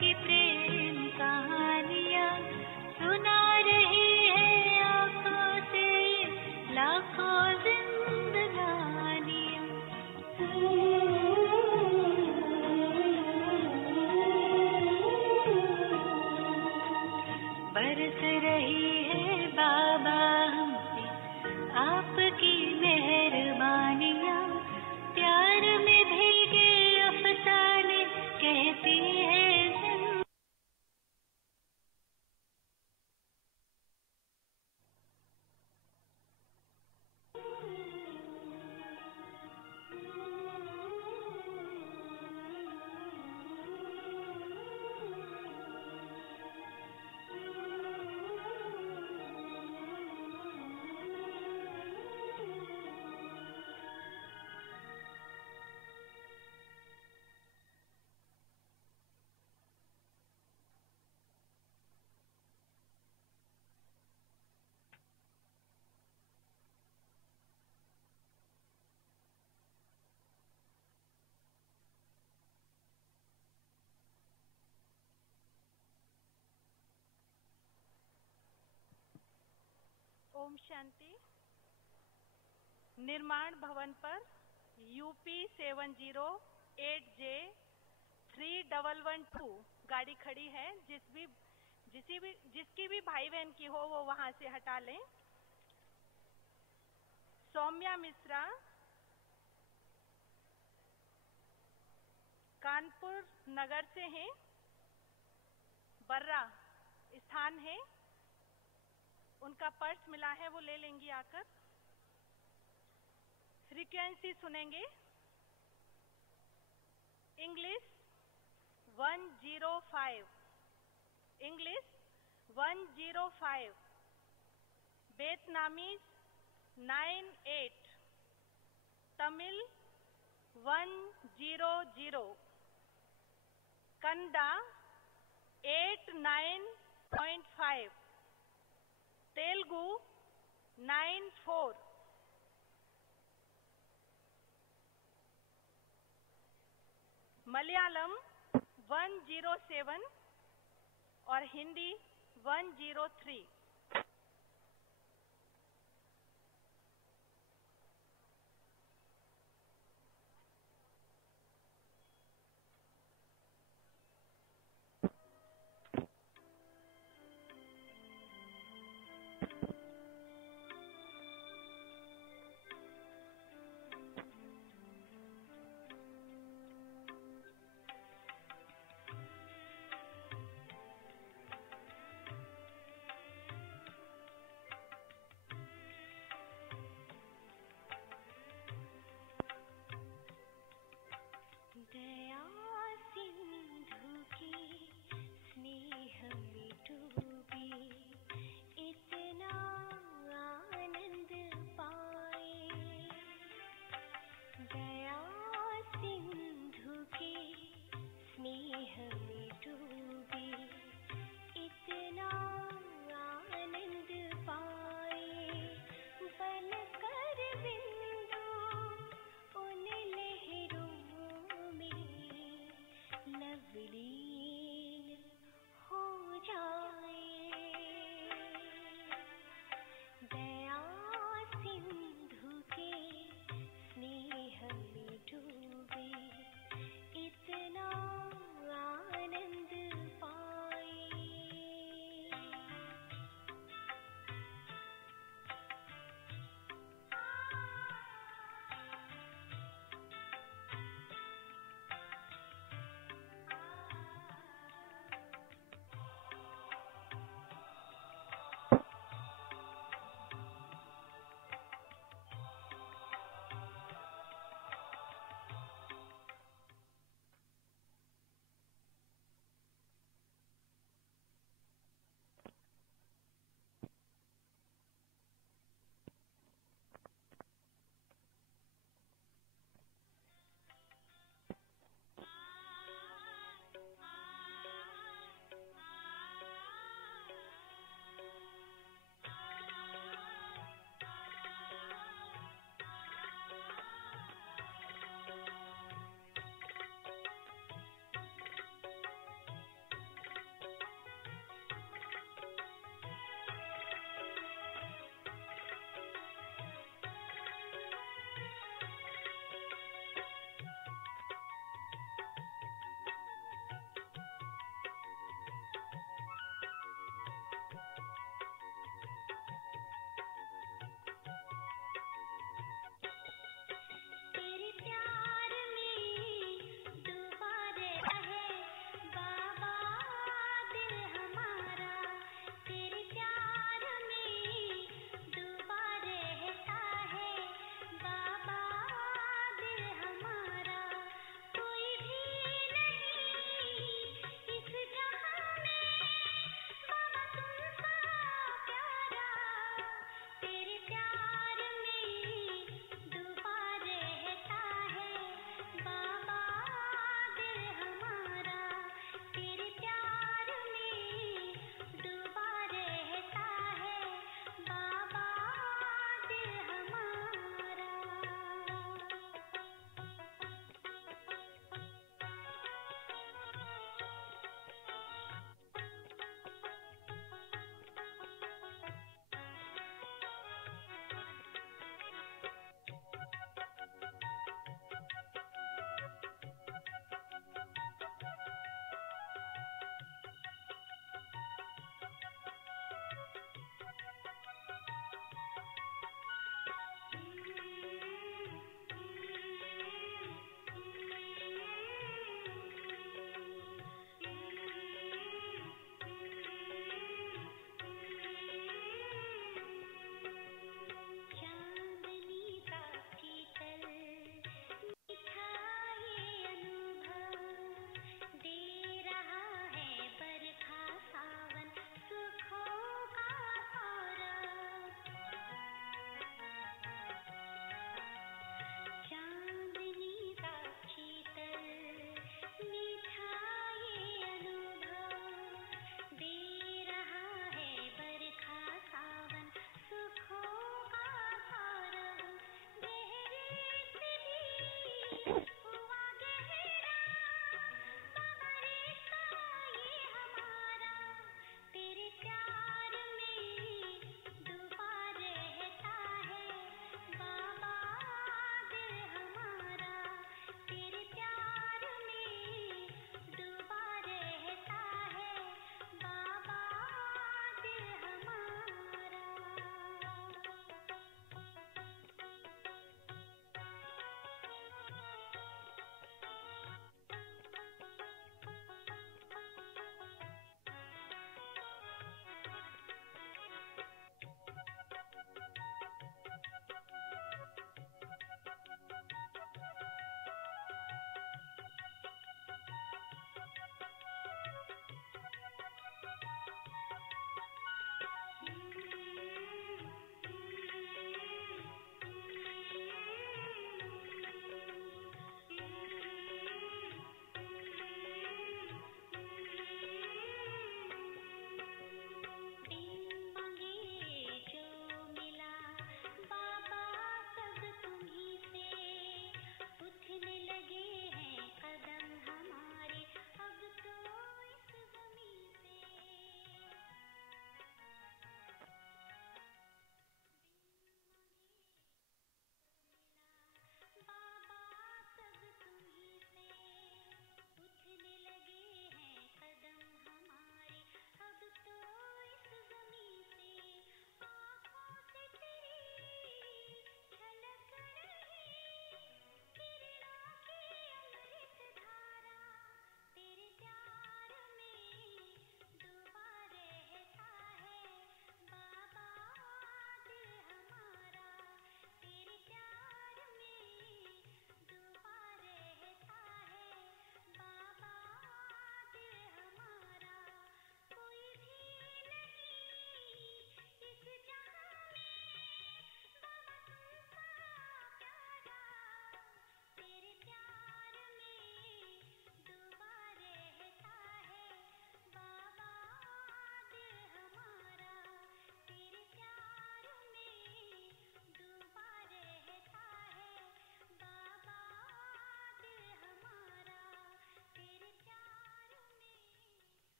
की प्रेम कहानियाँ सुना रही है आँखों से लाखों जिंदगानियाँ। बरस रही है बाबा हम पे आपकी मेहरबानियाँ। प्यार में भीगे अफसाने कहती है जिंदगी। ओम शांति। निर्माण भवन पर यूपी 70 8J 3112 गाड़ी खड़ी है। जिसकी भी भाई बहन की हो वो वहां से हटा लें। सौम्या मिश्रा कानपुर नगर से हैं। बर्रा स्थान है, उनका पर्स मिला है, वो ले लेंगी आकर। फ्रीक्वेंसी सुनेंगे। English 105, English 105, Vietnamese 98, Tamil 100, Kannada 89.5, Telugu 94, Malayalam 107 और हिंदी 103।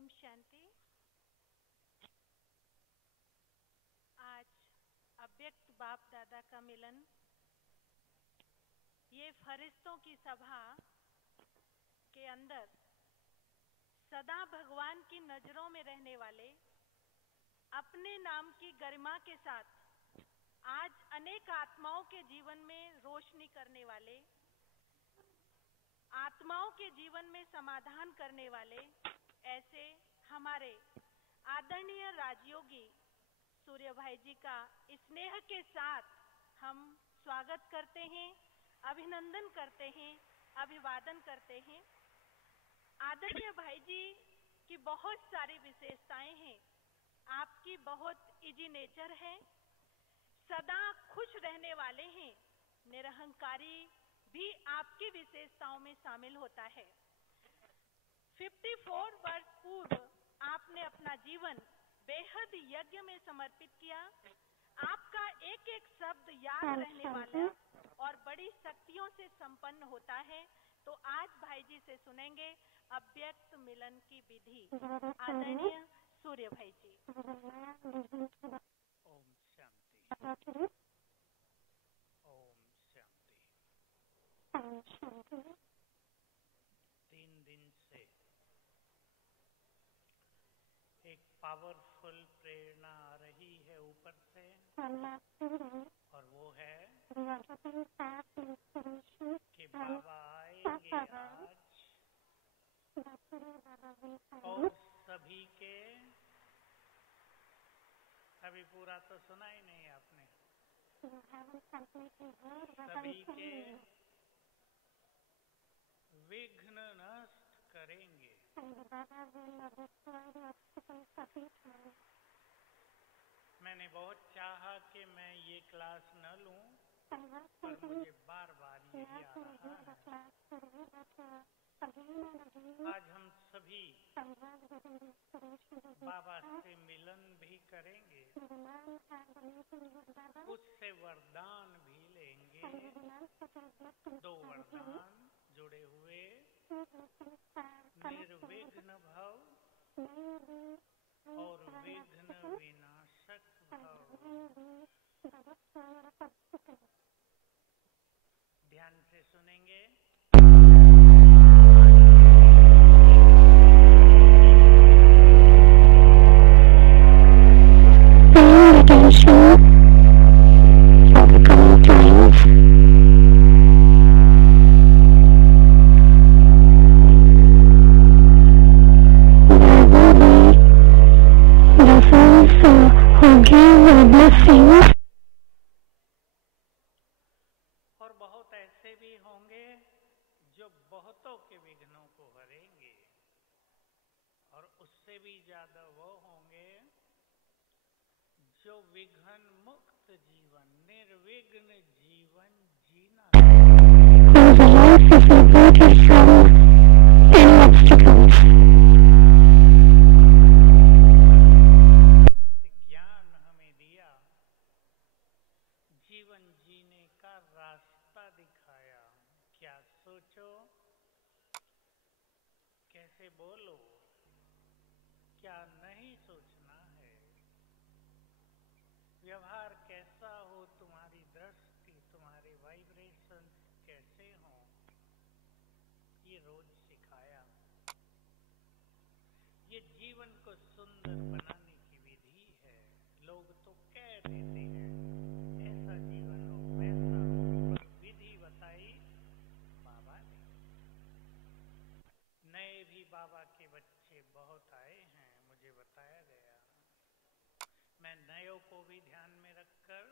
ओम शांति। आज अव्यक्त बाप दादा का मिलन, ये फरिश्तों की सभा के अंदर सदा भगवान की नजरों में रहने वाले, अपने नाम की गरिमा के साथ आज अनेक आत्माओं के जीवन में रोशनी करने वाले, आत्माओं के जीवन में समाधान करने वाले, ऐसे हमारे आदरणीय राजयोगी सूर्य भाई जी का स्नेह के साथ हम स्वागत करते हैं, अभिनंदन करते हैं, अभिवादन करते हैं। आदरणीय भाई जी की बहुत सारी विशेषताएं हैं। आपकी बहुत इजी नेचर है, सदा खुश रहने वाले हैं, निरहंकारी भी आपकी विशेषताओं में शामिल होता है। 54 वर्ष पूर्व आपने अपना जीवन बेहद यज्ञ में समर्पित किया। आपका एक एक शब्द याद रहने वाला और बड़ी शक्तियों से संपन्न होता है। तो आज भाई जी से सुनेंगे अव्यक्त मिलन की विधि। आदरणीय सूर्य भाई जी। ओम शांति। ओम शांति। 3 दिन से एक पावरफुल प्रेरणा आ रही है ऊपर से, और वो है कि बाबा आएंगे आज और सभी के, अभी पूरा तो सुना ही नहीं आपने, सभी के विघ्न नष्ट करेंगे। मैंने बहुत चाहा कि मैं ये क्लास न लूं, पर मुझे बार बार यही आ रहा है। आज हम सभी बाबा से मिलन भी करेंगे, उससे वरदान भी लेंगे। 2 वरदान जुड़े हुए, निर्विघ्न भव और विघ्न विनाशक भव। ध्यान से सुनेंगे। और बहुत ऐसे भी होंगे जो बहुतों के विघ्नों को हरेंगे, और उससे भी ज्यादा वो होंगे जो विघ्न मुक्त जीवन, निर्विघ्न जीवन जीना। ज्ञान हमें दिया, जीवन जीने का रास्ता दिखाया। क्या सोचो, कैसे बोलो, क्या नहीं सोचना है, व्यवहार कैसा हो, तुम्हारी दृष्टि, तुम्हारे वाइब्रेशन कैसे हो, ये रोज सिखाया। ये जीवन को सुंदर बनाने की विधि है। लोग तो कह देते हैं ऐसा जीवन हो, वैसा हो, पर विधि बताई बाबा ने। नए भी बाबा के बच्चे बहुत आए हैं, मुझे बताया गया। मैं नयों को भी ध्यान में रखकर,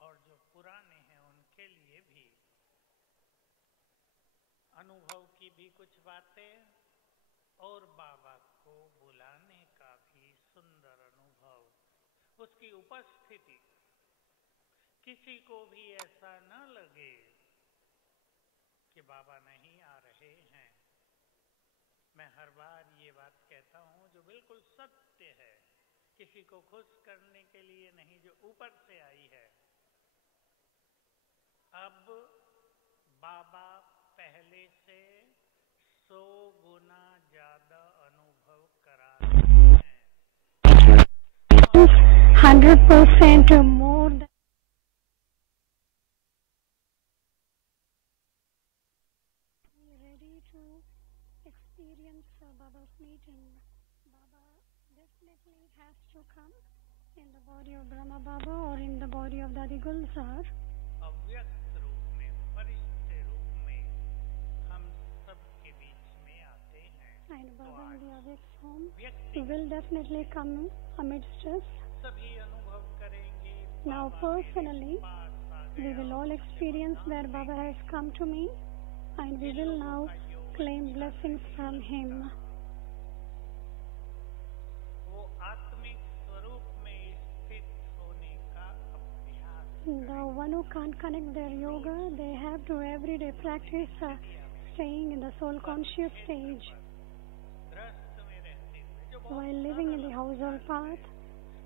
और जो पुराने हैं उनके लिए भी अनुभव की भी कुछ बातें, और बाबा को बुलाने का भी सुंदर अनुभव, उसकी उपस्थिति। किसी को भी ऐसा न लगे कि बाबा नहीं आ रहे हैं। मैं हर बार ये बात कहता हूँ जो बिल्कुल सत्य है, किसी को खुश करने के लिए नहीं, जो ऊपर से आई है। अब बाबा पहले से 100 गुना ज्यादा अनुभव करा 100% more than ready to experience Baba's meeting. Baba definitely has to come in the body of Brahma Baba or in the body of Dadi Gulzar. अव्यक्त रूप में, फरिश्ते रूप में हम सबके बीच में आते हैं। And Baba in the Avyakt form व्यक्ति will definitely come amidst us. सभी अनुभव करेंगे। Now personally, we will all experience that Baba has come to me and we will now claim blessings from him. वो आत्मिक स्वरूप में स्थित होने का अभ्यास। The one who can't connect their yoga, they have to everyday practice staying in the soul conscious stage गृहस्थ में रहते हुए जो बहुत while living in the household path,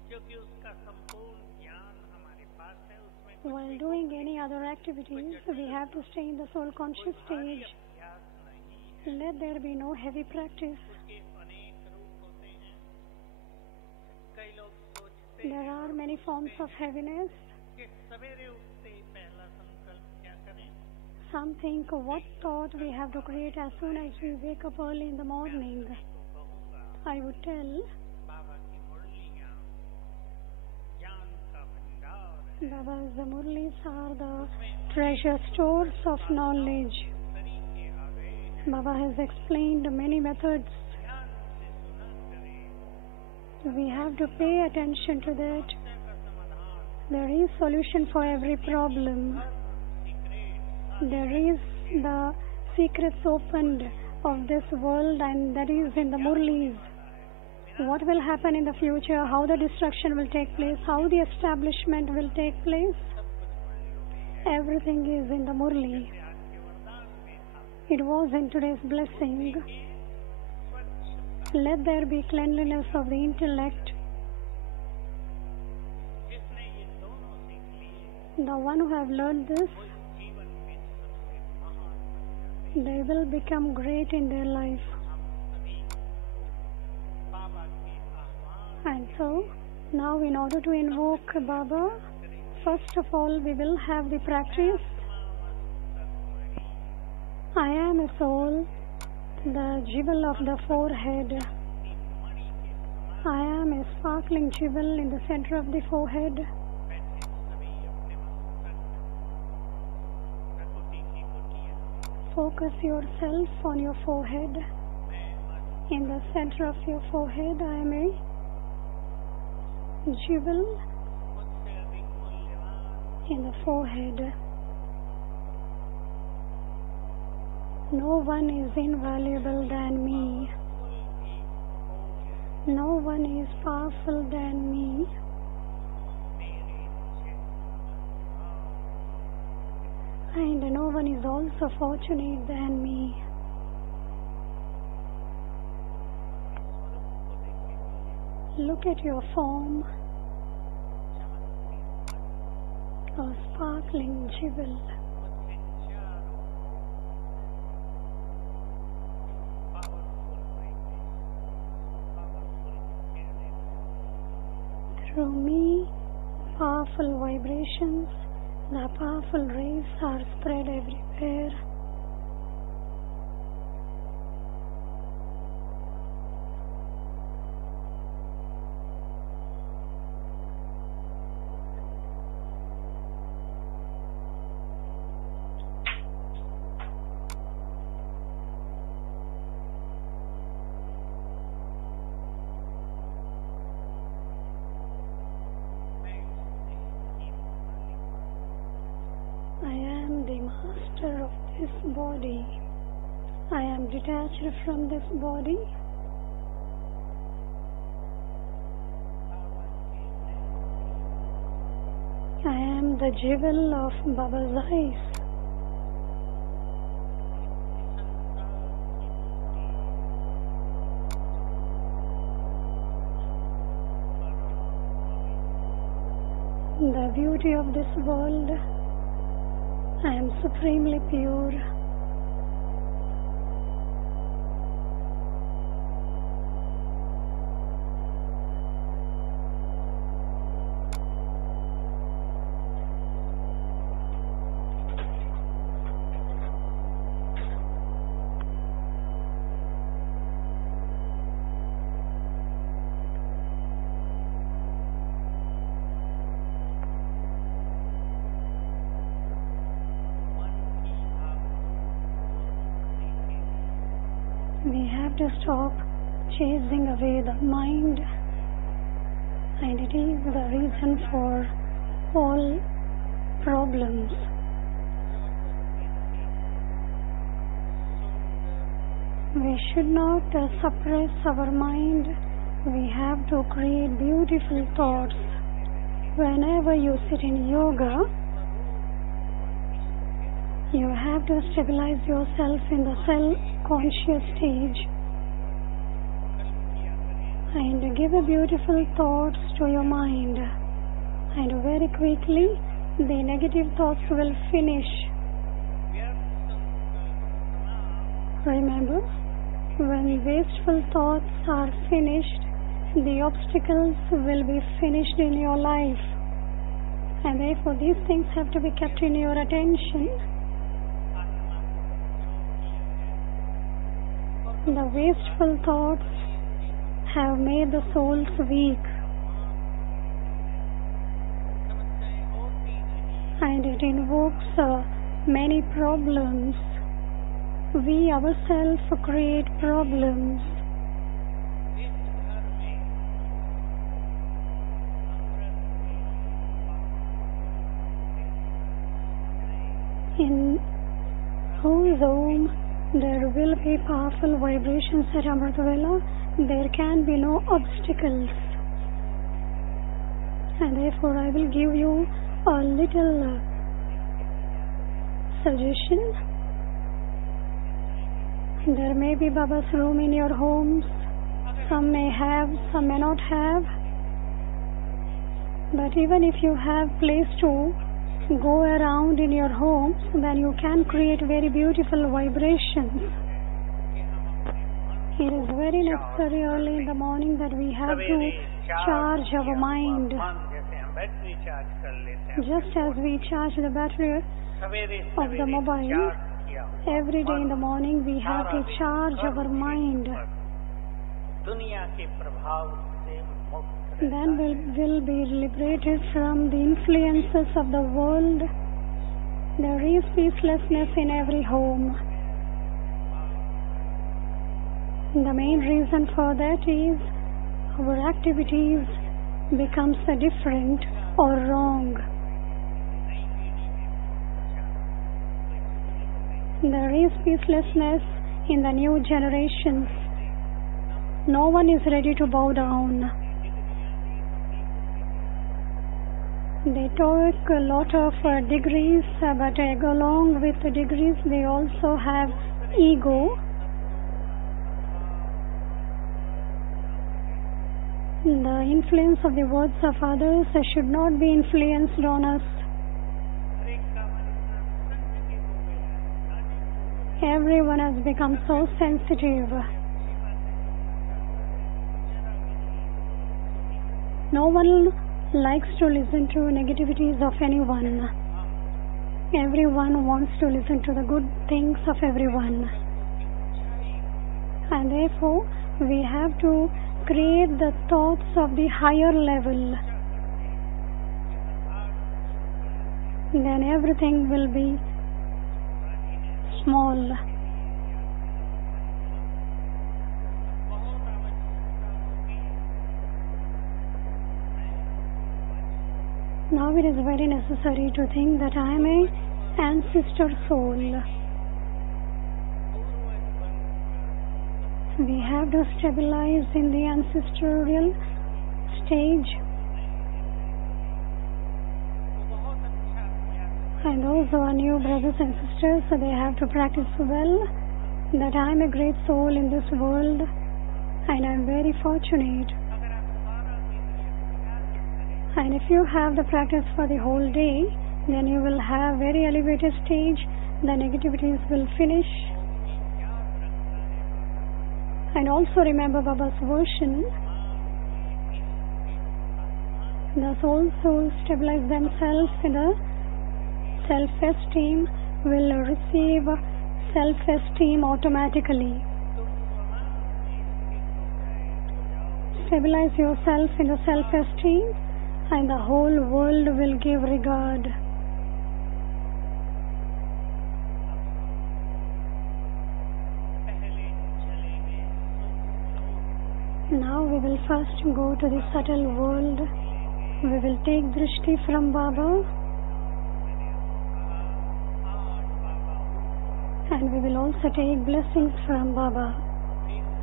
क्योंकि उसका संपूर्ण ज्ञान हमारे पास है, उसमें कुछ while भी doing any other activities, we have to stay in the soul conscious भारी stage. अभ्यास नहीं है। Let there be no heavy practice. उसके अनेक रूप होते हैं। कई लोग सोचते There हैं are many forms of heaviness. कि सवेरे उठते ही पहला संकल्प क्या करें। Some think what thought we have to create as soon as we wake up early in the morning. तो कहूँगा I would tell बाबा की मुरलियाँ ज्ञान का भंडार है। Baba's Murlis are the treasure stores of knowledge. तरीके आ गए हैं। Baba has explained many methods. ध्यान से सुना करें। We have to pay attention to that. समस्या का समाधान There is solution for every problem. Secret There is the secrets opened of this world and that is in the Murlis. What will happen in the future, how the destruction will take place, how the establishment will take place. Everything is in the Murli. It was in today's blessing. Let there be cleanliness of the intellect. जिसने ये दोनों सीख लिए The one who have learned this, वो जीवन में सबसे महान they will become great in their life. हम सभी बाबा के आह्वान And so, now in order to invoke Baba, first of all we will have the practice. I am a soul, the jewel of the forehead. I am a sparkling jewel in the center of the forehead. बैठे सभी अपने मस्तक प्रकृति की कुटिया Focus yourself on your forehead. मैं मस्त In the center of your forehead, I am a jewel मुझसे अधिक मूल्यवान in the forehead. No one is invaluable than me. No one is powerful than me. And no one is also fortunate than me. Look at your form, a sparkling jewel. Through me, powerful vibrations, the powerful rays are spread everywhere. I am the master of this body. I am detached from this body. I am the jewel of Baba's eyes. The beauty of this world. I am supremely pure. We have to stop chasing away the mind, and it is the reason for all problems. We should not suppress our mind. We have to create beautiful thoughts. Whenever you sit in yoga, you have to stabilize yourself in the self-conscious stage and give a beautiful thoughts to your mind, and very quickly the negative thoughts will finish. Remember, when wasteful thoughts are finished, the obstacles will be finished in your life, and therefore these things have to be kept in your attention. The wasteful thoughts have made the souls weak, and it invokes many problems. We ourselves create problems. In whose home there will be powerful vibrations at Amritvela, there can be no obstacles. And therefore I will give you a little suggestion. There may be Baba's room in your homes. Some may have, some may not have. But even if you have place to go around in your homes, then you can create very beautiful vibrations. It is very necessary early in the morning that we have to charge our mind. Just as we charge the battery of the mobile, every day in the morning we have to charge our mind. Then we will be liberated from the influences of the world. There is peacelessness in every home. The main reason for that is our activities becomes different or wrong. There is peacelessness in the new generations. No one is ready to bow down. They took a lot of degrees, but along with the degrees they also have ego. The influence of the words of others should not be influenced on us. Everyone has become so sensitive. No one likes to listen to negativities of anyone. Everyone wants to listen to the good things of everyone. And therefore, we have to create the thoughts of the higher level. Then everything will be small. Now it is very necessary to think that I am an ancestor soul. We have to stabilize in the ancestral stage. And those who are new brothers and sisters, so they have to practice well that I am a great soul in this world and I am very fortunate. And if you have the practice for the whole day, then you will have very elevated stage. The negativities will finish. And also remember Baba's version. The souls who stabilize themselves in the self-esteem will receive self-esteem automatically. Stabilize yourself in the self-esteem and the whole world will give regard. Now we will first go to the subtle world. We will take drishti from Baba and we will also take blessings from Baba.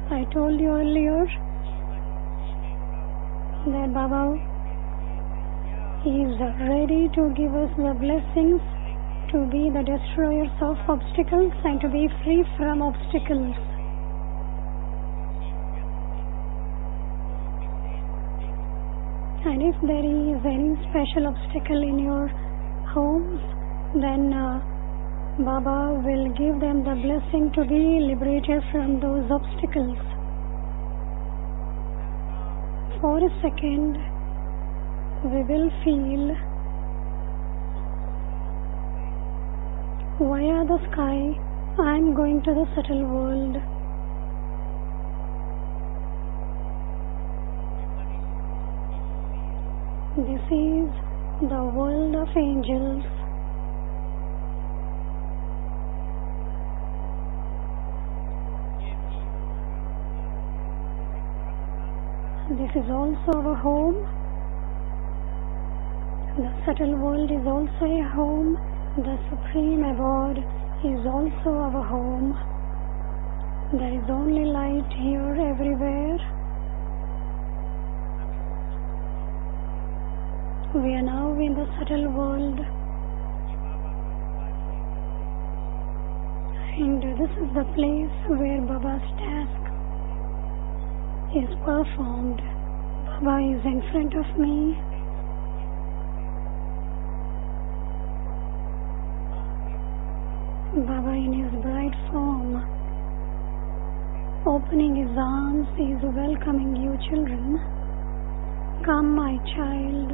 I told you earlier that Baba is ready to give us the blessings to be the destroyers of obstacles and to be free from obstacles. And if there is any special obstacle in your homes, then Baba will give them the blessing to be liberated from those obstacles. For a second, we will feel via the sky, I am going to the subtle world. This is the world of angels. This is also our home. The subtle world is also a home. The Supreme Abode is also our home. There is only light here everywhere. We are now in the subtle world. And this is the place where Baba's task is performed. Baba is in front of me. Baba in his bright form, opening his arms, is welcoming you children. Come, my child.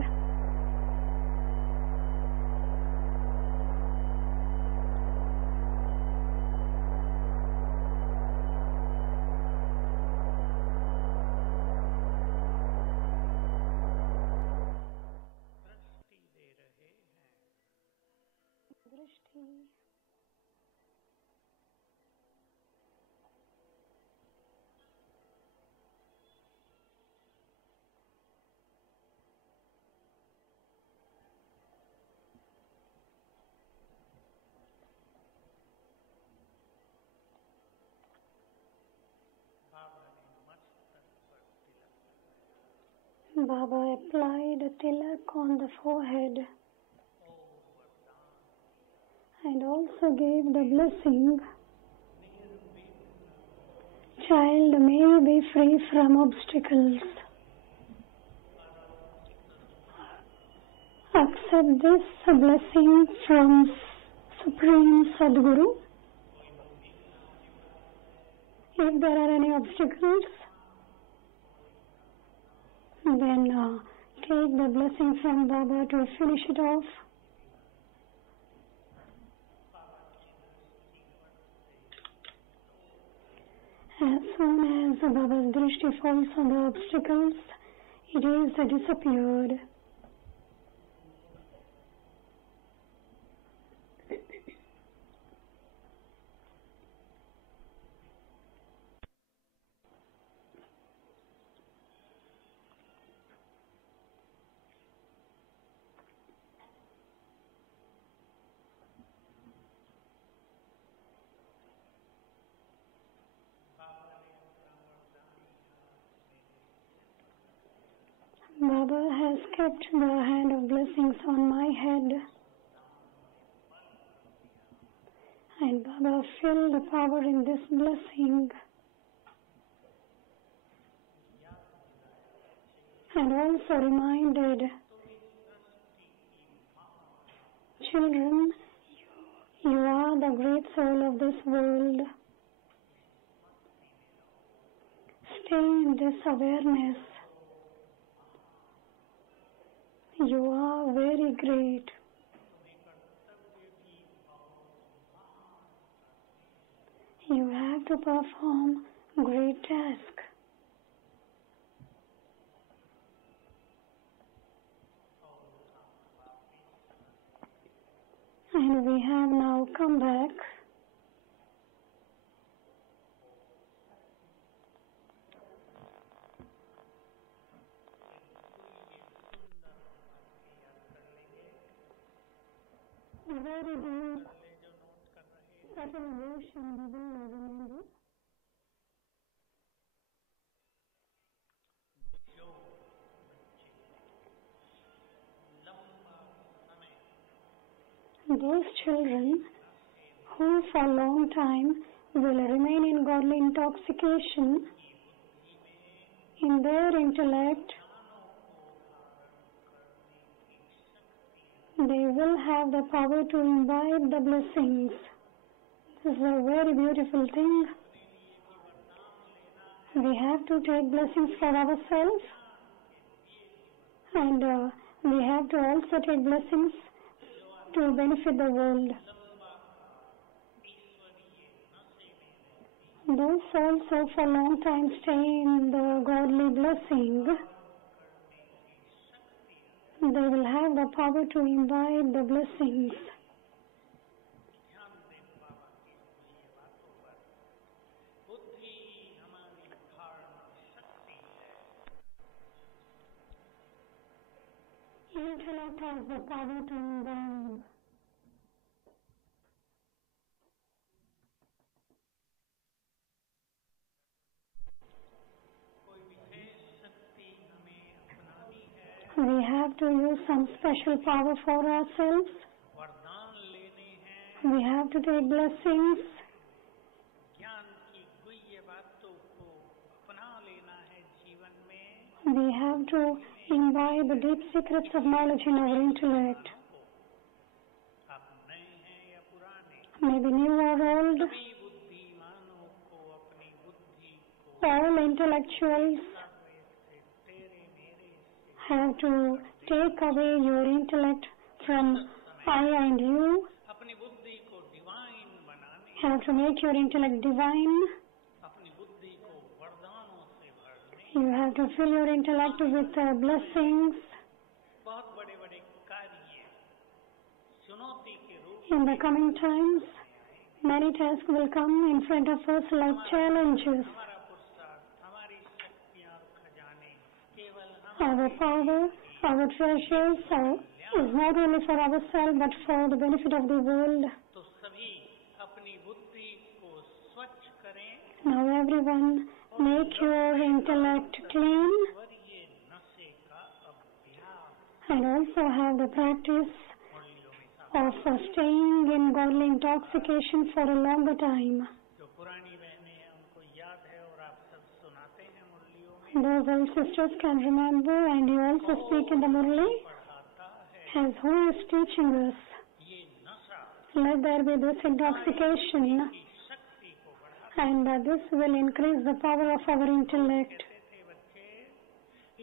Drishti. Baba applied a tilak on the forehead and also gave the blessing. Child, may you be free from obstacles. Accept this blessing from Supreme Sadguru. If there are any obstacles, then take the blessing from Baba to finish it off. As soon as Baba's drishti falls on the obstacles, it is disappeared. Baba has kept the hand of blessings on my head, and Baba filled the power in this blessing, and also reminded children, you are the great soul of this world. Stay in this awareness. You are very great. You have to perform great task. And we have now come back. whatever it is, कर ले जो note कर रहे हैं। such an emotion we will remember. जो बच्चे लंबा समय Those children who for a long time will remain in godly intoxication in their intellect, they will have the power to imbibe the blessings. This is a very beautiful thing. We have to take blessings for ourselves, and we have to also take blessings to benefit the world. Those also for a long time stay in the godly blessing, they will have the power to imbibe the blessings. ध्यान दें बाबा की ये बातों पर। बुद्धि हमारी धारणा शक्ति है। Intellect has the power to imbibe. कोई विशेष शक्ति हमें अपनानी है। We have to use some special power for ourselves. वरदान लेने हैं। We have to take blessings. ज्ञान की गुह्य बातों को अपना लेना है जीवन में। We have to imbibe the deep secrets of knowledge in our intellect. आप नए हैं या पुराने, Maybe new or old, सभी बुद्धिमानों को अपनी बुद्धि को all intellectuals सर्वे से तेरे मेरे से have to take away your intellect from I and you, अपनी बुद्धि को डिवाइन बनाने, have to make your intellect divine. अपनी बुद्धि को वरदानों से भरने, You have to fill your intellect with blessings. बहुत बड़े बड़े कार्य चुनौती के रूप In the coming times, many tasks will come in front of us like challenges. हमारा पुरुषार्थ, हमारी शक्तियाँ और खजाने केवल Our power, our treasures is not only for ourselves but for the benefit of the world. तो सभी अपनी बुद्धि को स्वच्छ करें Now everyone, make your intellect clean और ये नशे का अभ्यास and also have the practice मुरलियों में था। of staying in godly intoxication for a longer time. जो पुरानी बहनें हैं उनको याद है और आप सब सुनाते हैं मुरलियों में। Those old sisters can remember and you also speak in the Murli पढ़ाता है as who is teaching us. ये नशा Let there be this intoxication की शक्ति को बढ़ाता and this will increase the power of our intellect. कहते थे बच्चे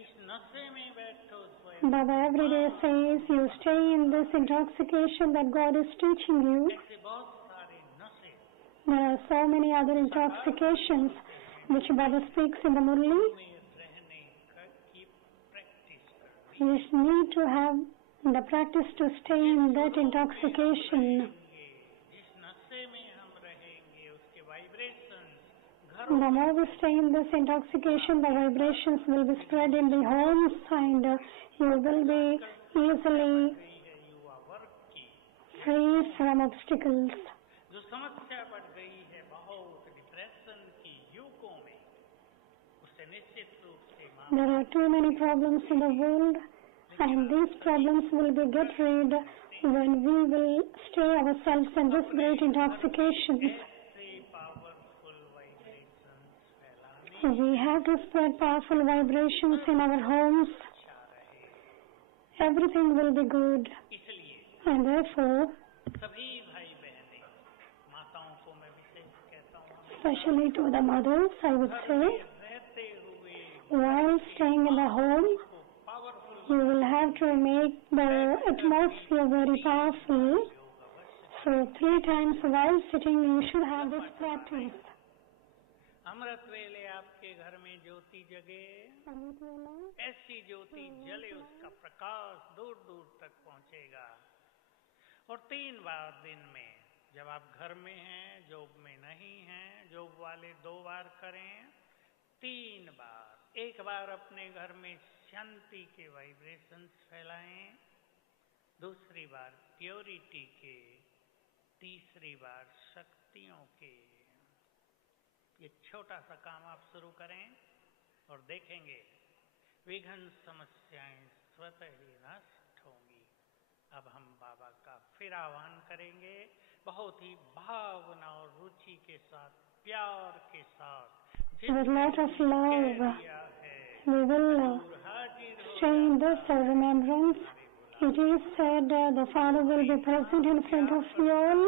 इस नशे में बैठो स्वयं। Baba every day says you stay in this intoxication that God is teaching you. ऐसे बहुत सारे नशे There are so many other intoxications which Baba speaks in the Murli. में रहने की प्रैक्टिस करनी You need to have the practice to stay in that intoxication. जिस नशे में हम रहेंगे उसके वाइब्रेशन घर The more we stay in this intoxication, the vibrations will be spread in the homes and you will be easily गई है युवा वर्ग की। free from obstacles. जो समस्या बढ़ गई है बहुत डिप्रेशन की युगों में, उससे निश्चित रूप से There are too many problems in the world and these problems will be get rid when we will stay ourselves in this great intoxication. ऐसे पावरफुल वाइब्रेशन फैलाने We have to spread powerful vibrations in our homes. अच्छा रहे। Everything will be good. इसलिए And therefore, सभी भाई बहनें, माताओं को मैं विशेष कहता हूँ, especially to the mothers, I would घर say, में रहते हुए while staying in the home, को powerful you will have to make the atmosphere very powerful. योग अवश्य। So 3 times while sitting, you should have this practice. अमृत वेले आपके घर में ज्योति जगे, ऐसी ज्योति जले उसका प्रकाश दूर दूर तक पहुंचेगा। और 3 बार दिन में, जब आप घर में हैं, जॉब में नहीं हैं, जॉब वाले 2 बार करें, 3 बार। एक बार अपने घर में शांति के वाइब्रेशंस फैलाएं, दूसरी बार प्योरिटी के, तीसरी बार शक्तियों के ये छोटा सा काम आप शुरू करें और देखेंगे विघ्न समस्याएं स्वतः ही नष्ट होंगी। अब हम बाबा का फिर आह्वान करेंगे, बहुत ही भावना और रुचि के साथ, प्यार के साथ, with lot of love. We will stay in this remembrance. It is said the Father will be present in front of you all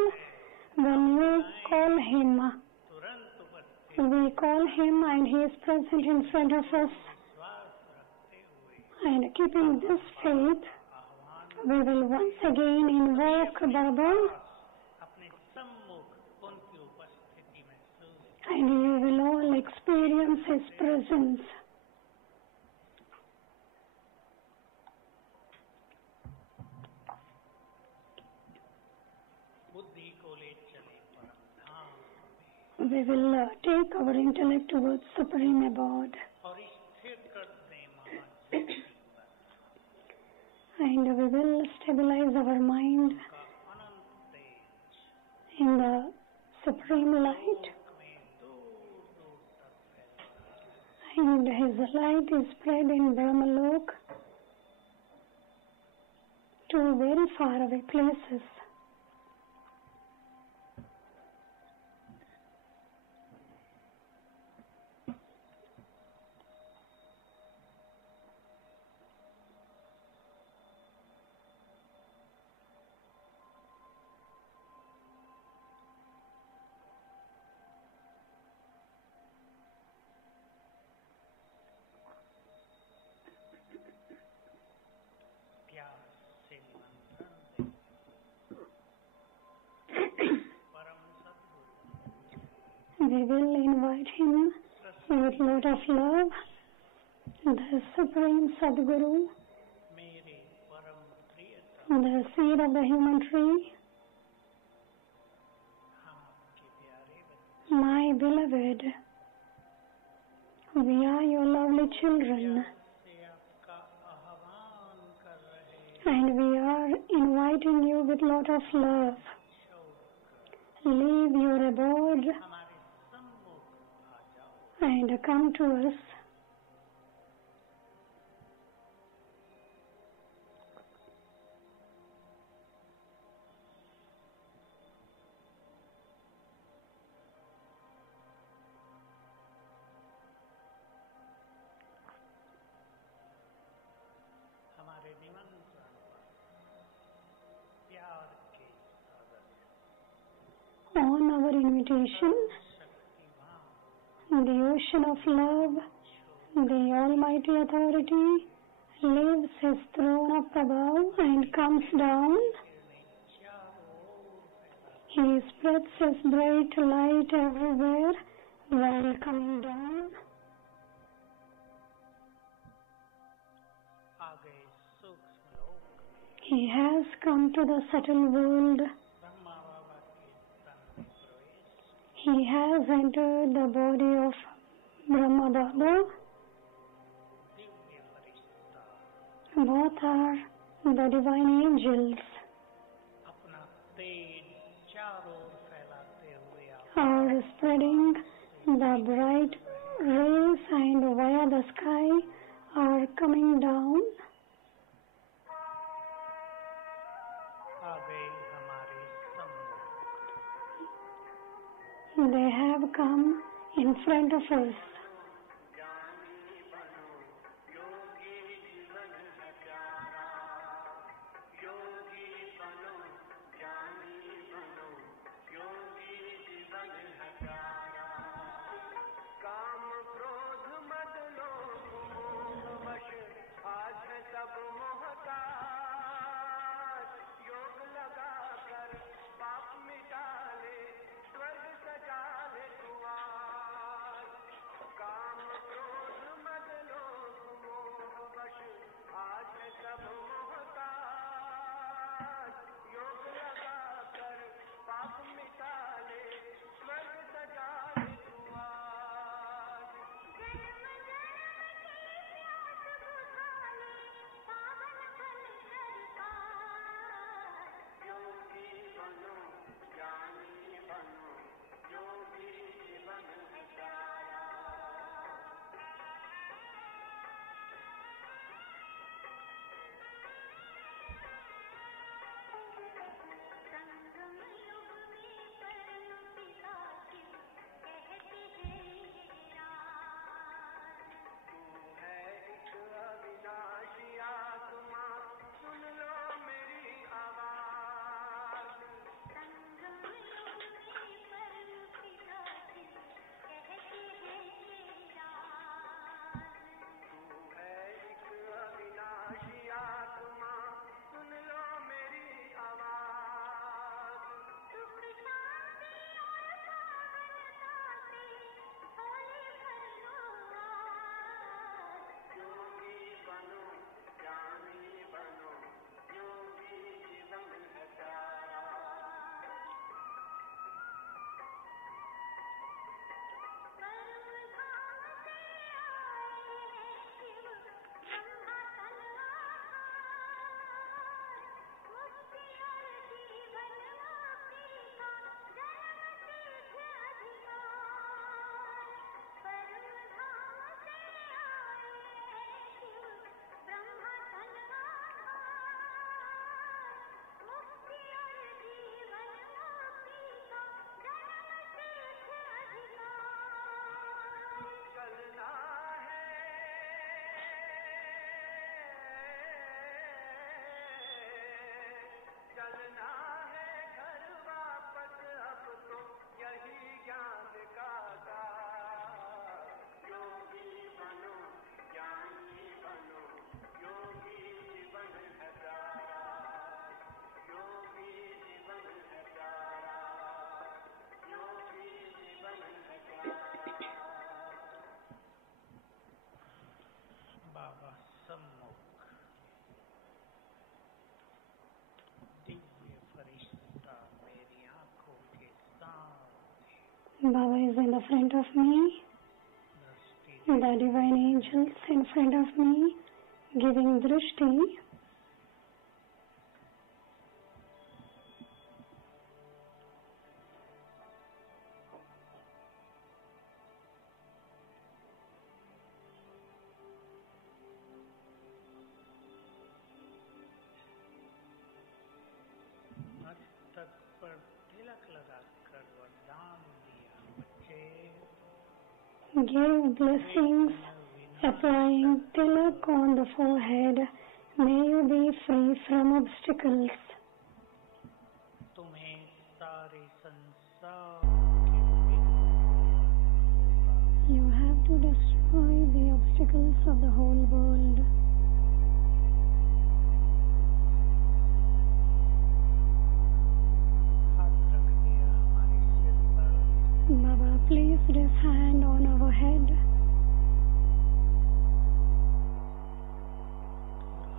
when you call Him. We call Him and He is present in front of us. And keeping this faith, we will once again invoke Baba. And you will all experience His presence. We will take our intellect towards Supreme Abode. And we will stabilize our mind in the Supreme Light. And His light is spread in Brahmalok to very far away places. We will invite Him with lot of love, the Supreme Sadguru, the seed of the human tree, my beloved, we are your lovely children, and we are inviting you with lot of love. Leave your abode and come to us. On our invitation, the ocean of love, the Almighty Authority, leaves His throne up above and comes down. He spreads His bright light everywhere while coming down. He has come to the subtle world. He has entered the body of Brahma Baba. Both are the divine angels. Are spreading the bright rays and via the sky are coming down. They have come in front of us. बाबा सम्मुख दिव्य फरिश्ता मेरी आंखों के सामने Baba is in the front of me. दृष्टि The divine angels in front of me, giving drishti. मस्तक पर तिलक लगाकर वरदान दिया बच्चे Give blessings, applying tilak on the forehead. May you be free from obstacles. तुम्हें सारे संसार के विघ्न होगा। You have to destroy the obstacles of the whole world. हाथ रख दिया हमारे सिर पर Baba placed his hand on our head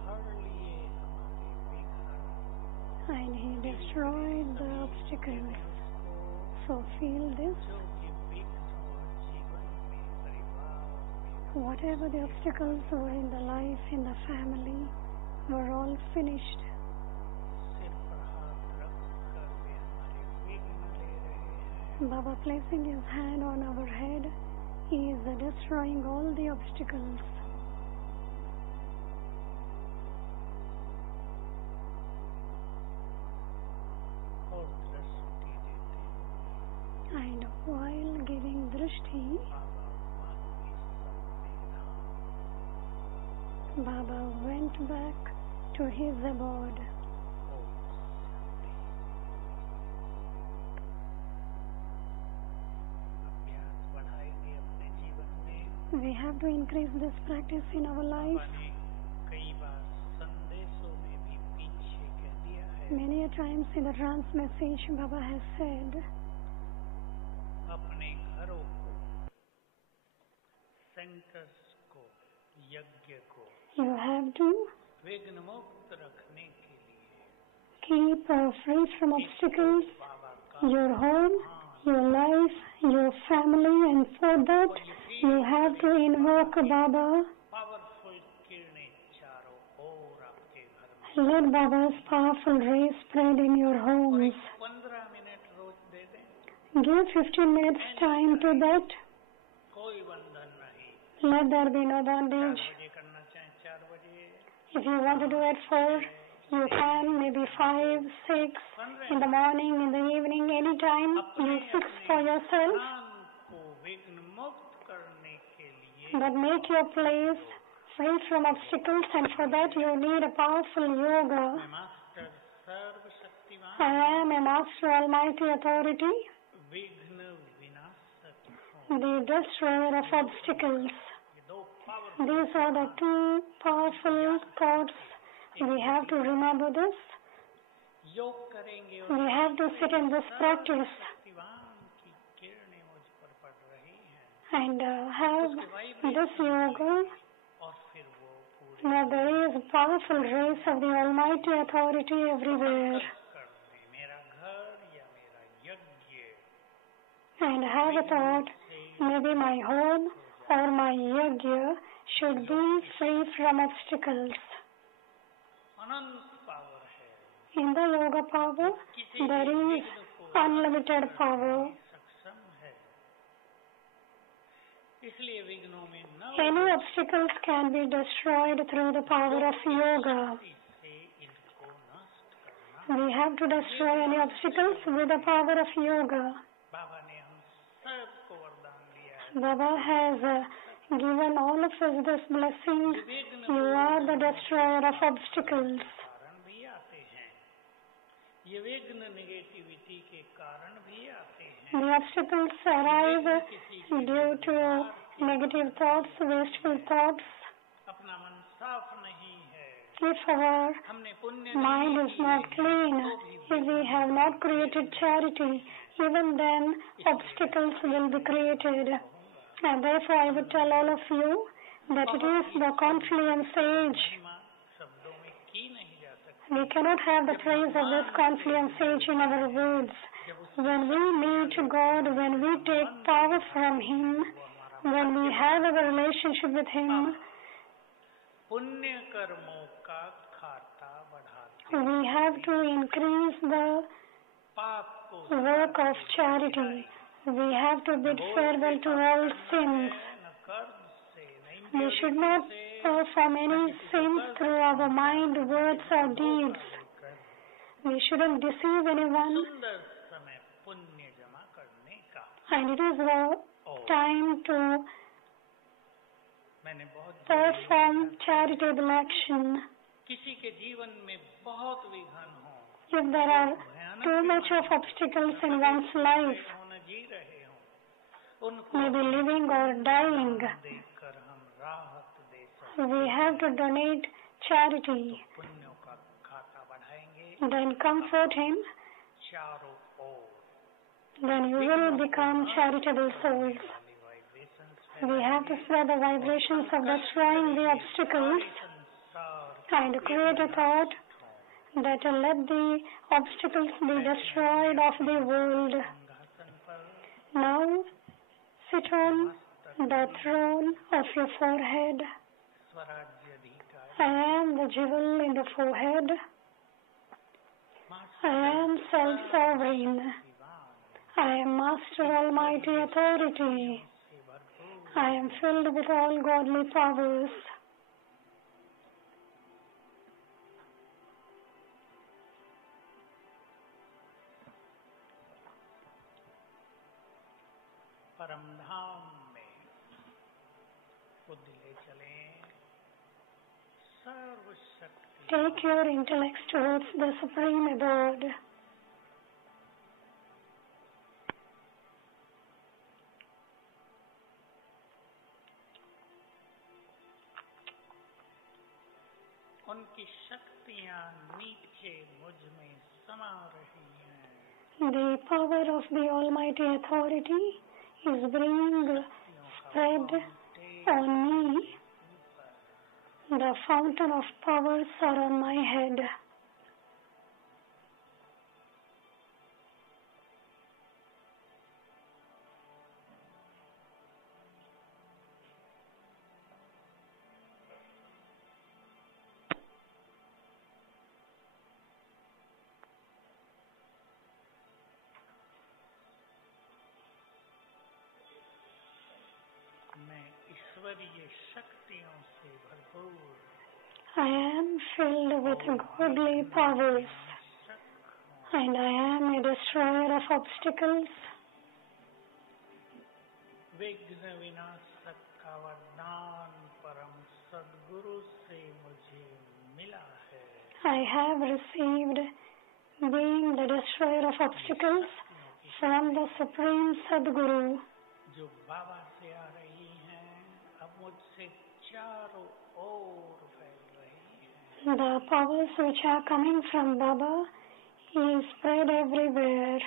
और हर लिए हमारे विघ्न and he destroyed the obstacles. So feel this. जो कि विघ्न और जीवन में परिवार में Whatever the obstacles were in the life, in the family, were all finished. सिर पर हाथ रख कर वे हमारे विघ्न ले रहे हैं। Baba placing his hand on our head, he is destroying all the obstacles. और दृष्टि देते हैं। And while giving drishti, बाबा मन भी सब में रहा। Baba went back to his abode. Om Shanti. अभ्यास बढ़ाएंगे अपने जीवन में। We have to increase this practice in our Baba life. ने कई बार संदेशों में भी पीछे कह दिया है Many a times in the trance message, Baba has said, अपने घरों को, सेंटर्स को, यज्ञ को you have to विघ्न मुक्त रखने के लिए keep free from obstacles, बाबा का your home, your life, your family, and for that you have to invoke Baba. Powerful किरणें चारों ओर आपके घर में Let Baba's powerful rays spread in your और homes. एक 15 मिनट रोज दे दें। Give 15 minutes time to that. कोई बंधन नहीं। Let there be no 4 bondage. बजे करना चाहें 4 बजे, If you want to do it 4, you can, maybe 5, 6, in the morning, in the evening, anytime you fix for yourself. ध्यान को विघ्न मुक्त करने के लिए But make your place free from obstacles, and for that you need a powerful yoga. मैं master सर्वशक्तिमान I am a Master Almighty Authority, विघ्न विनाशक हूँ। the destroyer of obstacles. ये 2 power These are the 2 powerful thoughts. We have to remember this. योग करेंगे और We have to sit in this practice शक्तिवान की किरणें मुझ पर पड़ रही हैं and have this yoga और फिर वो पूरे where there is powerful rays of the Almighty Authority everywhere. कर दें। मेरा घर या मेरा यज्ञ And have a thought, maybe my home or my yajna should be free from obstacles. Anant power है। In the yoga power, there is unlimited power. सक्षम है। इसलिए विघ्नों में न Any obstacles can be destroyed through the power of yoga. से इनको नष्ट करना। We have to destroy any obstacles with the power of yoga. बाबा ने हम सबको वरदान दिया है। Baba has given all of us this blessing. You are the destroyer of obstacles. कारण भी आते हैं। ये विघ्न नेगेटिविटी के कारण भी आते हैं. The obstacles arise due to negative thoughts, wasteful thoughts. अपना मन साफ नहीं है. If our हमने पुण्य mind is not clean, if we have not created charity, even then obstacles will be created. And therefore I would tell all of you that it is the confluence age. शब्दों में की नहीं जा सकती. We cannot have the praise of this confluence age in our words. When we meet God, when we take power from Him, when we have a relationship with Him, पुण्य कर्मों का खाता बढ़ाते. we have to increase the पाप को work of charity. We have to bid farewell to all sins. न कर्म से नहीं We should not perform any sins through our mind, words or deeds. We shouldn't deceive anyone. सुंदर समय पुण्य जमा करने का. And it is the time to मैंने बहुत perform charitable action. किसी के जीवन में बहुत विघ्न हो, If there are too much of obstacles in one's life, होने जी रहे हो, उनको maybe living or dying, देखकर हम राहत दे सकते. we have to donate charity. पुण्यों का खाता बढ़ाएंगे Then comfort him. चारों ओर. Then you will become charitable souls. Vibrations We have to spread the vibrations of destroying the obstacles संसार and create a thought that let the obstacles be destroyed of the world. सिंहासन पर Now sit on the throne of your forehead. स्वराज्य अधिकार. I am the jewel in the forehead. I am self-sovereign. I am Master Almighty Authority. से भरपूर I am filled with all godly powers. परम धाम में बुद्धि ले चले. सर्वशक्ति Take your intellects towards the Supreme Abode. उनकी शक्तियां नीचे मुझ में समा रही हैं. The power of the Almighty Authority is being spread on me. The fountain of powers are on my head. मैं ईश्वरीय शक्तियों से भरपूर I am filled with godly powers, and I am a destroyer of obstacles. विघ्न विनाशक का वरदान परम सद्गुरु से मुझे मिला है. I have received being the destroyer of obstacles from the Supreme Sadguru. जो बाबा से आ रही हैं, अब मुझसे चारों ओर फैल रही हैं. The powers which are coming from Baba is spread everywhere.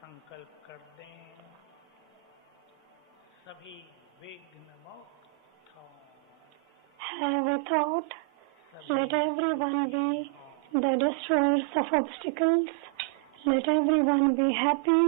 संकल्प कर दें, सभी विघ्न मुक्त हों. Have a thought. Let everyone be the destroyers of obstacles. Let everyone be happy.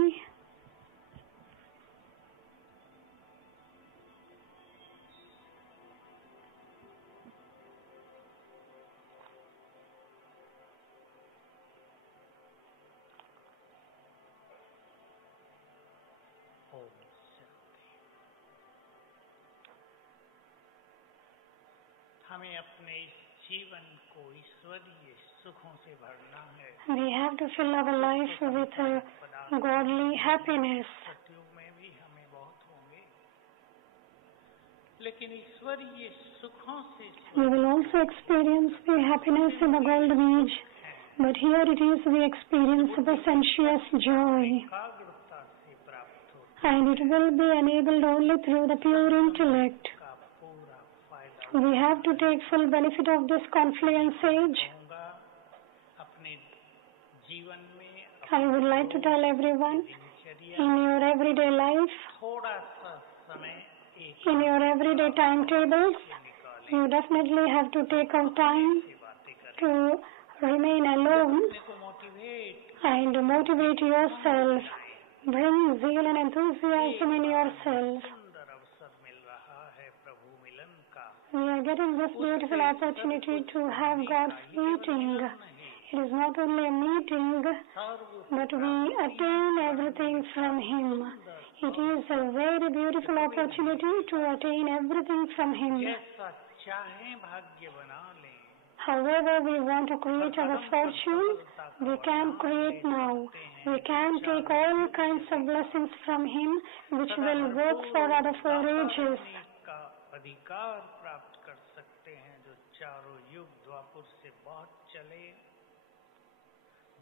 Om Shanti. हमें अपने इस जीवन को ईश्वरीय सुखों से भरना है। We have to fill our life with godly happiness. सतयुग में भी हमें बहुत होंगे, लेकिन ईश्वरीय सुखों से We will also experience the happiness in the golden age, but here it is we experience the sensuous joy, एकाग्रता से प्राप्त होता and it will be enabled only through the pure intellect. का पूरा फायदा We have to take full benefit of this confluence age. होगा। अपने जीवन में I would like to tell everyone, दिनचर्या in your everyday life, थोड़ा सा समय एक in your everyday timetables, से निकालें, you definitely have to take out time से बातें करें, to remain alone अपने को motivate and motivate yourself. Bring zeal and enthusiasm in yourself. सुंदर अवसर मिल रहा है प्रभु मिलन का। We are getting this beautiful opportunity to have God's meeting. It is not only a meeting, but we attain everything from Him. It is a very beautiful opportunity to attain everything from Him. जैसा चाहे भाग्य बना लें, However we want to create our fortune, we can create now. We can take all kinds of blessings from Him, which will work for our 4 ages. का अधिकार प्राप्त कर सकते हैं, जो चारों युग द्वापुर से बहुत चले,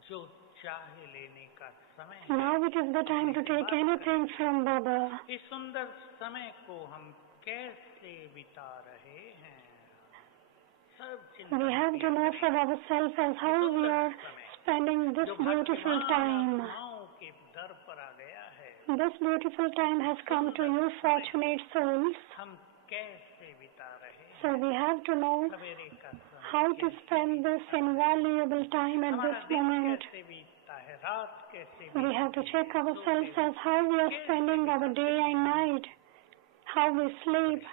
जो चाहे लेने का समय है। Now it is the time to take anything from Baba. इस सुंदर समय को हम कैसे बिता रहे हैं, सब चिंता We have to know for ourselves as how we are spending this beautiful time. के दर पर आ गया है, This beautiful time has come to you, fortunate souls. हम कैसे बिता रहे हैं। So we have to know सवेरे का समय how to spend this invaluable time at हमारा this दिन moment. कैसे बीतता है, रात कैसे We have to check ourselves as how we are spending our day and night, how we sleep,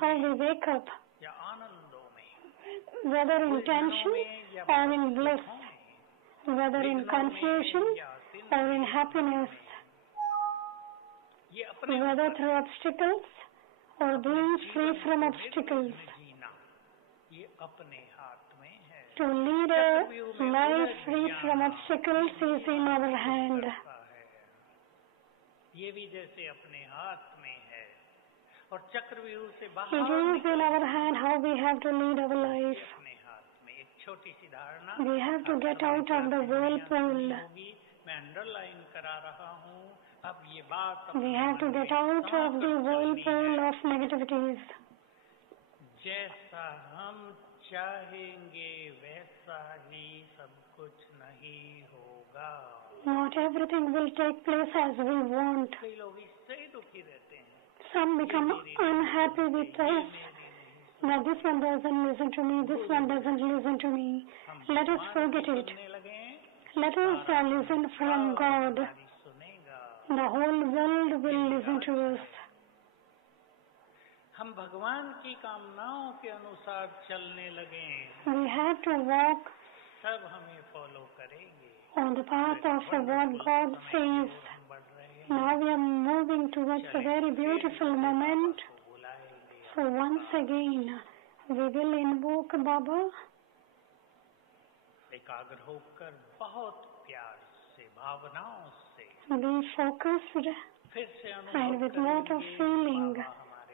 how we wake up, या आनंदों में, whether in tension or in bliss, whether in confusion or in happiness, ये अपने whether through obstacles or being free from obstacles. जीना ये अपने हाथ में है। To lead a life free from obstacles is in our hand. ये भी जैसे अपने हाथ में है, और चक्रव्यूह से It बाहर is in our hand how we have to lead our life. अपने हाथ में। एक छोटी सी धारणा We have to get out of the whirlpool. होगी, मैं अंडरलाइन करा रहा हूँ। अब ये बात We have to get out of the whirlpool of negativities. जैसा हम चाहेंगे वैसा ही सब कुछ नहीं होगा। Not everything will take place as we want. कई लोग इससे ही दुखी रहते हैं, Some become unhappy with us. Now this one doesn't listen to me, this one doesn't listen to me. Let us forget it. सुनने लगे Let us listen from God. सुनेगा। The whole world will listen to us. हम भगवान की कामनाओं के अनुसार चलने लगे, We have to walk सब हमें फॉलो करेंगे। on the path of what God says. हम बढ़ रहे हैं, Now we are moving towards a very beautiful moment. बुलाएंगे। So once again, we will invoke Baba. एकाग्र होकर बहुत प्यार से, भावनाओं से Be focused फिर से and with lot of feeling.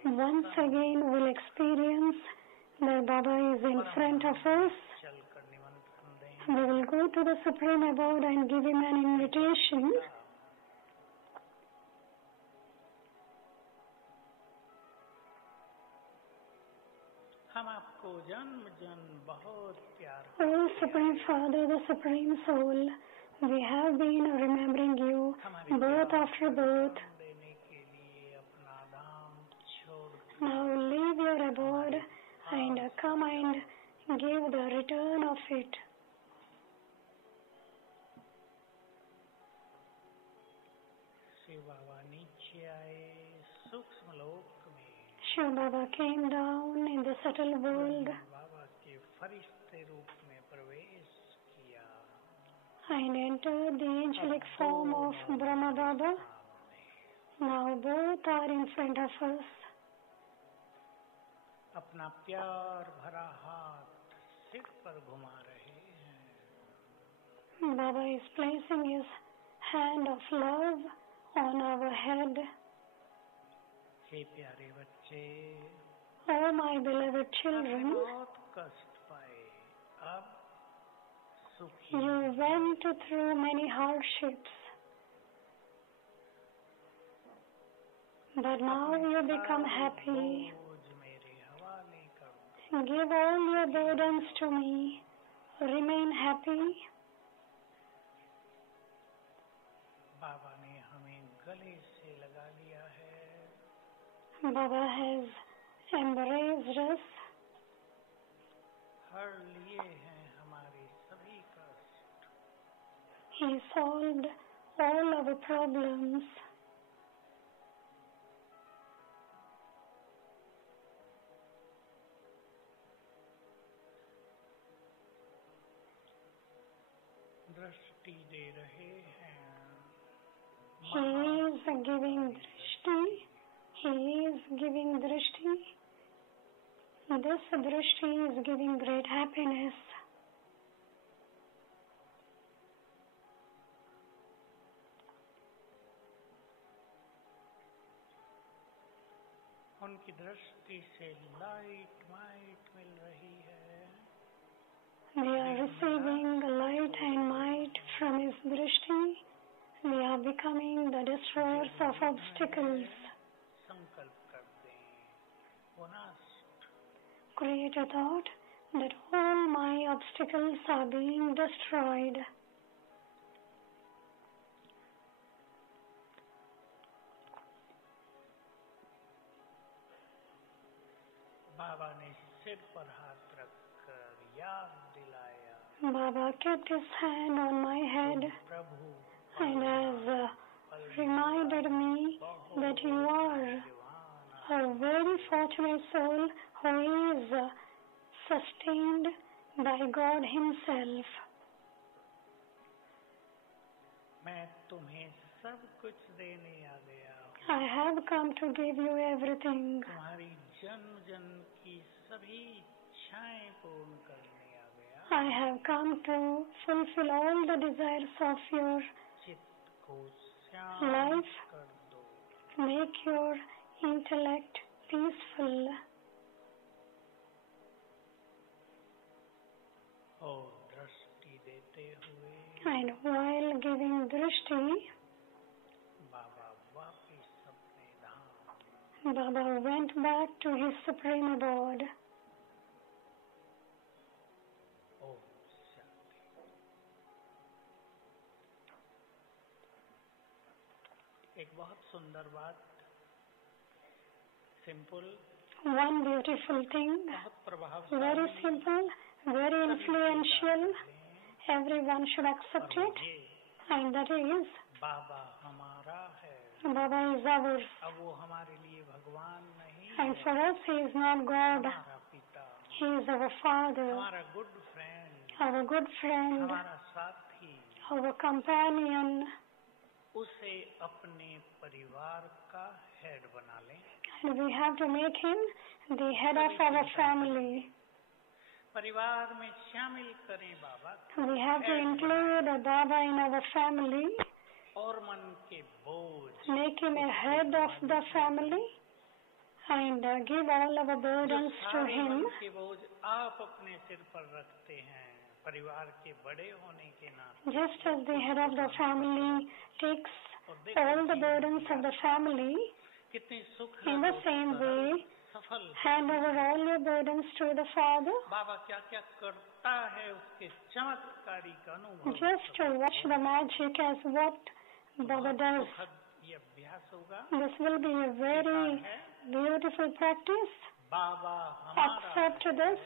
Once again we'll experience that Baba is in front of us. चलकर निमंत्रण दें। We will go to the Supreme Abode and give him an invitation. हम आपको जन्म जन्म बहुत प्यार O Supreme Father, the Supreme Soul, we have been remembering you birth after birth. देने के लिए अपना धाम छोड़ Now leave your abode and come and give the return of it. Shiv बाबा नीचे आए सूक्ष्म लोक में, Shiv Baba came down in the subtle world बाबा के फरिश्ते रूप में प्रवेश किया। and entered the angelic form of Brahma Baba. Now both are in front of us. अपना प्यार भरा हाथ सिर पर घुमा रहे हैं. Baba is placing his hand of love on our head. हे प्यारे बच्चे, Oh my beloved आपने children, बहुत कष्ट पाए, अब सुखी you went through many hardships, but now you become happy. बोझ मेरे हवाले कर दो. Give all your burdens to me. Remain happy. बाबा ने हमें गले से लगा लिया है. Baba has embraced us. हर लिए हैं हमारे सभी कष्ट. He solved all our problems. दृष्टि दे रहे हैं. He is giving drishti. He is giving drishti. This drishti is giving great happiness. उनकी दृष्टि से लाइट माइट मिल रही है. We are receiving light and might from his drishti. We are becoming the destroyers of obstacles. संकल्प कर दें. पुनः Create a thought that all my obstacles are being destroyed. बाबा ने सिर पर हाथ रखकर याद दिलाया. Baba kept his hand on my head Prabhu and has reminded me that you are a very fortunate soul who is sustained by God Himself. मैं तुम्हें सब कुछ देने आ गया हूँ. I have come to give you everything. तुम्हारी जन्म जन्म की सभी इच्छाएं पूर्ण करने आ गया. I have come to fulfill all the desires of your चित्त को शांत life. कर दो. Make your intellect peaceful. और दृष्टि देते हुए And while giving drishti, बाबा वापिस अपने धाम. Baba went back to his supreme abode. Om Shanti. एक बहुत सुंदर बात, सिंपल, One beautiful thing, बहुत प्रभावशाली, very simple, very influential. Everyone should accept और it, ये and that is बाबा हमारा है. Baba is ours. अब वो हमारे लिए भगवान नहीं And है, for us, He is not God. हमारा पिता, He is our Father, हमारा good friend, our good friend, हमारा साथी. our companion. उसे अपने परिवार का हेड बना लें. And we have to make Him the head of our family. परिवार में शामिल करें बाबा We have to include Baba in our family. और मन के बोझ Make him a head of the family and give all our जो burdens to सारे him. मन के बोझ आप अपने सिर पर रखते हैं, परिवार के बड़े होने के नाते. Just as the head of the family takes all the burdens of the family, कितनी सुख in the same way, सफल hand over all your burdens to the Father. बाबा क्या क्या करता है उसके चमत्कारी का अनुभव. Just to watch the magic as what Baba does. सुखद ये अभ्यास होगा. This will be a very beautiful practice. बाबा हमारा Accept this.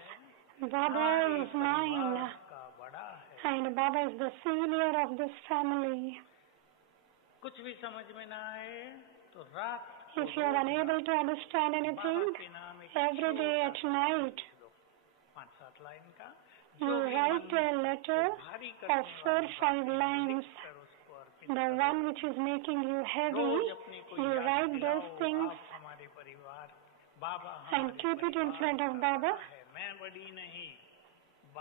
Baba is mine. का बड़ा है. And Baba is the senior of this family. कुछ भी समझ में ना आए तो रात If you are unable to understand anything, every day at night, 5-7 line का you write a letter of 4-5 lines. The one which is making you heavy, you write those things हमारे परिवार बाबा and keep it in front of Baba. मैं बड़ी नहीं,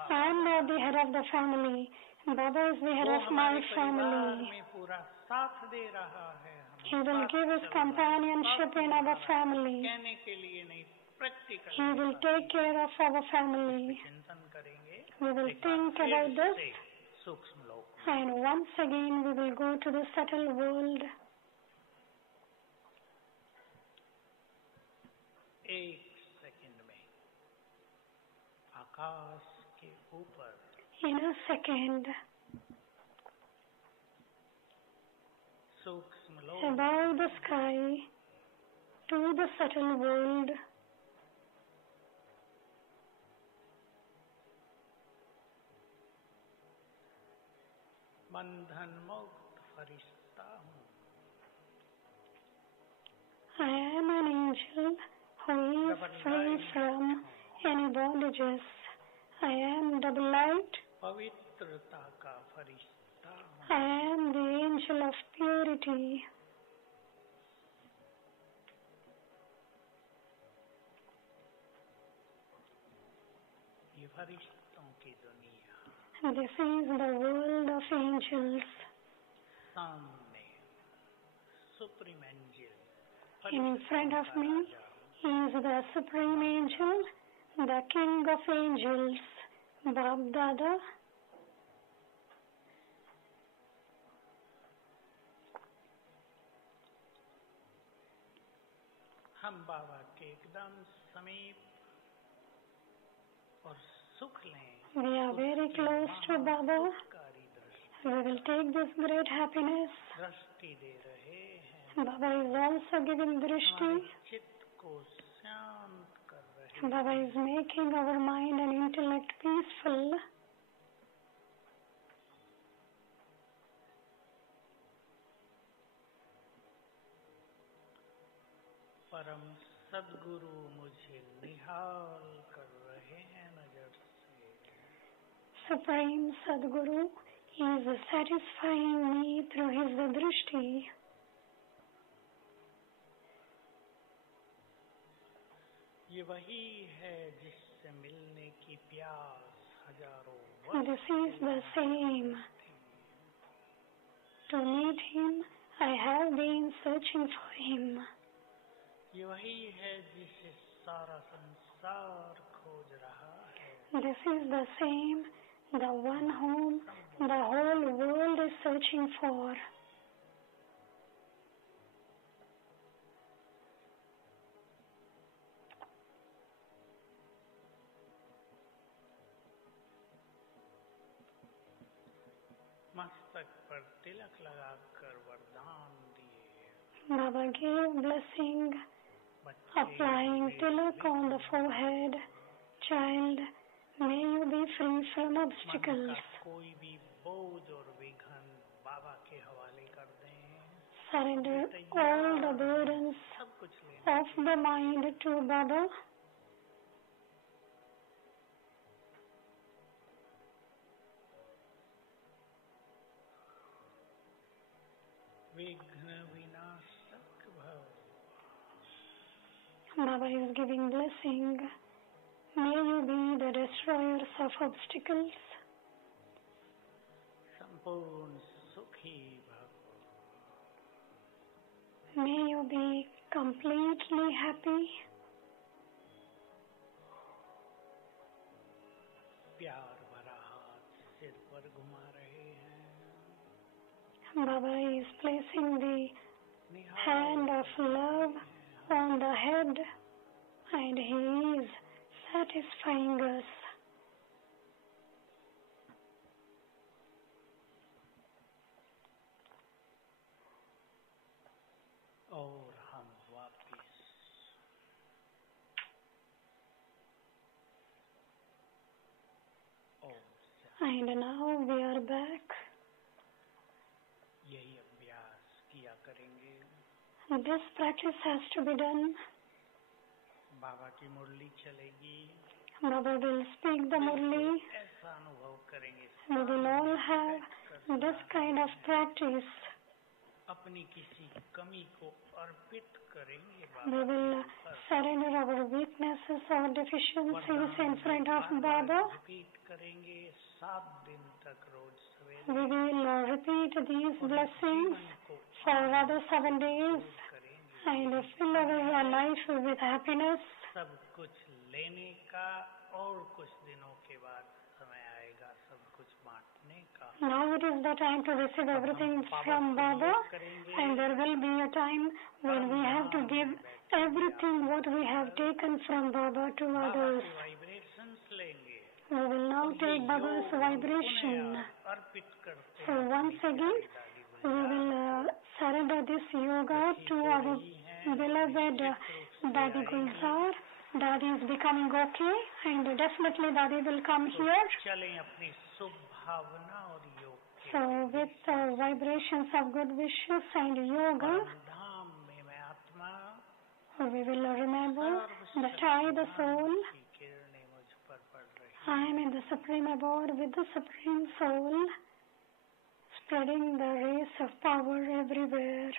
I am not the head of the family. Baba is the head वो of my हमारे परिवार family. में पूरा साथ दे रहा है, He will give his companionship in our family. कहने के लिए नहीं, practical He will take care of our family. चिंतन करेंगे. We will एक बार think फिर about this, से सूक्ष्म लोक में. and once again we will go to the subtle world. एक सेकंड में आकाश के ऊपर In a second, सूक्ष्म लोक above the sky, to the subtle world. बंधन मुक्त फरिश्ता हूँ. I am an angel who is free from any bondages. I am double light. पवित्रता का फरिश्ता हूँ. I am the angel of purity. ये फरिश्तों की दुनिया. This is the world of angels. सामने supreme angel. In front of me is the supreme angel, the king of angels, Bapdada. हम बाबा के एकदम समीप और सुख लें. We are very close to Baba. सुखकारी दृष्टि. We will take this great happiness. दृष्टि दे रहे हैं. Baba is also giving drishti. हमारे चित्त को शांत कर रहे हैं. Baba is making our mind and intellect peaceful. परम सदगुरु मुझे निहाल कर रहे हैं नजर से. Supreme Sadguru is satisfying me through his drishti. ये वही है जिससे मिलने की प्यास हजारों वर्ष. This is the same. To meet him, I have been searching for him. ये वही है जिसे सारा संसार खोज रहा है. This is the same, the one whom the whole world is searching for. मस्तक पर तिलक लगाकर वरदान दिए. Baba gave blessing, बच्चे applying tilak on the forehead. Child, may you be free from मन obstacles. का कोई भी बोझ और विघन बाबा के हवाले कर दें. Surrender all the burdens सब कुछ लेने of the mind to Baba. विघ्न विनाशक भव. Baba is giving blessing. May you be the destroyers of obstacles. संपूर्ण सुखी भव. May you be completely happy. प्यार भरा हाथ सिर पर घुमा रहे हैं. Baba is placing the hand of love on the head, and he is satisfying us. और हम वापिस And now we are back. यही अभ्यास किया करेंगे. This practice has to be done. बाबा की मुरली चलेगी. Baba will speak the Murli. ऐसा अनुभव करेंगे. We will all have this kind of practice. अपनी किसी कमी को अर्पित करेंगे We Baba will surrender our weaknesses, our deficiencies in front of Baba. Repeat करेंगे 7 दिन तक रोज सवेरे We will repeat these blessings for another 7 days and fill our life with happiness. सब कुछ लेने का और कुछ दिनों के बाद समय आएगा सब कुछ बांटने का Now it is the time to receive everything from Baba, and there will be a time when we have to give everything what we have taken from Baba to others. Vibrations लेंगे We will now take Baba's vibration. अर्पित करते So once again, we will surrender this yoga to our beloved Dadi Gulzar. Dadi is becoming okay, and definitely Dadi will come here. चलें अपनी शुभ भावना और योग के So with vibrations of good wishes and yoga, धाम में मैं आत्मा we will remember that I, the soul, की किरणें मुझ पर पड़ रही I am in the Supreme Abode with the Supreme Soul, spreading the rays of power everywhere.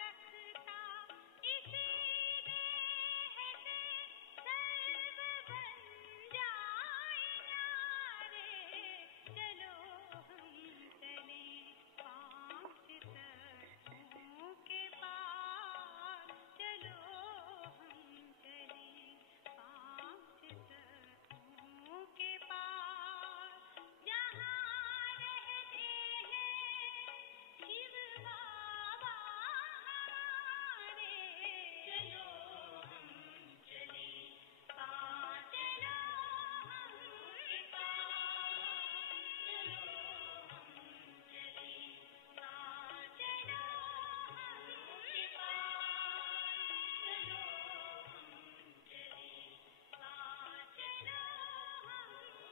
रखता इसी नेह से सर्व बन जाए न्यारे। चलो हम चले पांच तत्वों के पार, चलो हम चले पांच तत्वों के पार। जहाँ रहते हैं शिव बाबा हमारे, चलो हम चले पांच, चलो हम के पार, चलो हम चले पांच, चलो हम के पार, चलो हम चले पांच, चलो हम के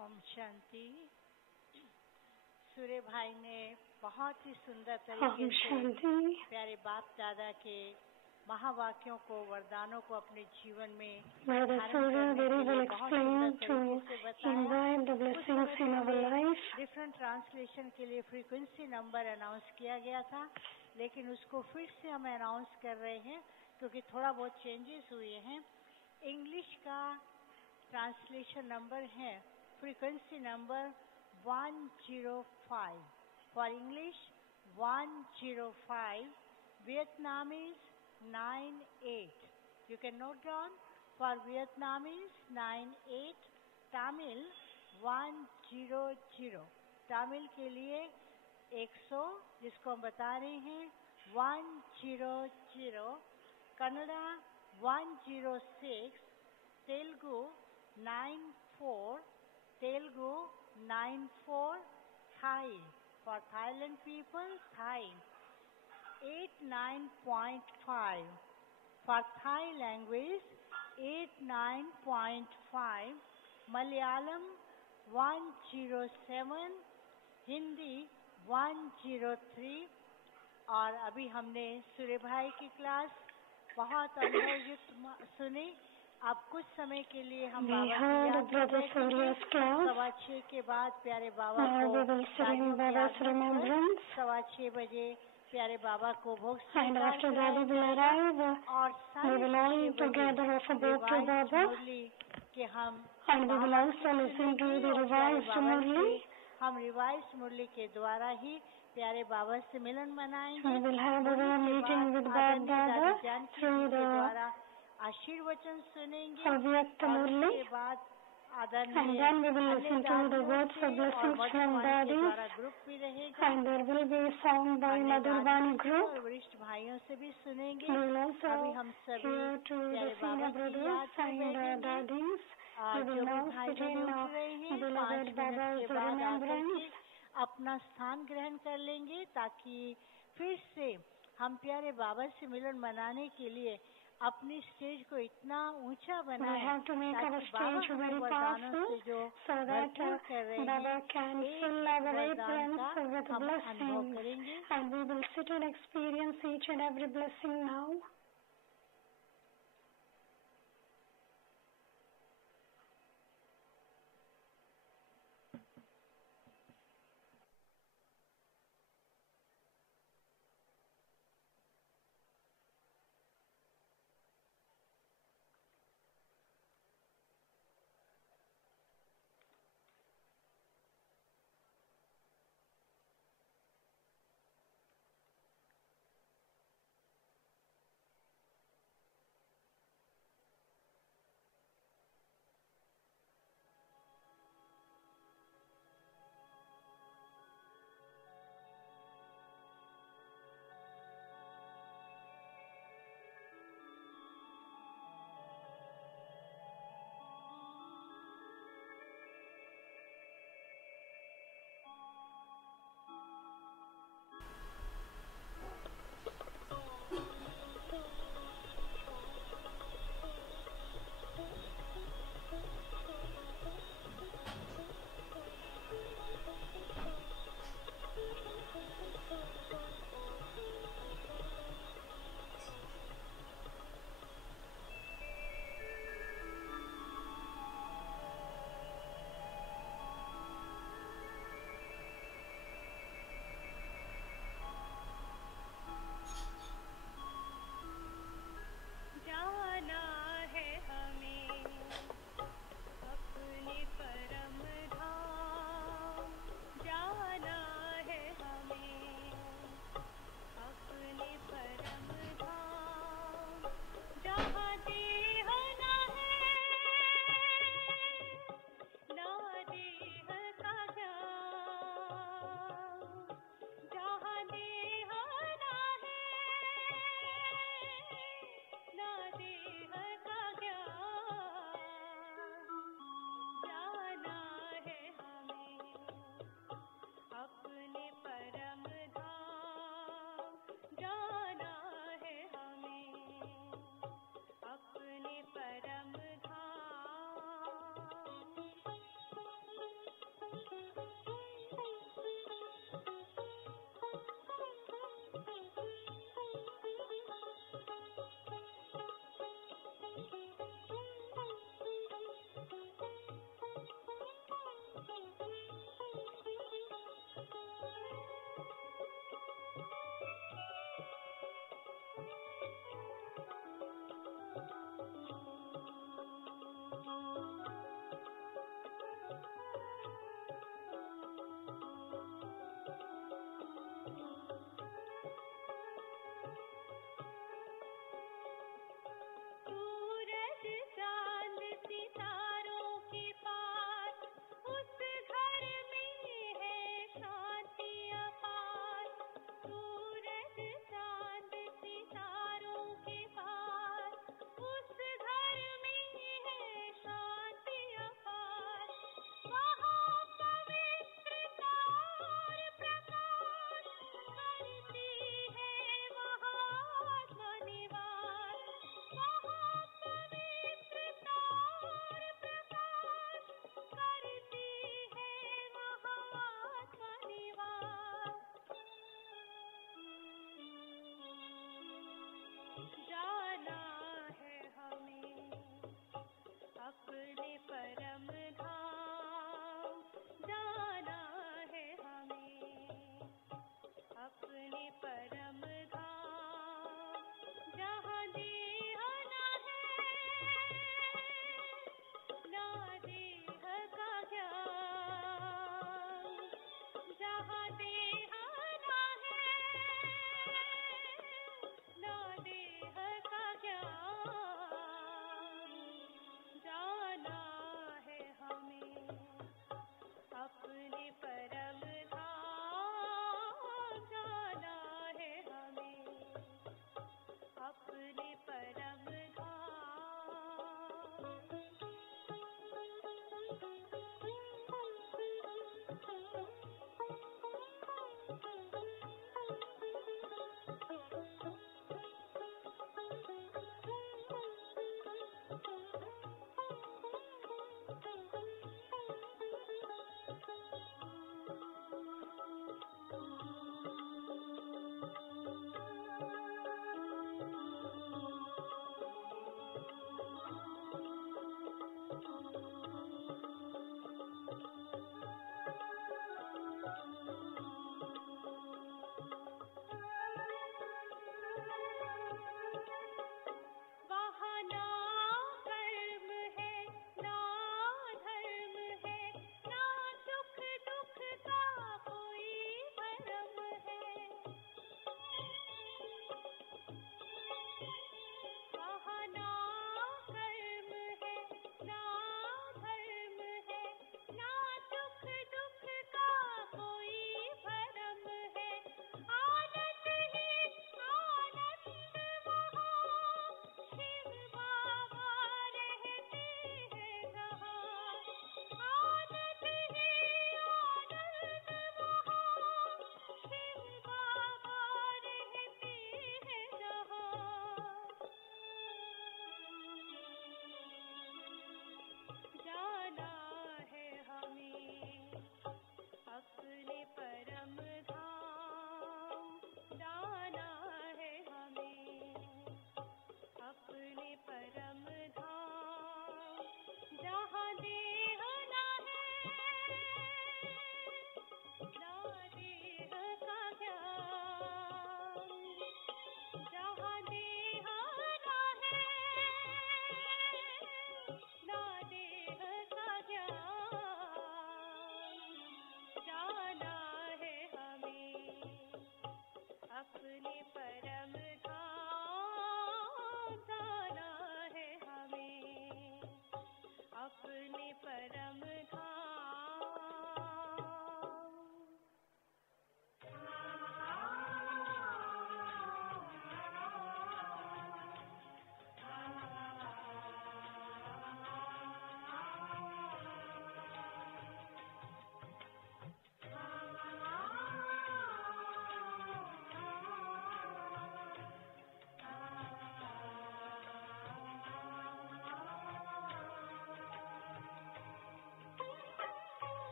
ओम शांति। सूर्य भाई ने बहुत ही सुंदर तरीके Om से Shanti. प्यारे बाप दादा के महावाक्यों को, वरदानों को अपने जीवन में Brother धारण Surya करने very के well लिए बहुत सुंदर explained to तरीके से बताया। invite the blessings in our life. Different translation के लिए फ्रीक्वेंसी नंबर अनाउंस किया गया था, लेकिन उसको फिर से हम अनाउंस कर रहे हैं क्योंकि थोड़ा बहुत चेंजेस हुए हैं। इंग्लिश का ट्रांसलेशन नंबर है frequency number 105, for English 105, Vietnamese 98. You can note down for Vietnamese 98, Tamil 100, Tamil के लिए 100 जिसको हम बता रहे हैं 100, Kannada 106, Telugu 94, Telugu 94, Thai for Thailand people, Thai 89.5, for Thai language 89.5, Malayalam 107, Hindi 103। और अभी हमने सूर्य भाई की क्लास बहुत अनुभवयुक्त सुनी। अब कुछ समय के लिए हम We बाबा heard की याद में Brother बैठेंगे। Surya's class. 6:15 के बाद प्यारे बाबा Now को we will sing दादियों की Baba's याद में remembrance. 6:15 बजे प्यारे बाबा को भोग And स्वीकार after कराया Daddy will जाएगा। arrive, और we will all 6:30 together offer बजे both to रिवाइज Baba. मुरली के हम And we will also listen to the revised Murli. हम रिवाइज मुरली के द्वारा ही प्यारे बाबा से मिलन मनाएंगे। We will have Murali our के meeting बाद with आदरणीय Bapdada दादी जानकी through जी के the द्वारा आशीर्वचन सुनेंगे। Avyakt और Murli. उसके बाद And आदरणीय then we will listen to the दादियों words से of blessings और from मधुवाणी के Daddy. द्वारा ग्रुप भी रहेगा। And there will be a song by अन्य Mother दादियों Vani से group. और वरिष्ठ भाइयों से भी सुनेंगे। We will अभी also हम सभी hear to the प्यारे बाबा senior की brothers याद में and बैठेंगे। daddies. We जो will भी now भाई sit बहनें in उठ रहे हैं 5 beloved मिनट Baba's के बाद आकर remembrance. के अपना स्थान ग्रहण कर लेंगे ताकि फिर से हम प्यारे बाबा से मिलन मनाने के लिए अपनी स्टेज को इतना ऊंचा We बनाएं have to make our ताकि बाबा stage हमें very वरदानों powerful से जो so that भरपूर कर रहे Baba हैं can एक fill एक our वरदान aprons का with हम अनुभव blessings. करेंगे। And we will sit and experience each and every blessing now.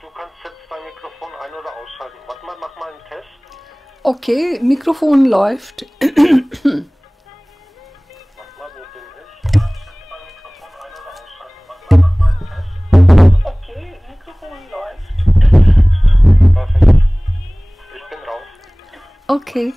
Du kannst jetzt dein Mikrofon ein- oder ausschalten. Warte mal, mach mal einen Test. Okay, Mikrofon läuft. Mach mal, wo bin ich? Dein Mikrofon ein- oder ausschalten. Mach mal einen Test. Okay, Mikrofon läuft. Perfekt. Ich bin raus. Okay.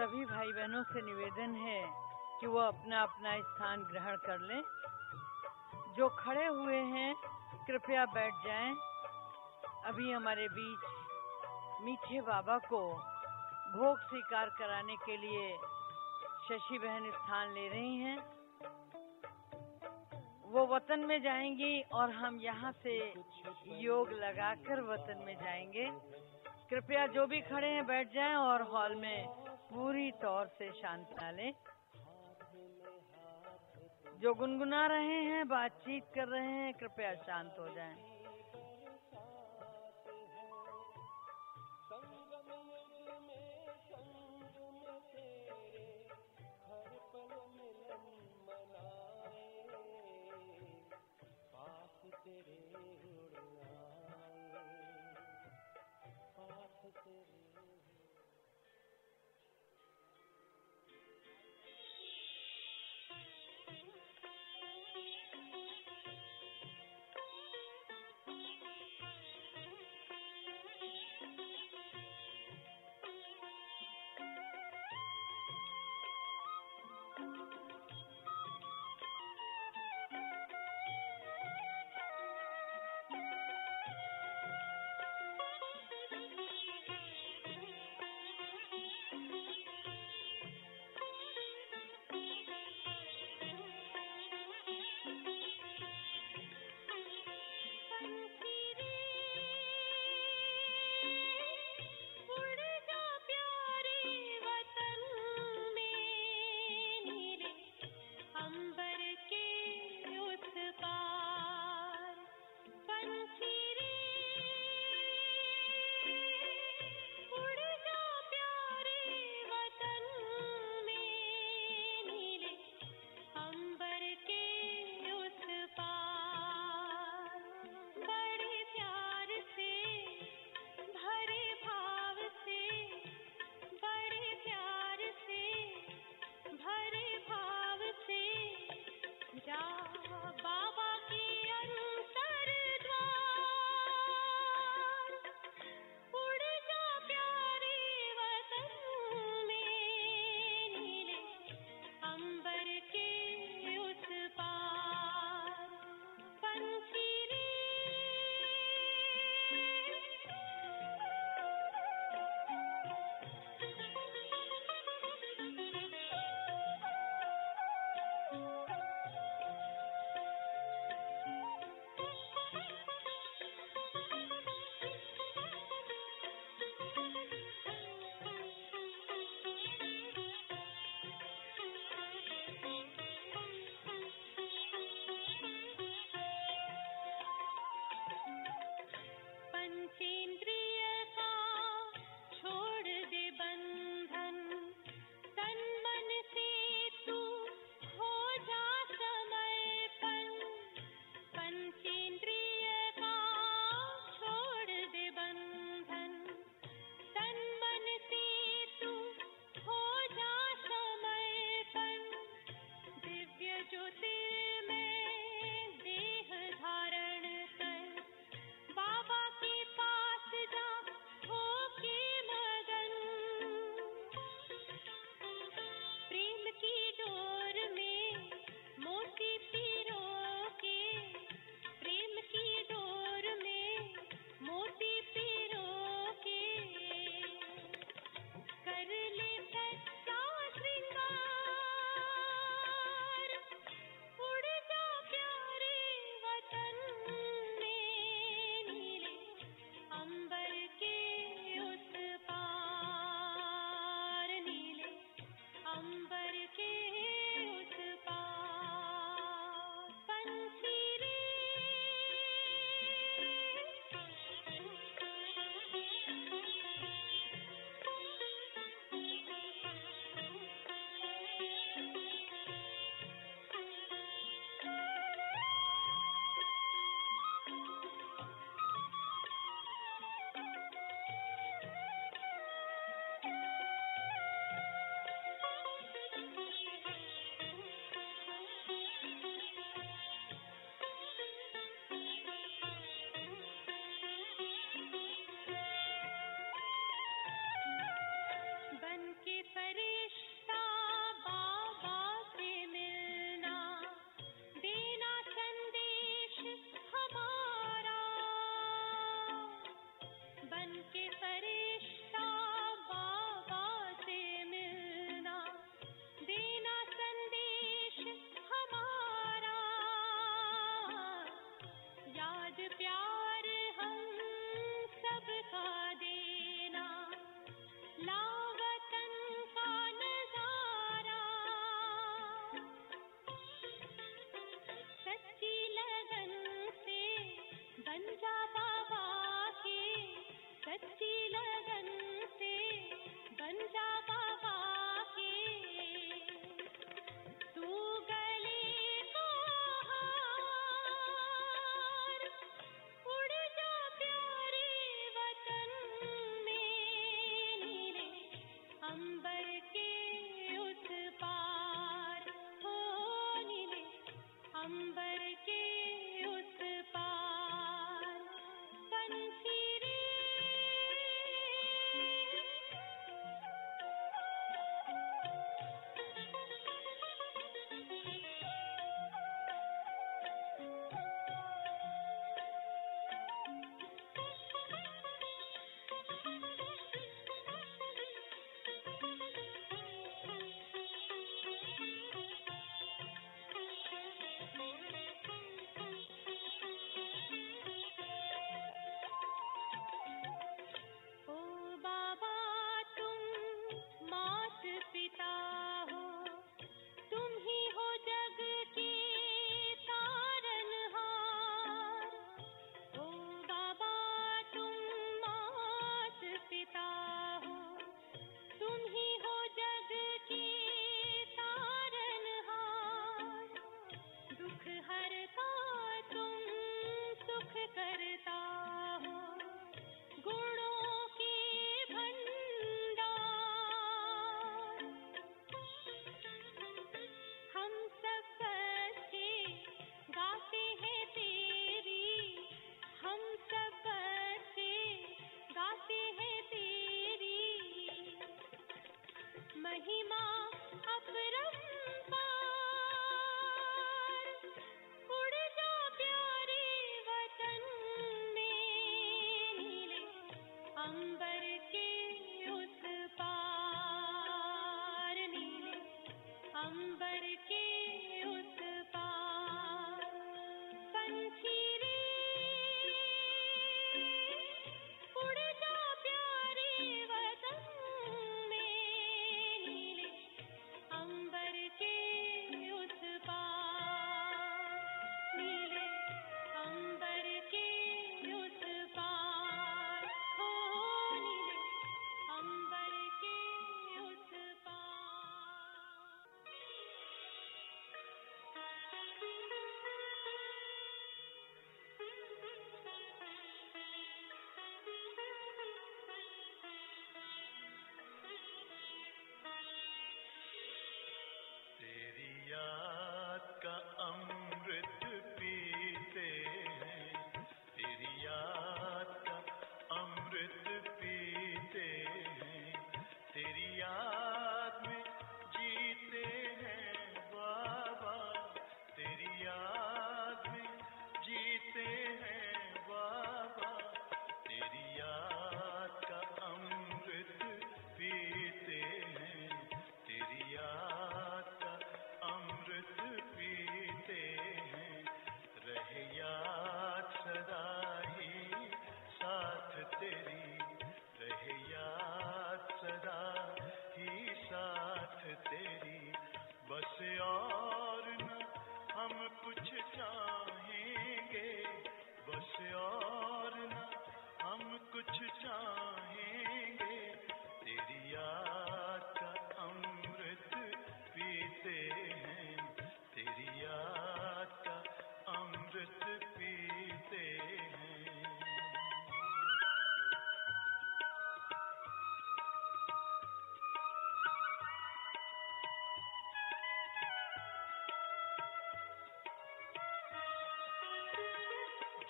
सभी भाई बहनों से निवेदन है कि वो अपना अपना स्थान ग्रहण कर लें। जो खड़े हुए हैं कृपया बैठ जाएं। अभी हमारे बीच मीठे बाबा को भोग स्वीकार कराने के लिए शशि बहन स्थान ले रही हैं। वो वतन में जाएंगी और हम यहाँ से योग लगाकर वतन में जाएंगे। कृपया जो भी खड़े हैं बैठ जाएं और हॉल में पूरी तौर से शांति बना लें। जो गुनगुना रहे हैं, बातचीत कर रहे हैं, कृपया शांत हो जाएं। महिमा अपरंपार। उड़ जा प्यारे वतन में, नीले अंबर के उस पार, नीले अंबर के उस पार। पंछी रे उड़ जा प्यारे वतन में, नीले अंबर के उस पार, नीले अंबर के उस पार, हो नीले अंबर के उस तेरी याद का अमृत पीते हैं, तेरी याद का अमृत पीते हैं, तेरी याद में जीते हैं बाबा, तेरी याद में जीते हैं बाबा, तेरी याद का अमृत पीते हैं, तेरी याद का अमृत पीते हैं। रहे याद सदा ही साथ तेरी, रहे याद सदा ही साथ तेरी। बस और न हम कुछ चाहेंगे, बस और न हम कुछ चाहेंगे, तेरी याद का अमृत पीते हैं, तेरी याद का अमृत पीते हैं।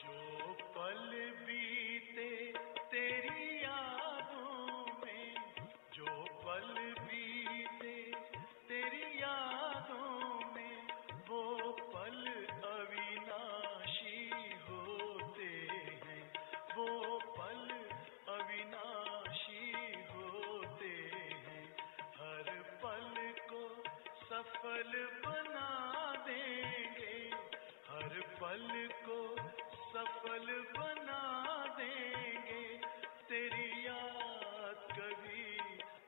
जो पल बीते तेरी यादों में, जो पल बीते तेरी यादों में, वो पल अविनाशी होते हैं, वो पल अविनाशी होते हैं। हर पल को सफल बना देंगे, हर पल को सफल बना देंगे, तेरी याद कभी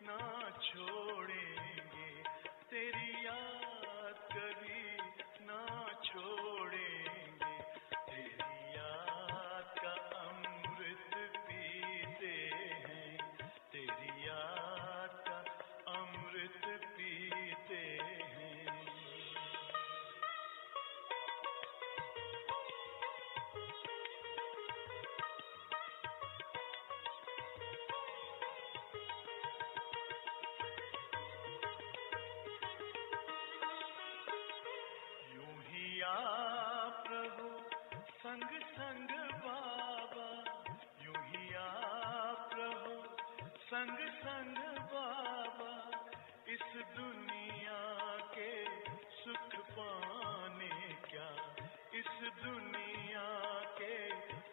ना छोड़ेंगे, तेरी याद कभी ना छोड़ेंगे। तेरी याद का अमृत पीते हैं, तेरी याद का अमृत पीते हैं। यूं ही आप रहो संग संग बाबा, यूं ही आप रहो संग संग बाबा, इस दुनिया के सुख पाने क्या, इस दुनिया के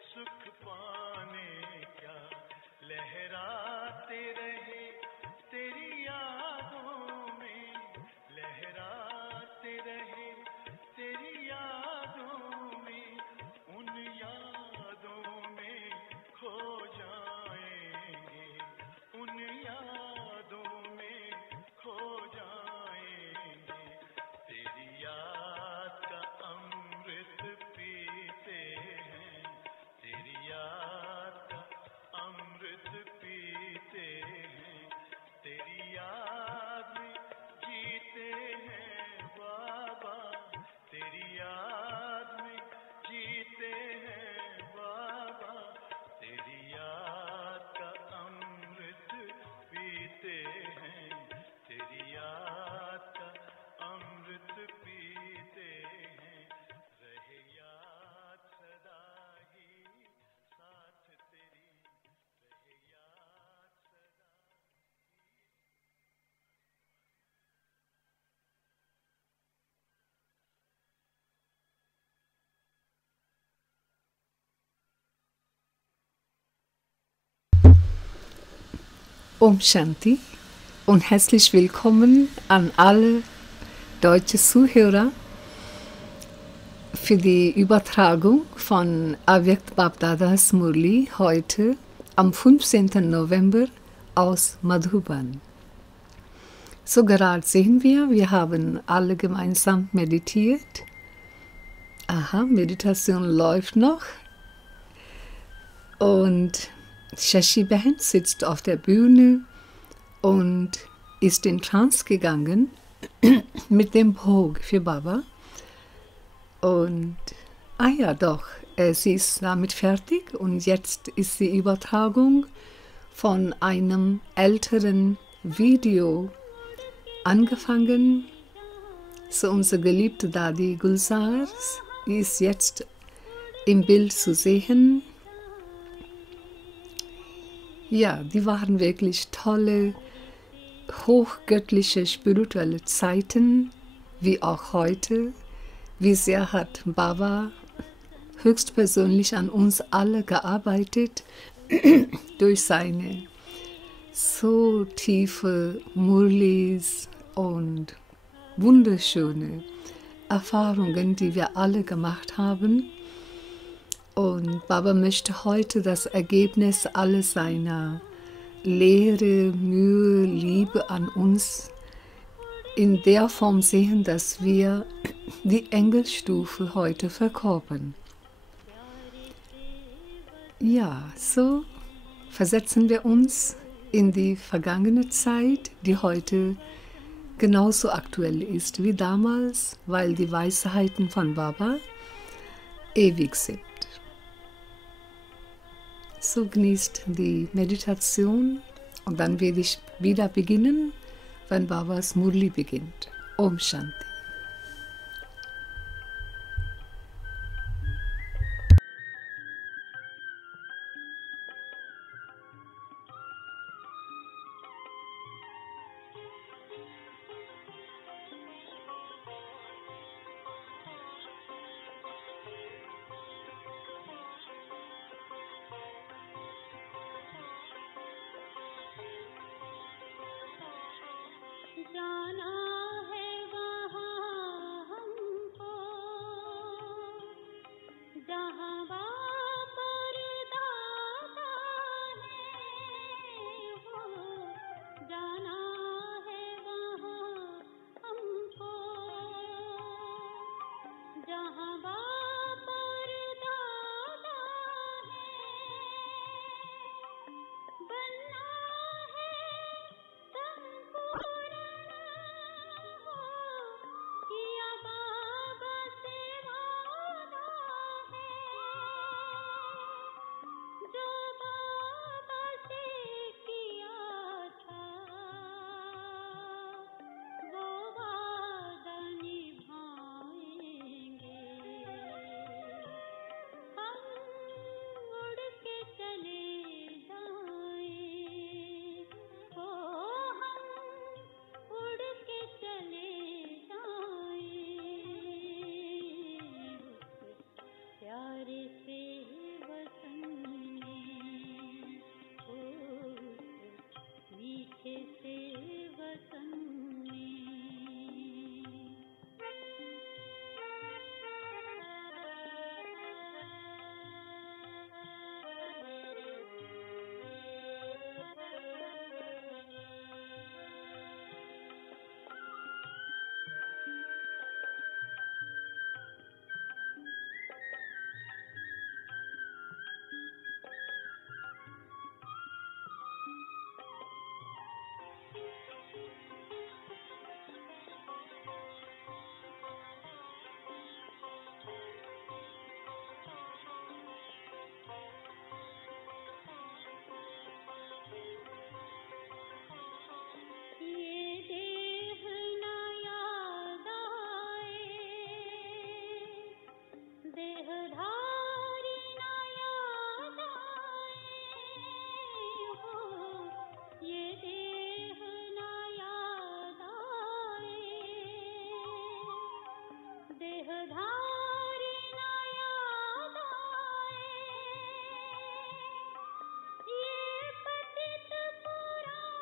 सुख पाने क्या। लहराते रहे तेरी यादों में, लहराते रहे तेरी यादों में, उन यादों में खो जाएंगे, उन यादों Shanti und herzlich willkommen an alle deutsche Zuhörer für die Übertragung von Avyakt Bapdadas Murli heute am 15. November aus Madhuban. So gerade sehen wir haben alle gemeinsam meditiert. Aha, Meditation läuft noch. Und Shashi Behan sitzt auf der Bühne und ist in Trance gegangen mit dem Bhog für Baba. Und, ja doch, sie ist damit fertig und jetzt ist die Übertragung von einem älteren Video angefangen. So unsere geliebte Dadi Gulzar ist jetzt im Bild zu sehen. Ja, die waren wirklich tolle, hochgöttliche, spirituelle Zeiten, wie auch heute. Wie sehr hat Baba höchstpersönlich an uns alle gearbeitet durch seine so tiefe Murlis und wunderschöne Erfahrungen, die wir alle gemacht haben. Und Baba möchte heute das Ergebnis aller seiner Lehre, Mühe, Liebe an uns in der Form sehen, dass wir die Engelstufe heute verkörpern. Ja, so versetzen wir uns in die vergangene Zeit, die heute genauso aktuell ist wie damals, weil die Weisheiten von Baba ewig sind. So genießt die Meditation und dann werde ich wieder beginnen, wenn Babas Murli beginnt. Shanti. जाना है वहाँ हमको जहाँ बापरदादा है वो जाना है वहाँ हमको जहाँ बापरदादा है बनना है संपूर्ण किया बाबा से वादा है जो बाबा से किया था वो वादा निभाएंगे हम उड़ के चले जाएं ओ हम उड़ के चले जाएं प्यारे से वतन में ओ मीठे से वतन में ये देह न याद आए देहधारी न याद आए हो ये देह न याद आए देहधारी न याद आए ये पतित पुराण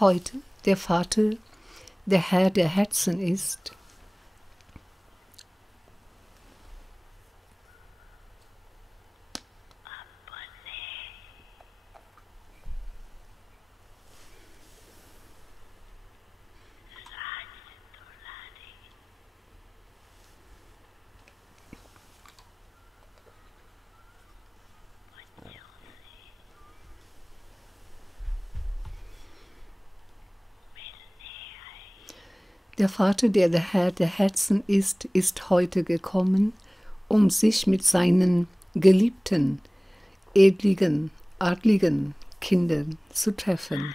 heute der Vater, der Herr der Herzen ist, der Vater, der Herr der Herzen ist heute gekommen, um sich mit seinen geliebten, edligen, adligen Kindern zu treffen.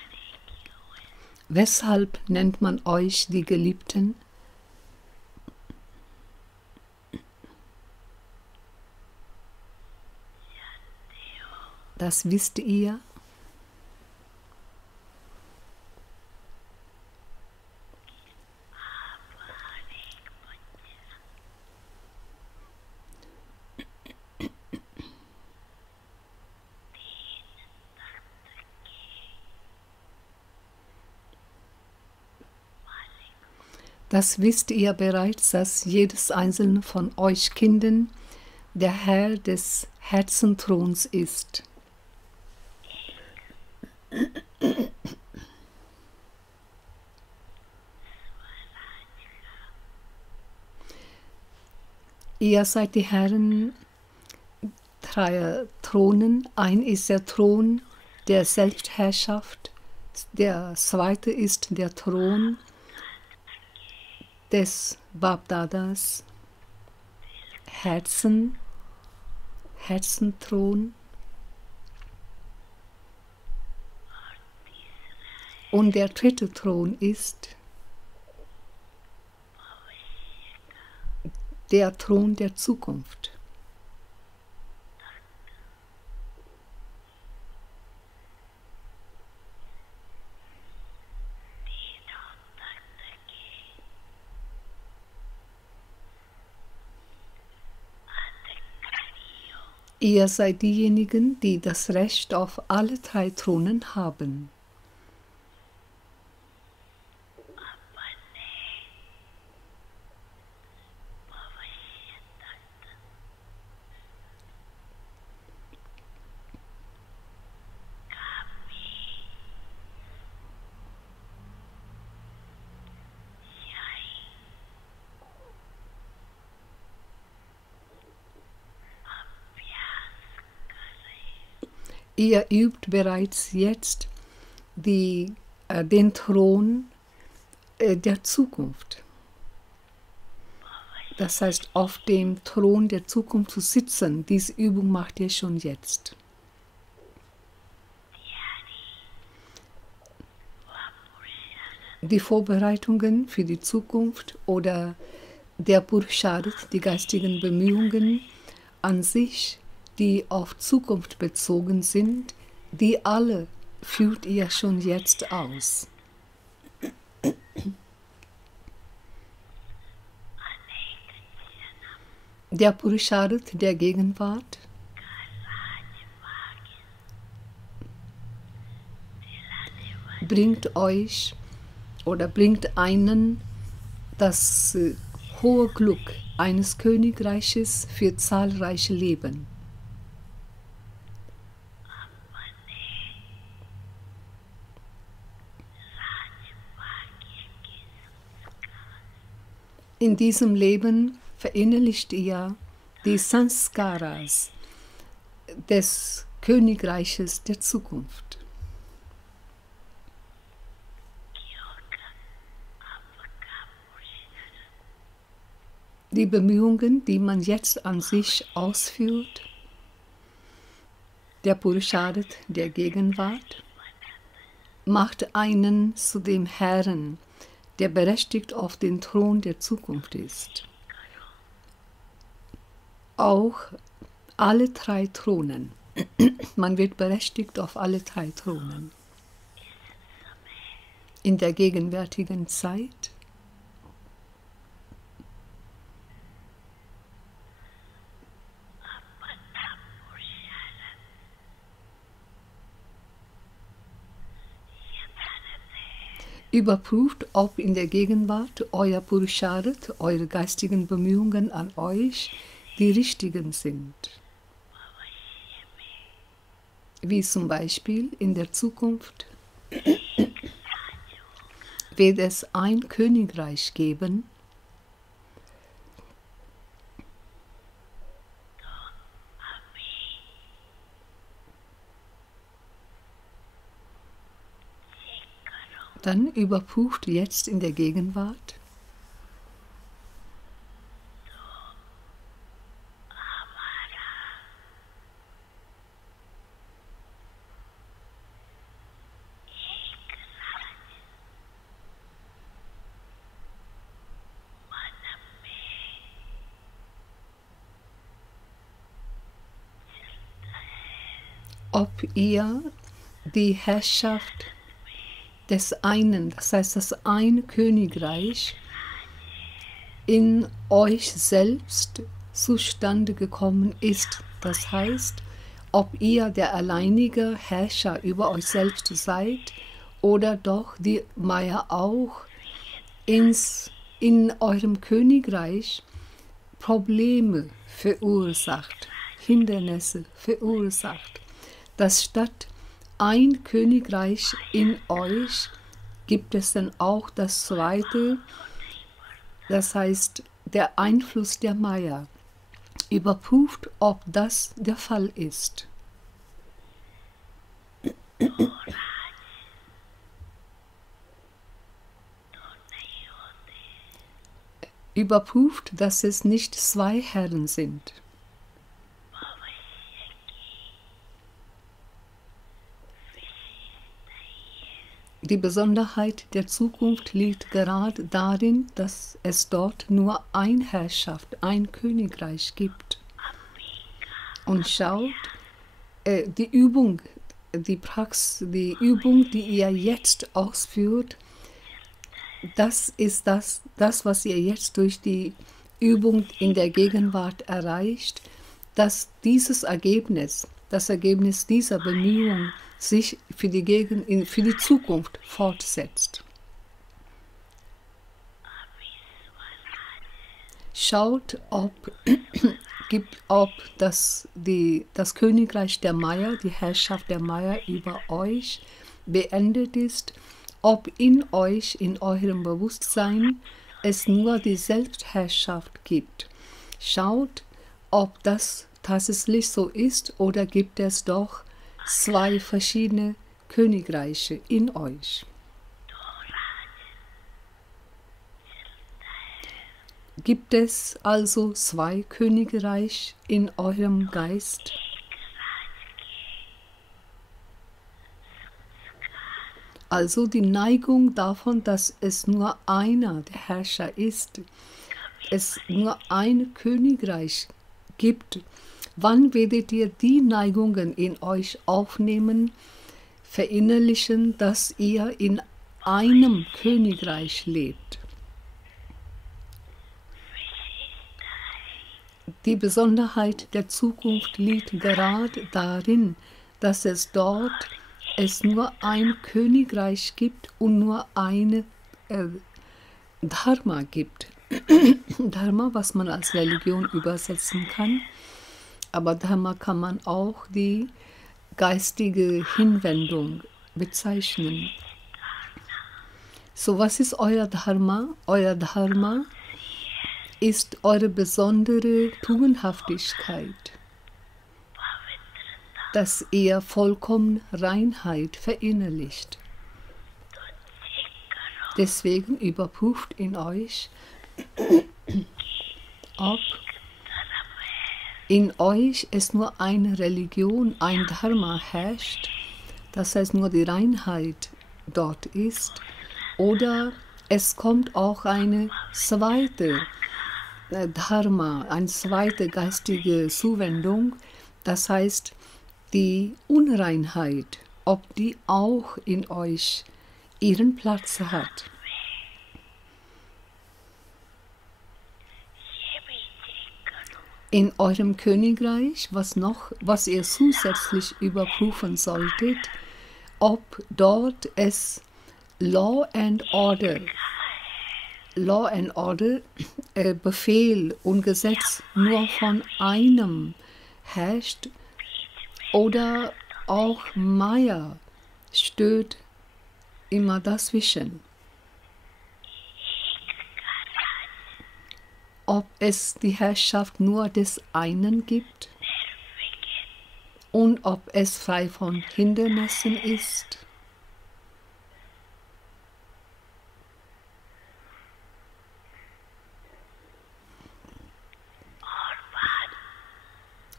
Weshalb nennt man euch die Geliebten? Das wisst ihr. Das wisst ihr bereits, dass jedes einzelne von euch Kindern der Herr des Herzenthrons ist. Ihr seid die Herren dreier Thronen. Ein ist der Thron der Selbstherrschaft, der zweite ist der Thron des Bapdadas, Herzenthron. Und der dritte Thron ist der Thron der Zukunft. Ihr seid diejenigen, die das Recht auf alle drei Thronen haben. Ihr übt bereits jetzt den Thron der Zukunft. Das heißt, auf dem Thron der Zukunft zu sitzen, diese Übung macht ihr schon jetzt. Die Vorbereitungen für die Zukunft oder der Purusharth, die geistigen Bemühungen an sich, die auf Zukunft bezogen sind, die alle führt ihr schon jetzt aus. Der Purusharth der Gegenwart, bringt euch oder bringt einen das hohe Glück eines Königreiches für zahlreiche Leben. In diesem Leben verinnerlicht ihr die Sanskaras des Königreiches der Zukunft. Die Bemühungen, die man jetzt an sich ausführt, der Purusharth der Gegenwart, macht einen zu dem Herrn, der berechtigt auf den Thron der Zukunft ist. Auch alle drei Thronen. Man wird berechtigt auf alle drei Thronen. In der gegenwärtigen Zeit, Überprüft, ob in der Gegenwart euer Purusharth, eure geistigen Bemühungen an euch die richtigen sind. Wie zum Beispiel in der Zukunft wird es ein Königreich geben, dann überprüft jetzt in der Gegenwart, ob ihr die Herrschaft des einen, das heißt das ein Königreich, in euch selbst zustande gekommen ist. Das heißt, ob ihr der alleinige Herrscher über euch selbst seid oder doch die Maya auch in eurem Königreich Probleme verursacht, Hindernisse verursacht, dass statt ein Königreich in euch gibt es dann auch das zweite, das heißt der Einfluss der Maya. Überprüft, ob das der Fall ist. Überprüft, dass es nicht zwei Herren sind. Die Besonderheit der Zukunft liegt gerade darin, dass es dort nur eine Herrschaft, ein Königreich gibt. Und schaut, die Übung, die Übung, die ihr jetzt ausführt, das ist das, was ihr jetzt durch die Übung in der Gegenwart erreicht, dass dieses Ergebnis, das Ergebnis dieser Bemühung sich für die Zukunft fortsetzt. Schaut, ob das Königreich der Maya, die Herrschaft der Maya über euch beendet ist, ob in euch, in eurem Bewusstsein, es nur die Selbstherrschaft gibt. Schaut, ob das tatsächlich so ist oder gibt es doch zwei verschiedene Königreiche in euch. Gibt es also zwei Königreiche in eurem Geist? Also die Neigung davon, dass es nur einer der Herrscher ist, es nur ein Königreich gibt. Wann werdet ihr die Neigungen in euch aufnehmen, verinnerlichen, dass ihr in einem Königreich lebt? Die Besonderheit der Zukunft liegt gerade darin, dass es nur ein Königreich gibt und nur eine Dharma gibt. Dharma, was man als Religion übersetzen kann. Aber Dharma kann man auch die geistige Hinwendung bezeichnen. So, was ist euer Dharma? Euer Dharma ist eure besondere Tugendhaftigkeit, dass ihr vollkommen Reinheit verinnerlicht. Deswegen überprüft in euch, ob in euch es nur eine Religion, ein Dharma herrscht, das heißt nur die Reinheit dort ist, oder es kommt auch eine zweite Dharma, eine zweite geistige Zuwendung, das heißt die Unreinheit, ob die auch in euch ihren Platz hat. In eurem Königreich, was ihr zusätzlich überprüfen solltet, ob dort es Law and Order. Law and Order, Befehl und Gesetz nur von einem herrscht oder auch Maya steht immer dazwischen. Ob es die Herrschaft nur des einen gibt und ob es frei von Hindernissen ist.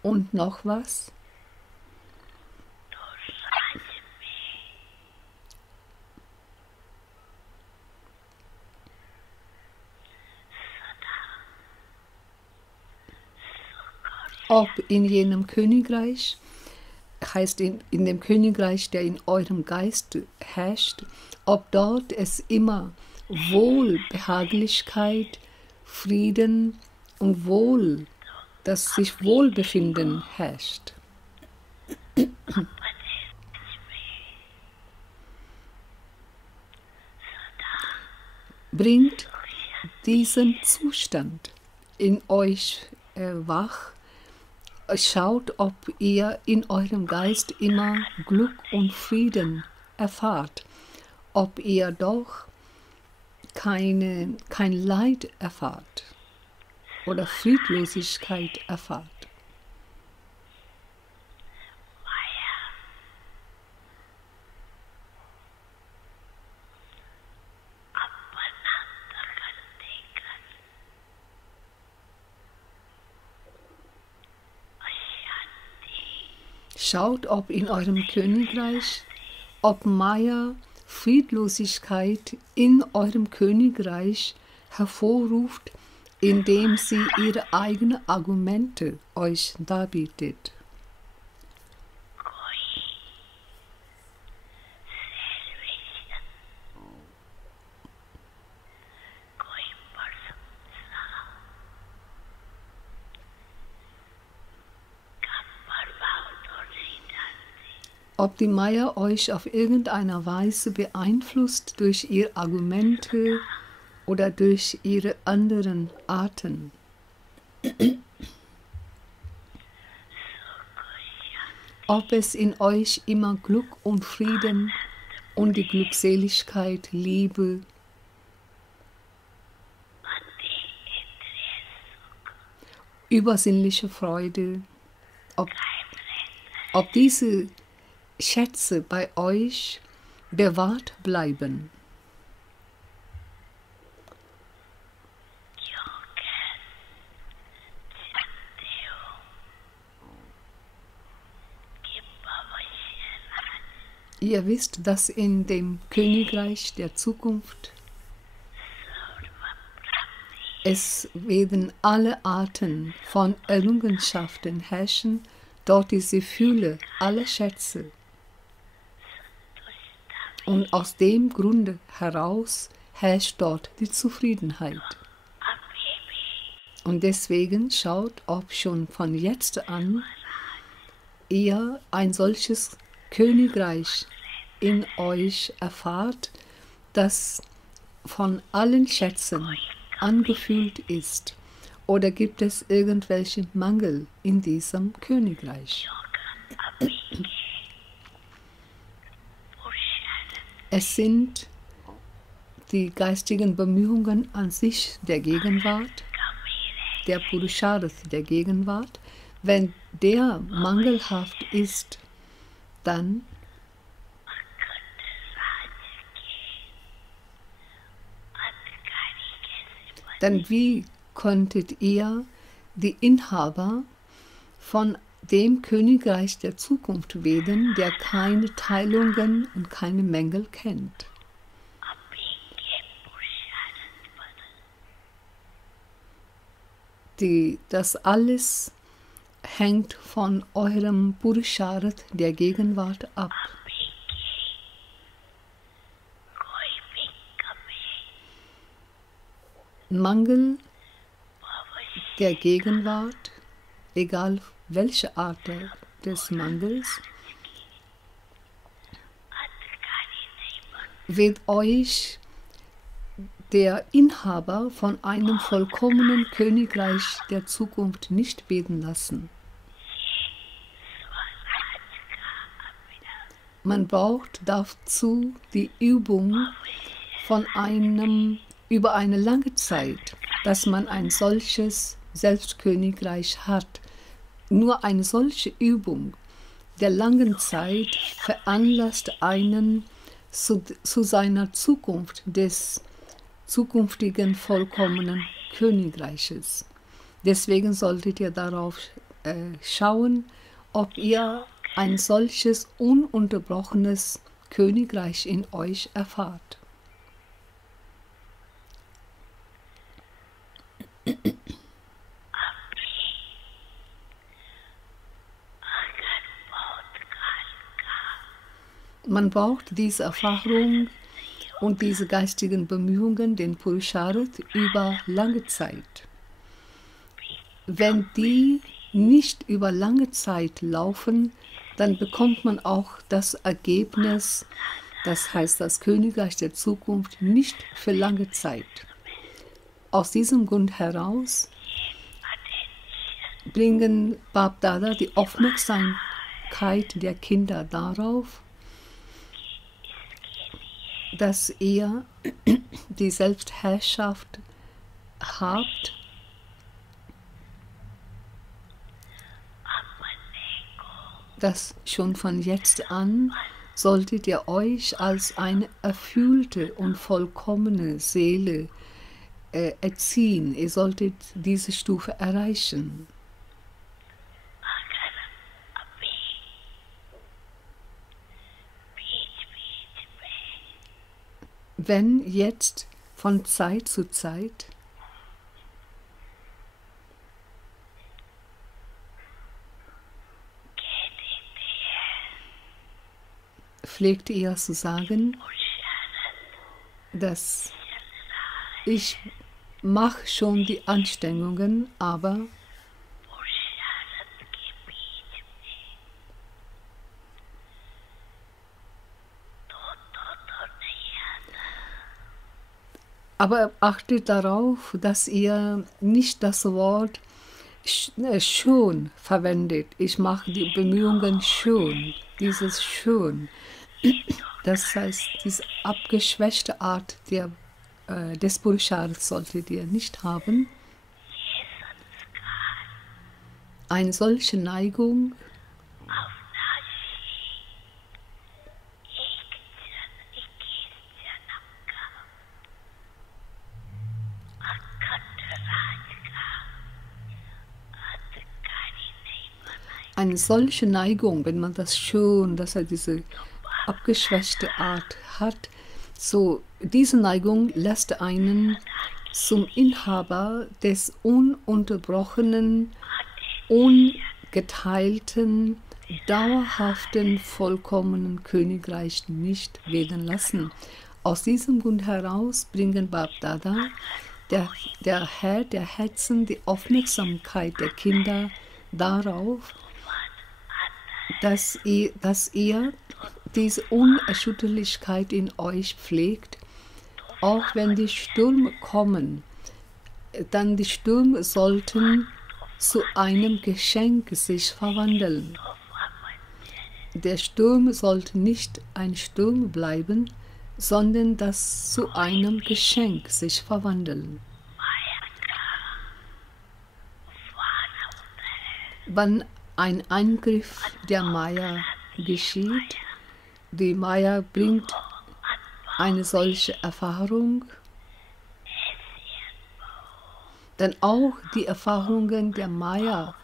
Und noch was? Ob in jenem Königreich, heißt in dem Königreich, der in eurem Geist herrscht, ob dort es immer Wohlbehaglichkeit, Frieden und das sich Wohlbefinden herrscht. Bringt diesen Zustand in euch wach. Schaut, ob ihr in eurem Geist immer Glück und Frieden erfahrt, ob ihr doch kein Leid erfahrt oder Friedlosigkeit erfahrt. Schaut, ob in eurem Königreich, ob Maya Friedlosigkeit in eurem Königreich hervorruft, indem sie ihre eigenen Argumente euch darbietet. Ob die Maya euch auf irgendeine Weise beeinflusst durch ihre Argumente oder durch ihre anderen Arten. Ob es in euch immer Glück und Frieden und die Glückseligkeit, Liebe, übersinnliche Freude, ob diese Schätze bei euch bewahrt bleiben. Ihr wisst, dass in dem Königreich der Zukunft es werden alle Arten von Errungenschaften herrschen, dort ist die Fülle aller Schätze. Und aus dem Grunde heraus herrscht dort die Zufriedenheit. Und deswegen schaut, ob schon von jetzt an ihr ein solches Königreich in euch erfahrt, das von allen Schätzen angefüllt ist. Oder gibt es irgendwelche Mangel in diesem Königreich? Es sind die geistigen Bemühungen an sich der Gegenwart, der Purusharth der Gegenwart. Wenn der mangelhaft ist, dann wie könntet ihr die Inhaber von dem Königreich der Zukunft werden, der keine Teilungen und keine Mängel kennt? Das alles hängt von eurem Purusharth der Gegenwart ab. Mangel der Gegenwart, egal welche Art des Mangels, wird euch der Inhaber von einem vollkommenen Königreich der Zukunft nicht beten lassen. Man braucht dazu die Übung über eine lange Zeit, dass man ein solches Selbstkönigreich hat. Nur eine solche Übung der langen Zeit veranlasst einen zu seiner Zukunft des zukünftigen vollkommenen Königreiches. Deswegen solltet ihr darauf schauen, ob ihr ein solches ununterbrochenes Königreich in euch erfahrt. Man braucht diese Erfahrung und diese geistigen Bemühungen, den Purusharth, über lange Zeit. Wenn die nicht über lange Zeit laufen, dann bekommt man auch das Ergebnis, das heißt das Königreich der Zukunft, nicht für lange Zeit. Aus diesem Grund heraus bringen Bapdada die Aufmerksamkeit der Kinder darauf, dass ihr die Selbstherrschaft habt, dass schon von jetzt an solltet ihr euch als eine erfüllte und vollkommene Seele erziehen. Ihr solltet diese Stufe erreichen. Wenn jetzt von Zeit zu Zeit pflegte ihr zu sagen, dass ich mache schon die Anstrengungen, aber achtet darauf, dass ihr nicht das Wort schon verwendet. Ich mache die Bemühungen schon, dieses schon. Das heißt, diese abgeschwächte Art des Purusharths solltet ihr nicht haben. Eine solche Neigung wenn man das schon, dass er diese abgeschwächte Art hat, so diese Neigung lässt einen zum Inhaber des ununterbrochenen, ungeteilten, dauerhaften, vollkommenen Königreich nicht werden lassen. Aus diesem Grund heraus bringen Bapdada, der Herr der Herzen, die Aufmerksamkeit der Kinder darauf, dass ihr diese Unerschütterlichkeit in euch pflegt, auch wenn die Stürme kommen, dann die Stürme sollten zu einem Geschenk sich verwandeln. Der Sturm sollte nicht ein Sturm bleiben, sondern das zu einem Geschenk sich verwandeln. Wann ein Eingriff der Maya geschieht, die Maya bringt eine solche Erfahrung, dann auch die Erfahrungen der Maya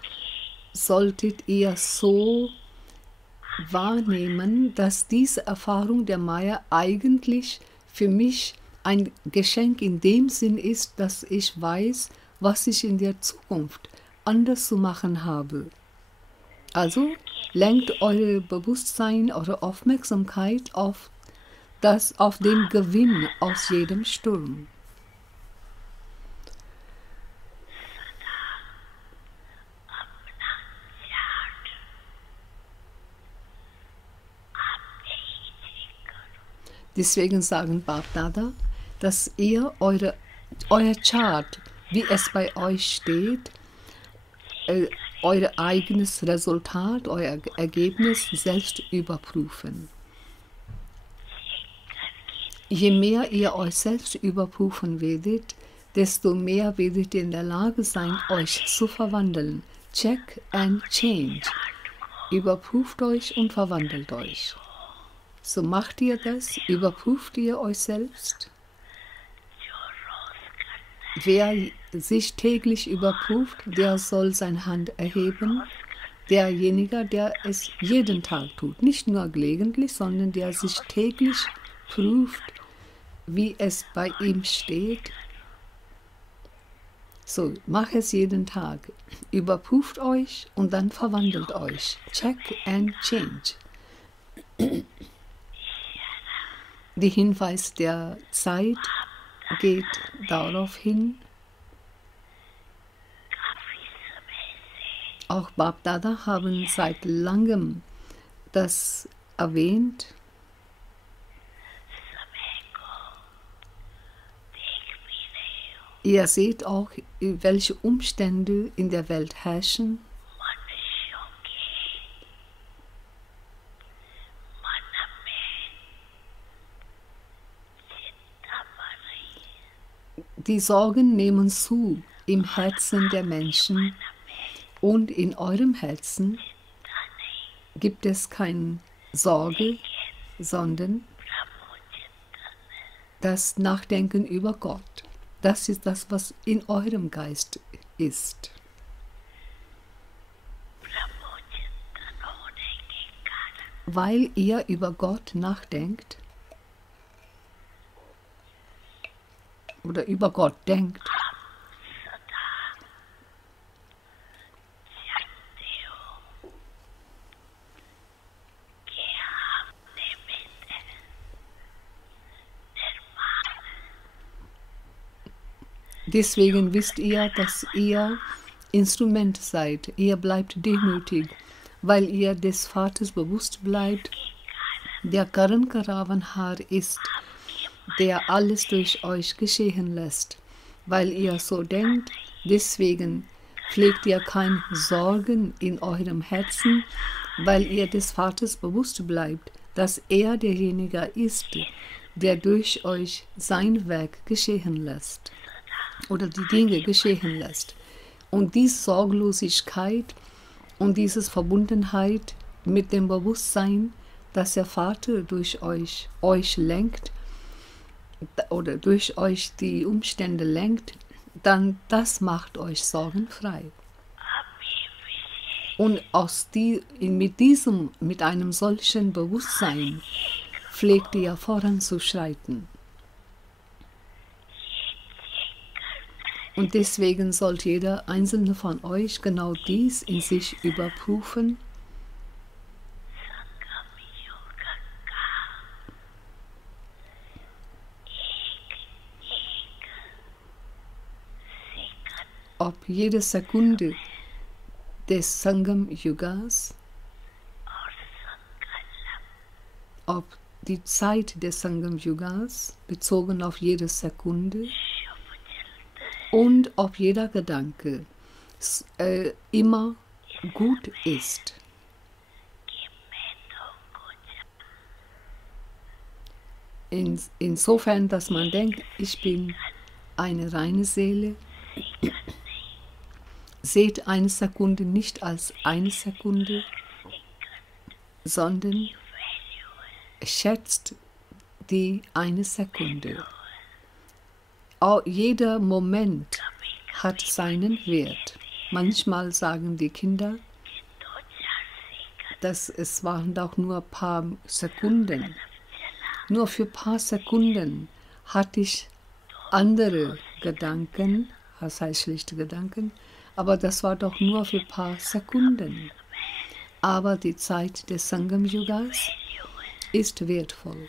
solltet ihr so wahrnehmen, dass diese Erfahrung der Maya eigentlich für mich ein Geschenk in dem Sinn ist, dass ich weiß, was ich in der Zukunft anders zu machen habe. Also lenkt euer Bewusstsein, eure Aufmerksamkeit auf den Gewinn aus jedem Sturm. Deswegen sagen Bapdada, dass ihr euer Chart, wie es bei euch steht, euer eigenes Resultat, euer Ergebnis selbst überprüfen. Je mehr ihr euch selbst überprüfen werdet, desto mehr werdet ihr in der Lage sein, euch zu verwandeln. Check and change. Überprüft euch und verwandelt euch. So macht ihr das, überprüft ihr euch selbst. Wer sich täglich überprüft, der soll seine Hand erheben. Derjenige, der es jeden Tag tut, nicht nur gelegentlich, sondern der sich täglich prüft, wie es bei ihm steht. So, macht es jeden Tag. Überprüft euch und dann verwandelt euch. Check and change. Der Hinweis der Zeit geht darauf hin. Auch Bapdada haben seit langem das erwähnt. Ihr seht auch, welche Umstände in der Welt herrschen. Die Sorgen nehmen zu im Herzen der Menschen und in eurem Herzen gibt es keine Sorge, sondern das Nachdenken über Gott. Das ist das, was in eurem Geist ist. Weil ihr über Gott nachdenkt oder über Gott denkt, deswegen wisst ihr, dass ihr Instrument seid. Ihr bleibt demütig, weil ihr des Vaters bewusst bleibt, der Karan Karavanhar ist, der alles durch euch geschehen lässt. Weil ihr so denkt, deswegen pflegt ihr keine Sorgen in eurem Herzen, weil ihr des Vaters bewusst bleibt, dass er derjenige ist, der durch euch sein Werk geschehen lässt oder die Dinge geschehen lässt. Und diese Sorglosigkeit und diese Verbundenheit mit dem Bewusstsein, dass der Vater durch euch lenkt oder durch euch die Umstände lenkt, dann das macht euch sorgenfrei. Und mit einem solchen Bewusstsein pflegt ihr voranzuschreiten. Und deswegen sollte jeder einzelne von euch genau dies in sich überprüfen. Ob jede Sekunde des Sangam Yugas, ob die Zeit des Sangam Yugas bezogen auf jede Sekunde und ob jeder Gedanke immer gut ist. Insofern, dass man denkt, ich bin eine reine Seele, seht eine Sekunde nicht als eine Sekunde, sondern schätzt die eine Sekunde. Auch jeder Moment hat seinen Wert. Manchmal sagen die Kinder, dass es waren doch nur ein paar Sekunden. Nur für ein paar Sekunden hatte ich andere Gedanken, das heißt schlichte Gedanken, aber das war doch nur für ein paar Sekunden. Aber die Zeit des Sangam Yugas ist wertvoll.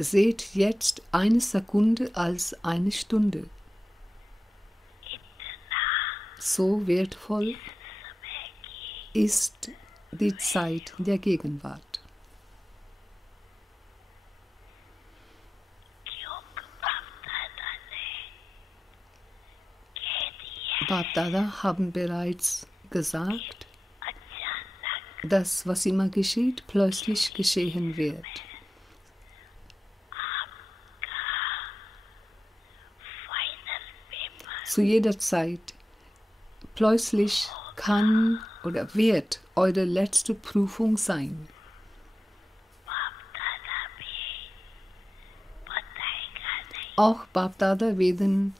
Seht jetzt eine Sekunde als eine Stunde. so wertvoll ist die Zeit der Gegenwart. Bapdada haben bereits gesagt, dass was immer geschieht, plötzlich geschehen wird. Zu jeder Zeit plötzlich kann oder wird eure letzte Prüfung sein. Auch Bapdada werden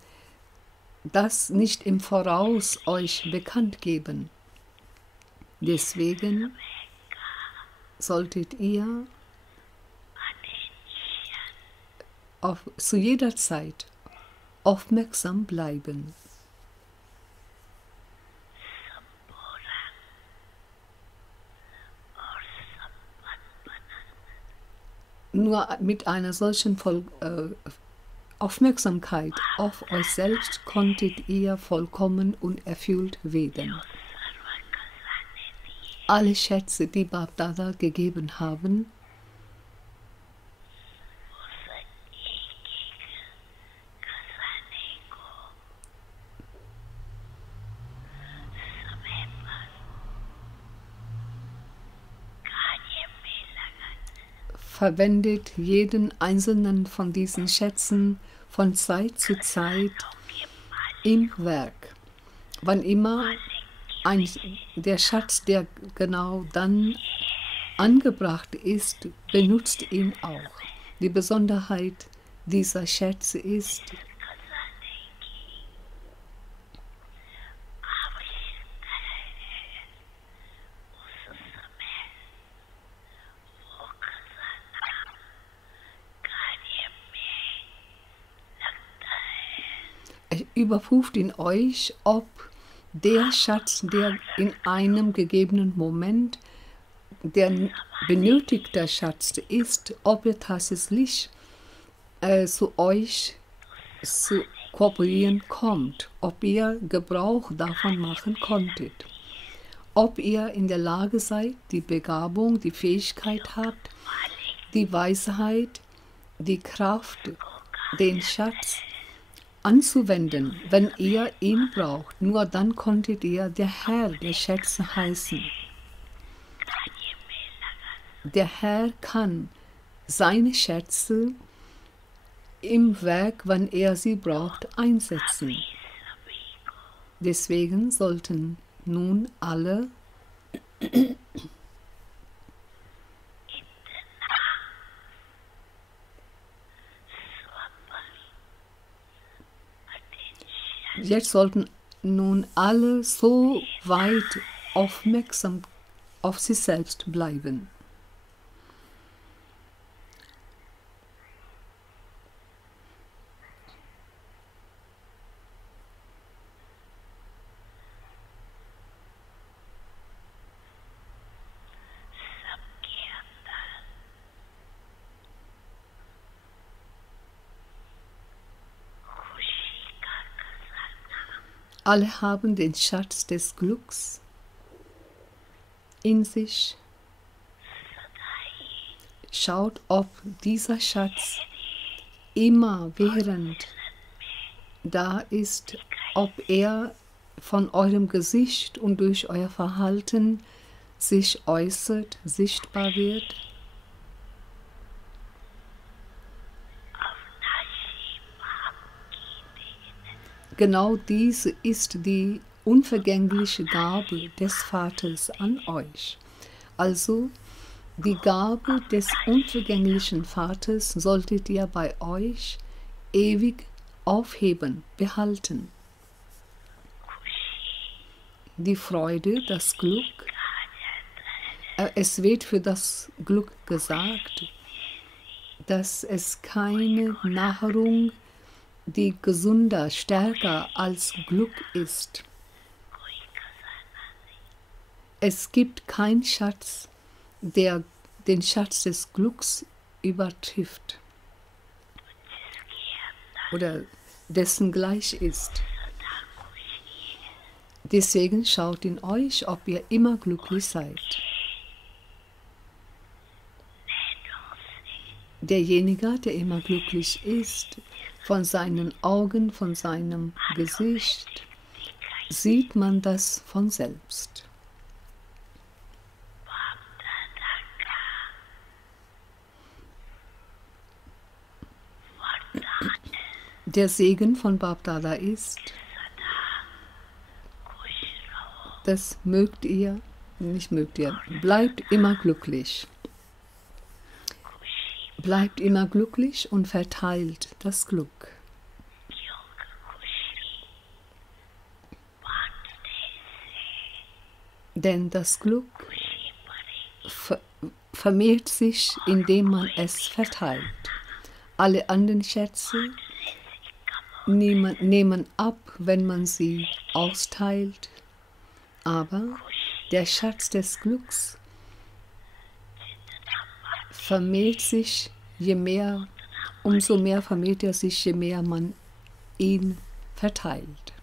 das nicht im Voraus euch bekannt geben. Deswegen solltet ihr zu jeder Zeit aufmerksam bleiben. Nur mit einer solchen Aufmerksamkeit auf euch selbst konntet ihr vollkommen und erfüllt werden. Alle Schätze, die Bapdada gegeben haben, verwendet jeden einzelnen von diesen Schätzen von Zeit zu Zeit im Werk. Wann immer der Schatz, der genau dann angebracht ist, benutzt ihn auch. Die Besonderheit dieser Schätze ist, überprüft in euch, ob der Schatz, der in einem gegebenen Moment der benötigte Schatz ist, ob er tatsächlich zu euch zu kooperieren kommt, ob ihr Gebrauch davon machen konntet, ob ihr in der Lage seid, die Begabung, die Fähigkeit habt, die Weisheit, die Kraft, den Schatz anzuwenden, wenn ihr ihn braucht. Nur dann konntet ihr der Herr der Schätze heißen. Der Herr kann seine Schätze im Werk, wann er sie braucht, einsetzen. Deswegen sollten nun alle so weit aufmerksam auf sich selbst bleiben. Alle haben den Schatz des Glücks in sich. Schaut, ob dieser Schatz immerwährend da ist, ob er von eurem Gesicht und durch euer Verhalten sich äußert, sichtbar wird. Genau diese ist die unvergängliche Gabe des Vaters an euch. Also die Gabe des unvergänglichen Vaters solltet ihr bei euch ewig aufheben, behalten. Die Freude, das Glück, es wird für das Glück gesagt, dass es keine Nahrung die gesunder, stärker als Glück ist. Es gibt keinen Schatz, der den Schatz des Glücks übertrifft oder dessen gleich ist. Deswegen schaut in euch, ob ihr immer glücklich seid. Derjenige, der immer glücklich ist, von seinen Augen, von seinem Gesicht, sieht man das von selbst. Der Segen von Bapdada ist, das mögt ihr, nicht mögt ihr, bleibt immer glücklich. Bleibt immer glücklich und verteilt das Glück. Denn das Glück vermehrt sich, indem man es verteilt. Alle anderen Schätze nehmen ab, wenn man sie austeilt. Aber der Schatz des Glücks vermehrt sich, umso mehr vermehrt er sich, je mehr man ihn verteilt.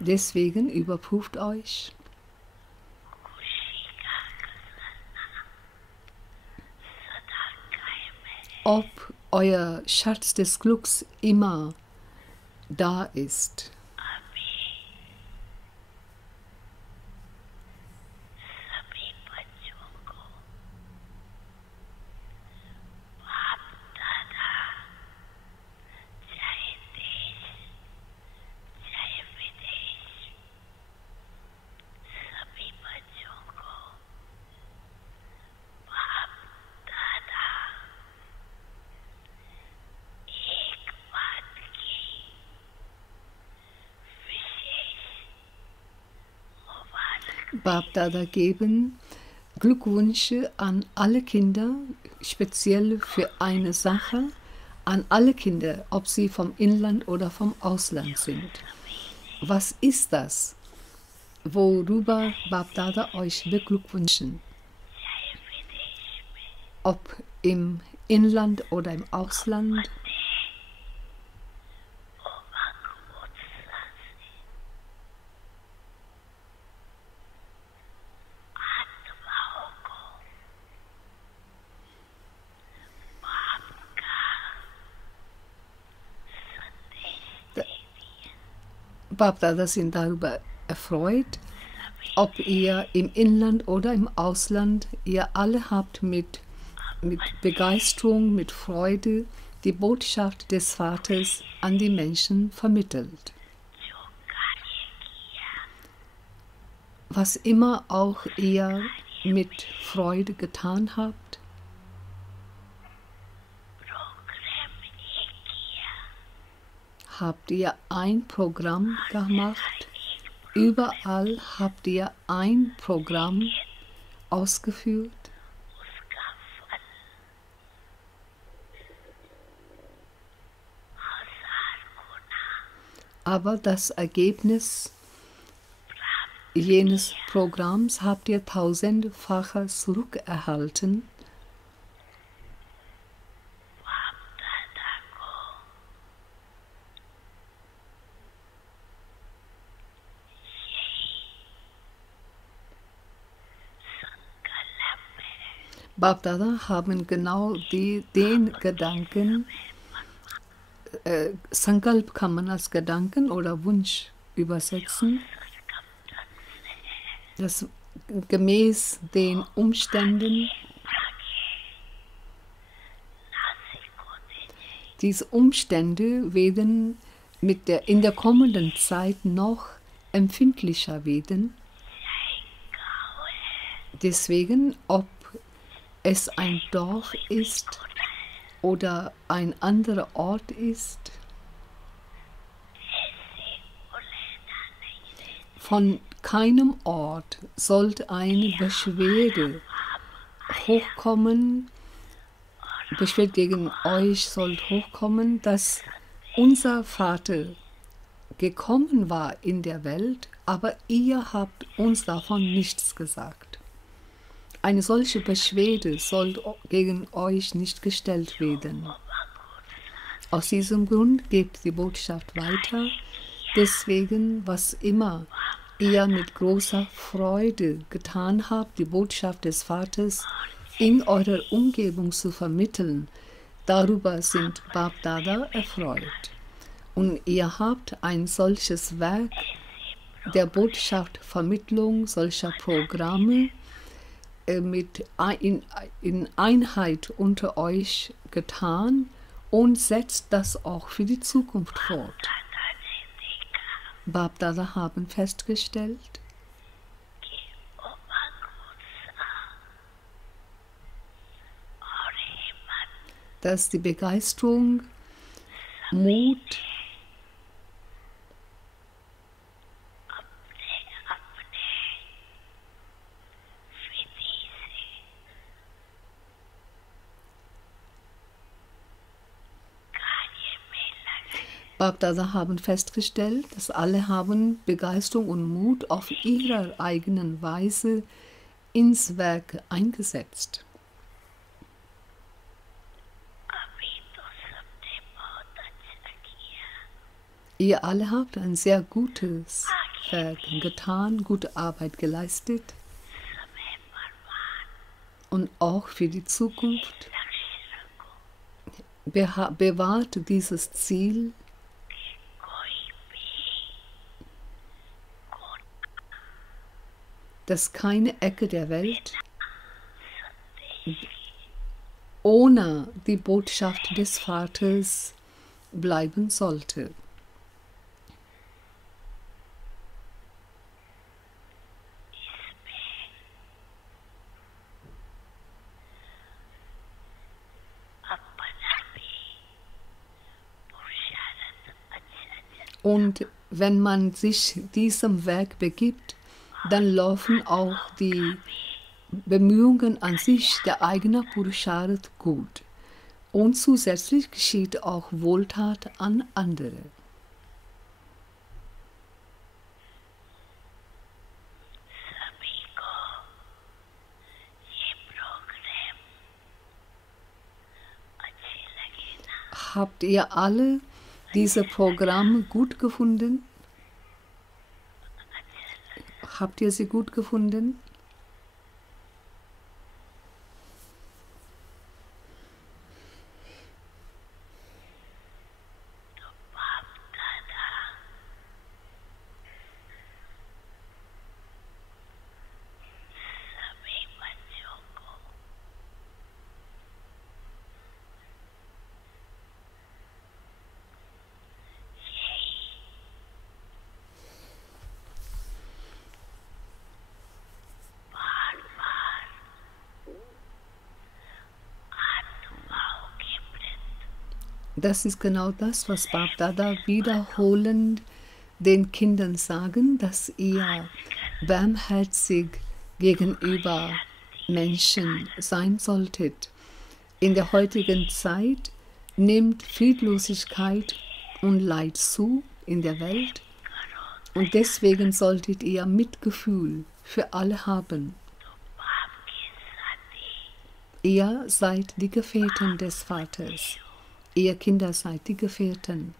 Deswegen überprüft euch, ob euer Schatz des Glücks immer da ist. Bapdada geben Glückwünsche an alle Kinder, speziell für eine Sache, an alle Kinder, ob sie vom Inland oder vom Ausland sind. Was ist das, worüber Bapdada euch beglückwünschen? Ob im Inland oder im Ausland? Bapdada sind darüber erfreut, ob ihr im Inland oder im Ausland, ihr alle habt mit Begeisterung, mit Freude die Botschaft des Vaters an die Menschen vermittelt. Was immer auch ihr mit Freude getan habt, habt ihr ein Programm gemacht, überall habt ihr ein Programm ausgeführt. Aber das Ergebnis jenes Programms habt ihr tausendfacher zurückerhalten. Bapdada haben genau den Gedanken, Sankalp kann man als Gedanken oder Wunsch übersetzen, dass gemäß den Umständen diese Umstände werden in der kommenden Zeit noch empfindlicher werden. Deswegen, ob es ein Dorf ist oder ein anderer Ort ist, von keinem Ort sollte eine Beschwerde hochkommen, Beschwerde gegen euch soll hochkommen, dass unser Vater gekommen war in der Welt, aber ihr habt uns davon nichts gesagt. Eine solche Beschwerde soll gegen euch nicht gestellt werden. Aus diesem Grund gebt die Botschaft weiter, Deswegen, was immer ihr mit großer Freude getan habt, die Botschaft des Vaters in eurer Umgebung zu vermitteln, darüber sind Bapdada erfreut. Und ihr habt ein solches Werk der Botschaft Vermittlung solcher Programme in Einheit unter euch getan und setzt das auch für die Zukunft fort. Bapdada haben festgestellt, dass die Begeisterung, Mut Bapdada haben festgestellt, dass alle haben Begeisterung und Mut auf ihrer eigenen Weise ins Werk eingesetzt. Ihr alle habt ein sehr gutes Werk getan, gute Arbeit geleistet und auch für die Zukunft bewahrt dieses Ziel, dass keine Ecke der Welt ohne die Botschaft des Vaters bleiben sollte. Und wenn man sich diesem Werk begibt, dann laufen auch die Bemühungen an sich der eigenen Purusharth gut. Und zusätzlich geschieht auch Wohltat an andere. Habt ihr alle diese Programme gut gefunden? Habt ihr sie gut gefunden? Das ist genau das, was Bapdada wiederholend den Kindern sagen, dass ihr barmherzig gegenüber Menschen sein solltet. In der heutigen Zeit nimmt Friedlosigkeit und Leid zu in der Welt und deswegen solltet ihr Mitgefühl für alle haben. Ihr seid die Gefährten des Vaters. Ihr Kinder seid die Gefährten.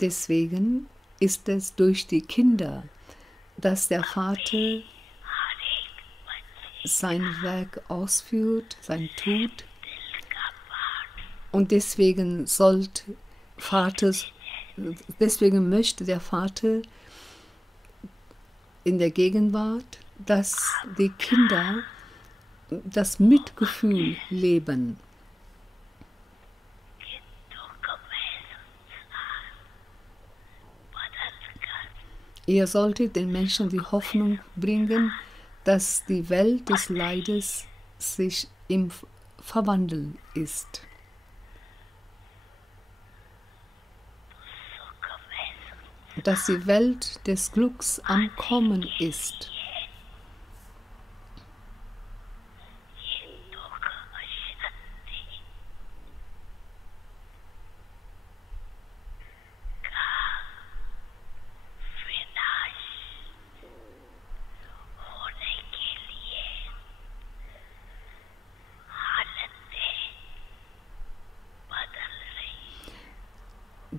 Deswegen ist es durch die Kinder, dass der Vater sein Werk ausführt, sein Tut. Und deswegen möchte der Vater in der Gegenwart, dass die Kinder das Mitgefühl leben. Ihr solltet den Menschen die Hoffnung bringen, dass die Welt des Leides sich im Verwandeln ist. Dass die Welt des Glücks am Kommen ist.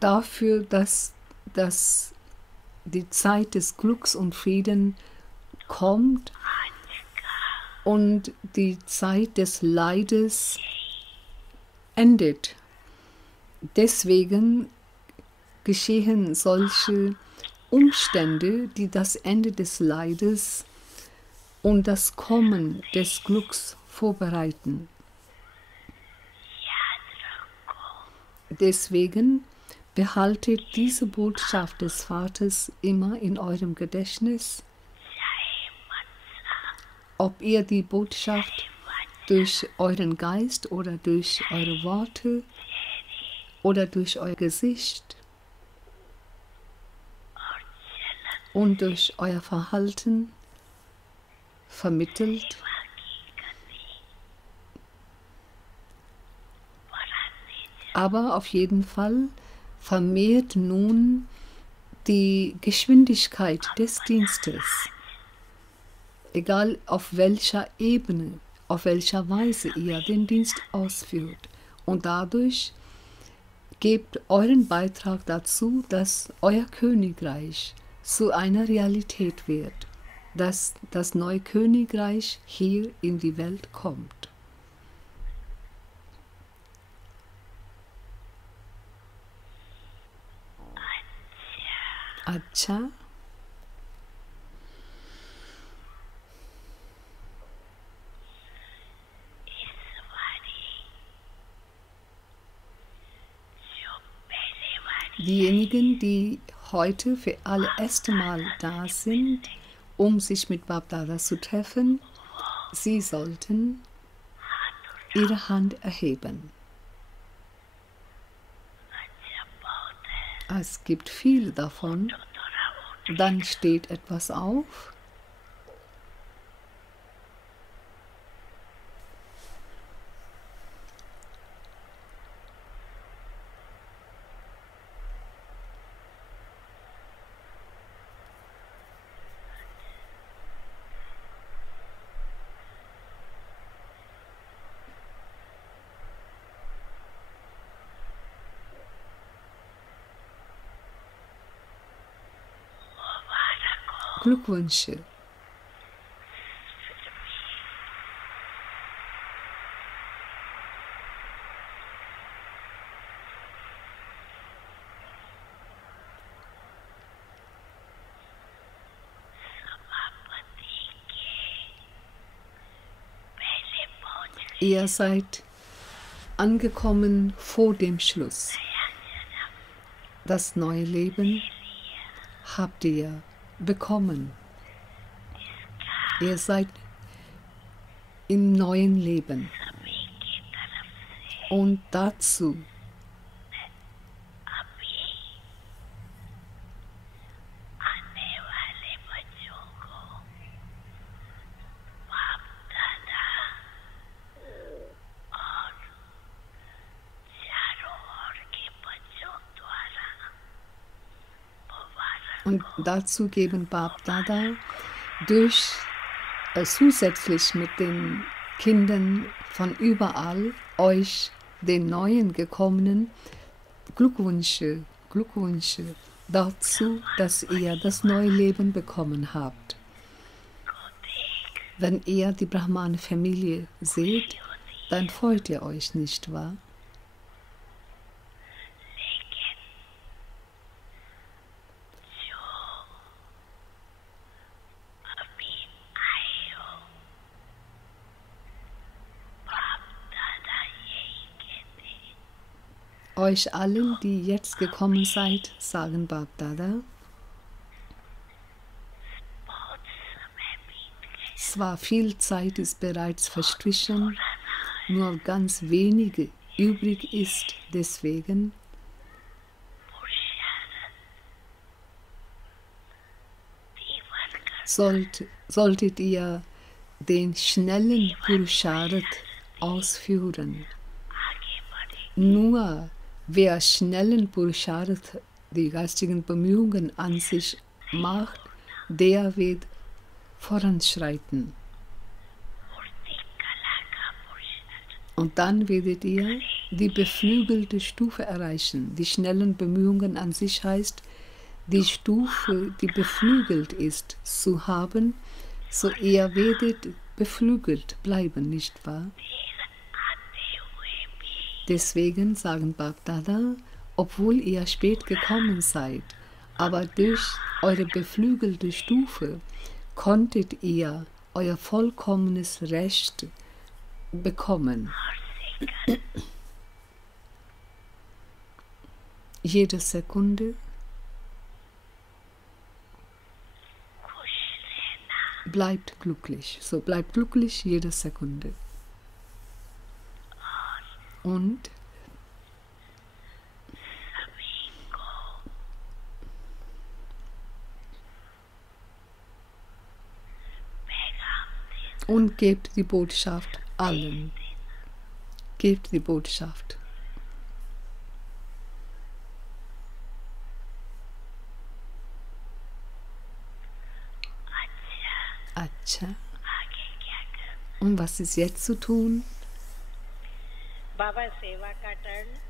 dafür, dass die Zeit des Glücks und Frieden kommt und die Zeit des Leides endet. Deswegen geschehen solche Umstände, die das Ende des Leides und das Kommen des Glücks vorbereiten. Deswegen behaltet diese Botschaft des Vaters immer in eurem Gedächtnis, ob ihr die Botschaft durch euren Geist oder durch eure Worte oder durch euer Gesicht und durch euer Verhalten vermittelt. Aber auf jeden Fall vermehrt nun die Geschwindigkeit des Dienstes, egal auf welcher Ebene, auf welcher Weise ihr den Dienst ausführt. Und dadurch gebt euren Beitrag dazu, dass euer Königreich zu einer Realität wird, dass das neue Königreich hier in die Welt kommt. Acha. Diejenigen, die heute für allererste Mal da sind, um sich mit Bapdada zu treffen, sie sollten ihre Hand erheben. Es gibt viele davon. Dann steht etwas auf. Glückwünsche. Ihr seid angekommen vor dem Schluss. Das neue Leben habt ihr bekommen. Ihr seid im neuen Leben. Und dazu geben Bapdada zusätzlich mit den Kindern von überall euch den neuen Gekommenen Glückwünsche dazu, dass ihr das neue Leben bekommen habt. Wenn ihr die Brahman-Familie seht, dann freut ihr euch, nicht wahr? Euch allen, die jetzt gekommen seid, sagen Bapdada, zwar viel Zeit ist bereits verstrichen, nur ganz wenige übrig ist, deswegen solltet ihr den schnellen Purusharat ausführen. Nur wer schnellen Purusharat, die geistigen Bemühungen an sich macht, der wird voranschreiten. Und dann werdet ihr die beflügelte Stufe erreichen. Die schnellen Bemühungen an sich heißt, die Stufe, die beflügelt ist, zu haben, so ihr werdet beflügelt bleiben, nicht wahr? Deswegen sagen Bapdada, obwohl ihr spät gekommen seid, aber durch eure beflügelte Stufe konntet ihr euer vollkommenes Recht bekommen. Jede Sekunde bleibt glücklich. So bleibt glücklich jede Sekunde. Und gebt die Botschaft allen. Gebt die Botschaft. Acha. Und was ist jetzt zu tun?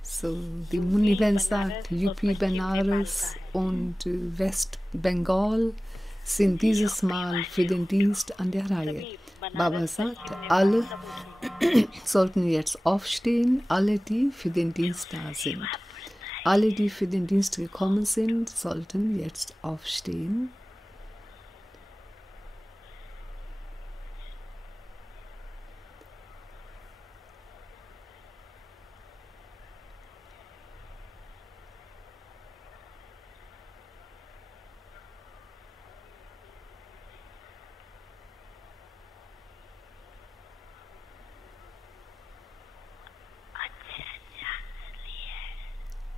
So, die Muniben sagt, UP Benares und West Bengal sind dieses Mal für den Dienst an der Reihe. Baba sagt, alle sollten jetzt aufstehen, alle, die für den Dienst da sind. Alle, die für den Dienst gekommen sind, sollten jetzt aufstehen.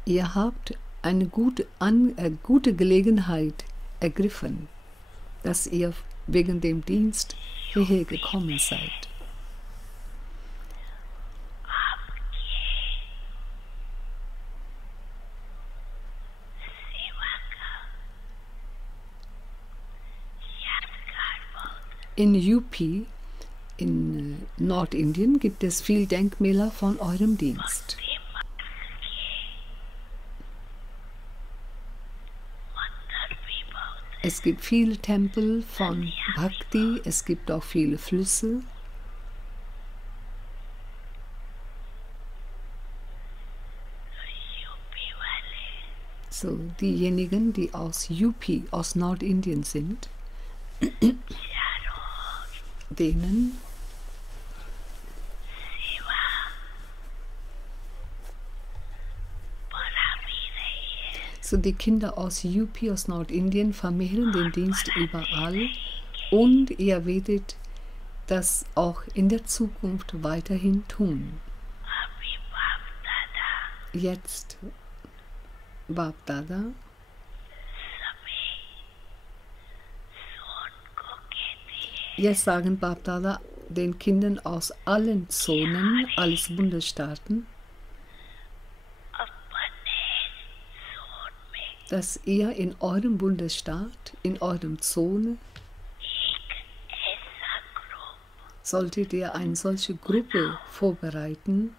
Ihr habt eine gute Gelegenheit ergriffen, dass ihr wegen dem Dienst hierher gekommen seid. In UP, in Nordindien, gibt es viele Denkmäler von eurem Dienst. Es gibt viele Tempel von Bhakti, es gibt auch viele Flüsse. So, diejenigen, die aus UP, aus Nordindien sind, denen so die Kinder aus UP, aus Nordindien, vermehren den Dienst überall und ihr werdet das auch in der Zukunft weiterhin tun. Jetzt Bapdada jetzt sagen Bapdada den Kindern aus allen Zonen, alles Bundesstaaten, dass ihr in eurem Bundesstaat, in eurem Zone, solltet ihr eine solche Gruppe vorbereiten,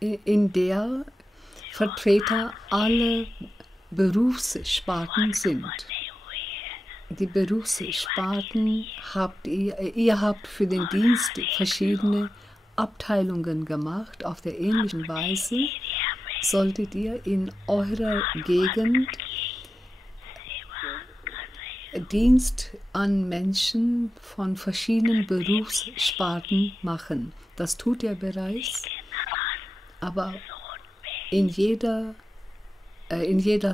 in der Vertreter aller Berufssparten sind. Die Berufssparten habt ihr habt für den Dienst verschiedene Abteilungen gemacht. Auf der ähnlichen Weise solltet ihr in eurer Gegend Dienst an Menschen von verschiedenen Berufssparten machen. Das tut ihr bereits, aber in jeder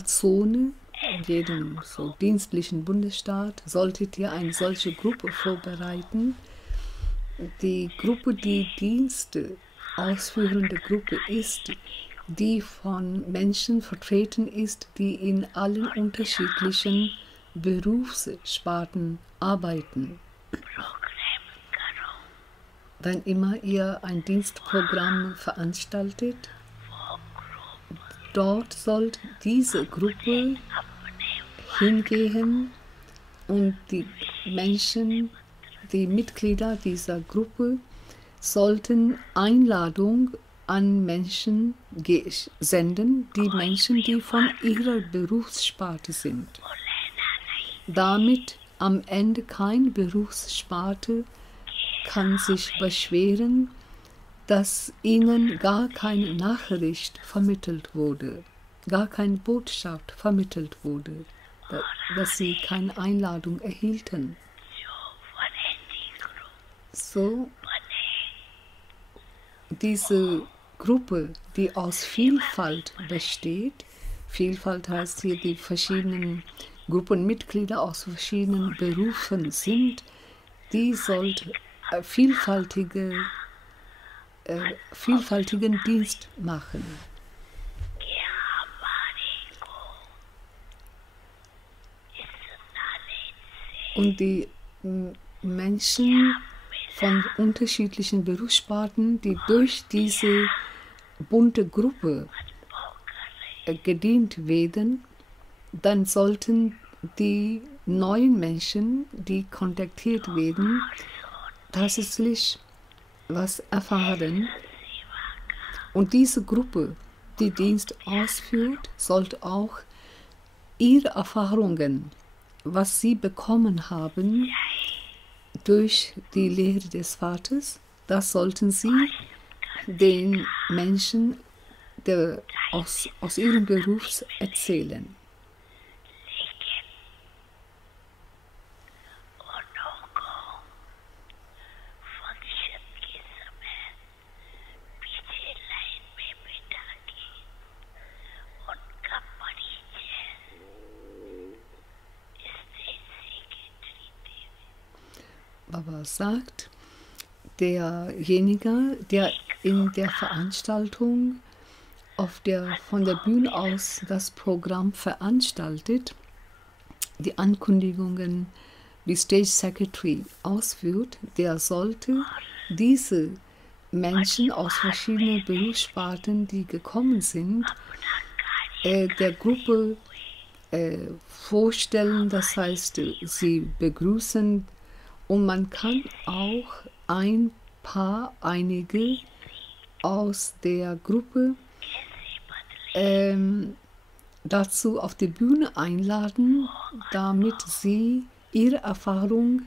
Zone, in jedem so dienstlichen Bundesstaat solltet ihr eine solche Gruppe vorbereiten. Die Gruppe, die Dienste ausführende Gruppe ist, die von Menschen vertreten ist, die in allen unterschiedlichen Berufssparten arbeiten. Wann immer ihr ein Dienstprogramm veranstaltet, dort soll diese Gruppe hingehen und die Menschen, die Mitglieder dieser Gruppe sollten Einladung an Menschen senden, die Menschen, die von ihrer Berufssparte sind. Damit am Ende kein Berufssparte kann sich beschweren, dass ihnen gar keine Nachricht vermittelt wurde, gar keine Botschaft vermittelt wurde, dass sie keine Einladung erhielten. So, diese Gruppe, die aus Vielfalt besteht, Vielfalt heißt hier, die verschiedenen Gruppenmitglieder aus verschiedenen Berufen sind, die sollte vielfältigen Dienst machen. Und die Menschen von unterschiedlichen Berufssparten, die durch diese bunte Gruppe gedient werden, dann sollten die neuen Menschen, die kontaktiert werden, tatsächlich was erfahren. Und diese Gruppe, die Dienst ausführt, sollte auch ihre Erfahrungen, was sie bekommen haben durch die Lehre des Vaters, das sollten sie den Menschen aus ihrem Beruf erzählen. Baba sagt, derjenige, der in der Veranstaltung von der Bühne aus das Programm veranstaltet, die Ankündigungen, die Stage Secretary ausführt, der sollte diese Menschen aus verschiedenen Berufssparten, die gekommen sind, der Gruppe vorstellen, das heißt, sie begrüßen. Und man kann auch einige aus der Gruppe dazu auf die Bühne einladen, damit sie ihre Erfahrung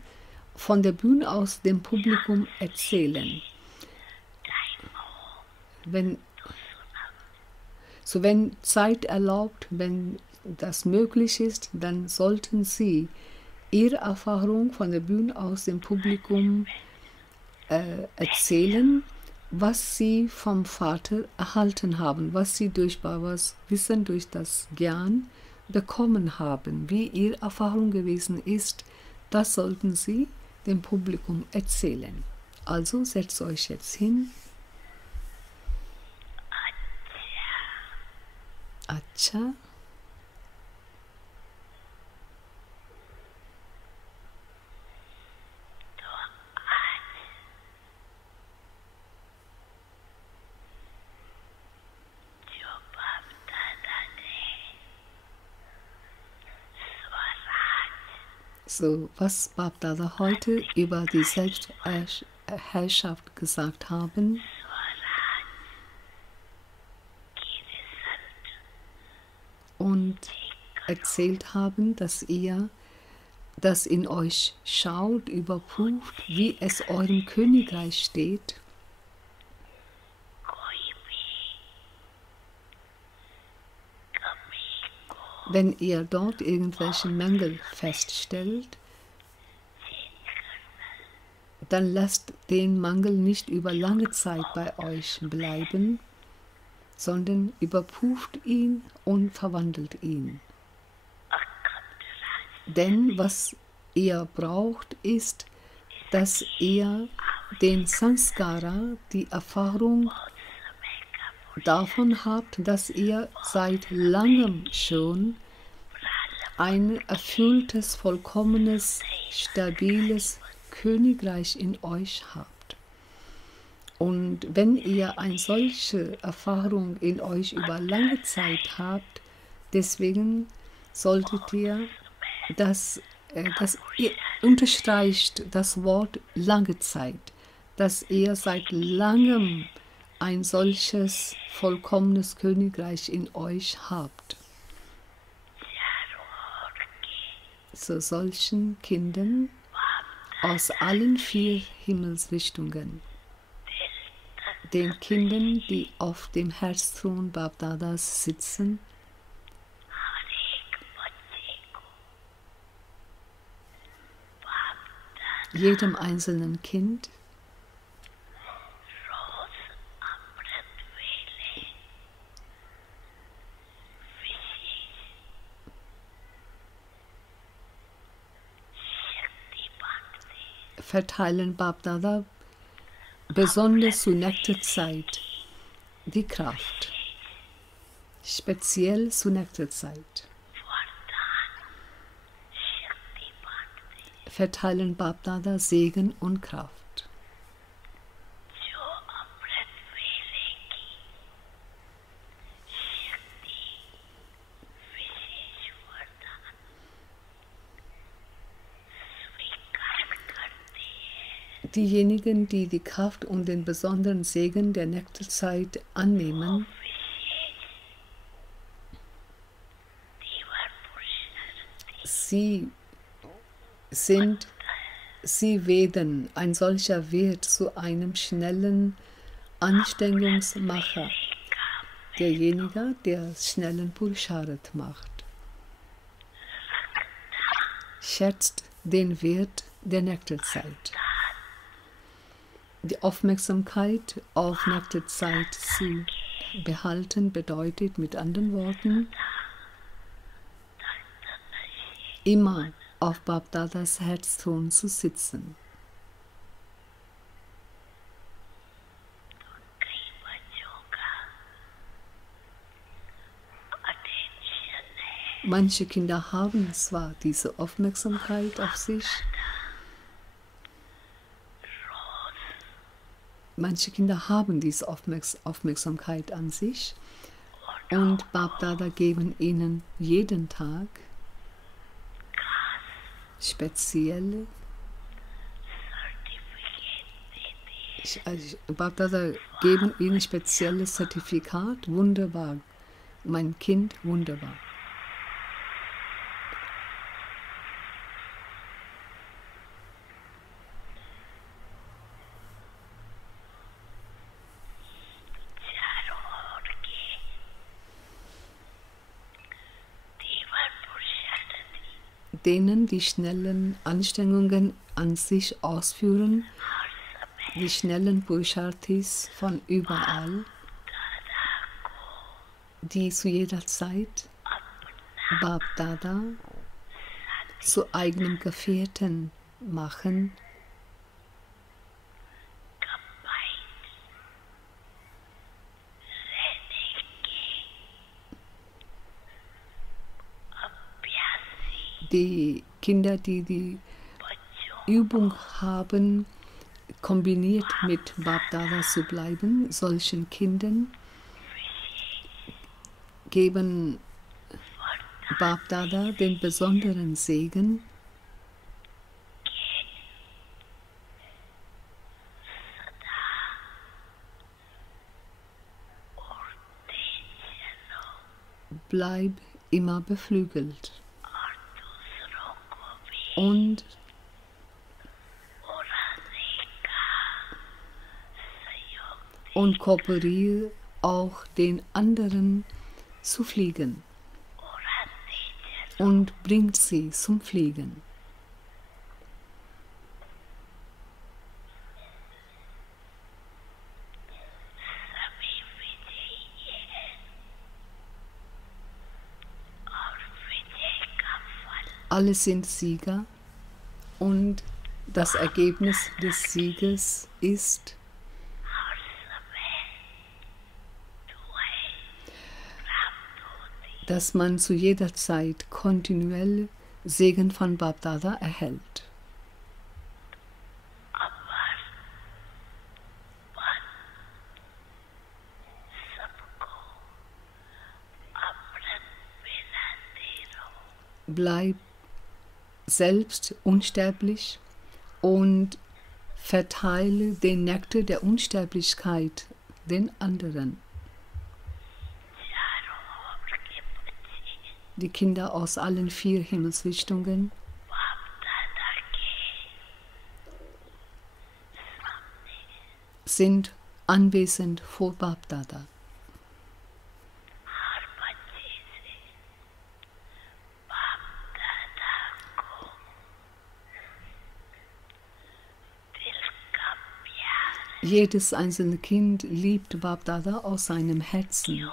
von der Bühne aus dem Publikum erzählen. Wenn Zeit erlaubt, wenn das möglich ist, dann sollten sie ihre Erfahrung von der Bühne aus dem Publikum erzählen, was sie vom Vater erhalten haben, was sie durch Babas Wissen, durch das Gyan bekommen haben, wie ihre Erfahrung gewesen ist, das sollten sie dem Publikum erzählen. Also setzt euch jetzt hin. Acha. So, was Bapdada heute über die Selbstherrschaft gesagt haben, und erzählt haben, dass ihr das in euch schaut, überprüft, wie es eurem Königreich steht. Wenn ihr dort irgendwelche Mängel feststellt, dann lasst den Mangel nicht über lange Zeit bei euch bleiben, sondern überprüft ihn und verwandelt ihn. Denn was ihr braucht, ist, dass ihr den Sanskara, die Erfahrung davon habt, dass ihr seit langem schon ein erfülltes, vollkommenes, stabiles Königreich in euch habt. Und wenn ihr eine solche Erfahrung in euch über lange Zeit habt, deswegen solltet ihr dass ihr unterstreicht das Wort lange Zeit, dass ihr seit langem ein solches vollkommenes Königreich in euch habt. Zu solchen Kindern aus allen 4 Himmelsrichtungen, den Kindern, die auf dem Herzthron Bapdadas sitzen, jedem einzelnen Kind verteilen Bapdada besonders zu Nektarzeit die Kraft, speziell zu Nektarzeit. Verteilen Bapdada Segen und Kraft. Diejenigen, die die Kraft und den besonderen Segen der Nektarzeit annehmen, sie werden, ein solcher wird zu einem schnellen Anstrengungsmacher, derjenige, der schnellen Purusharat macht. Schätzt den Wert der Nektarzeit. Die Aufmerksamkeit auf Nektarzeit zu behalten bedeutet mit anderen Worten, immer auf Bapdadas Herzthron zu sitzen. Manche Kinder haben zwar diese Aufmerksamkeit auf sich, manche Kinder haben diese Aufmerksamkeit an sich und Bapdada geben ihnen jeden Tag spezielle Bapdada geben ihnen spezielles Zertifikat. Wunderbar, mein Kind, wunderbar. Denen die schnellen Anstrengungen an sich ausführen, die schnellen Purusharthis von überall, die zu jeder Zeit Bapdada zu eigenem Gefährten machen, die Kinder, die die Übung haben, kombiniert mit Bapdada zu bleiben, solchen Kindern geben Bapdada den besonderen Segen, bleib immer beflügelt. Und kooperiere auch den anderen zu fliegen und bringt sie zum Fliegen. Alle sind Sieger und das Ergebnis des Sieges ist, dass man zu jeder Zeit kontinuell Segen von Bapdada erhält. bleib selbst unsterblich und verteile den Nektar der Unsterblichkeit den anderen. Die Kinder aus allen 4 Himmelsrichtungen sind anwesend vor Bapdada. Jedes einzelne Kind liebt Bapdada aus seinem Herzen.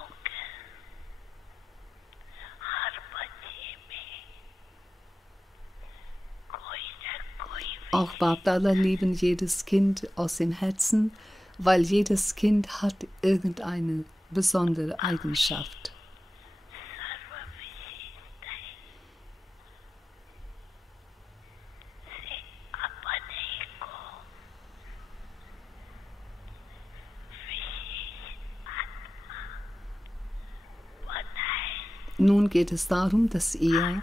Auch Bapdada lieben jedes Kind aus dem Herzen, weil jedes Kind hat irgendeine besondere Eigenschaft. Nun geht es darum, dass ihr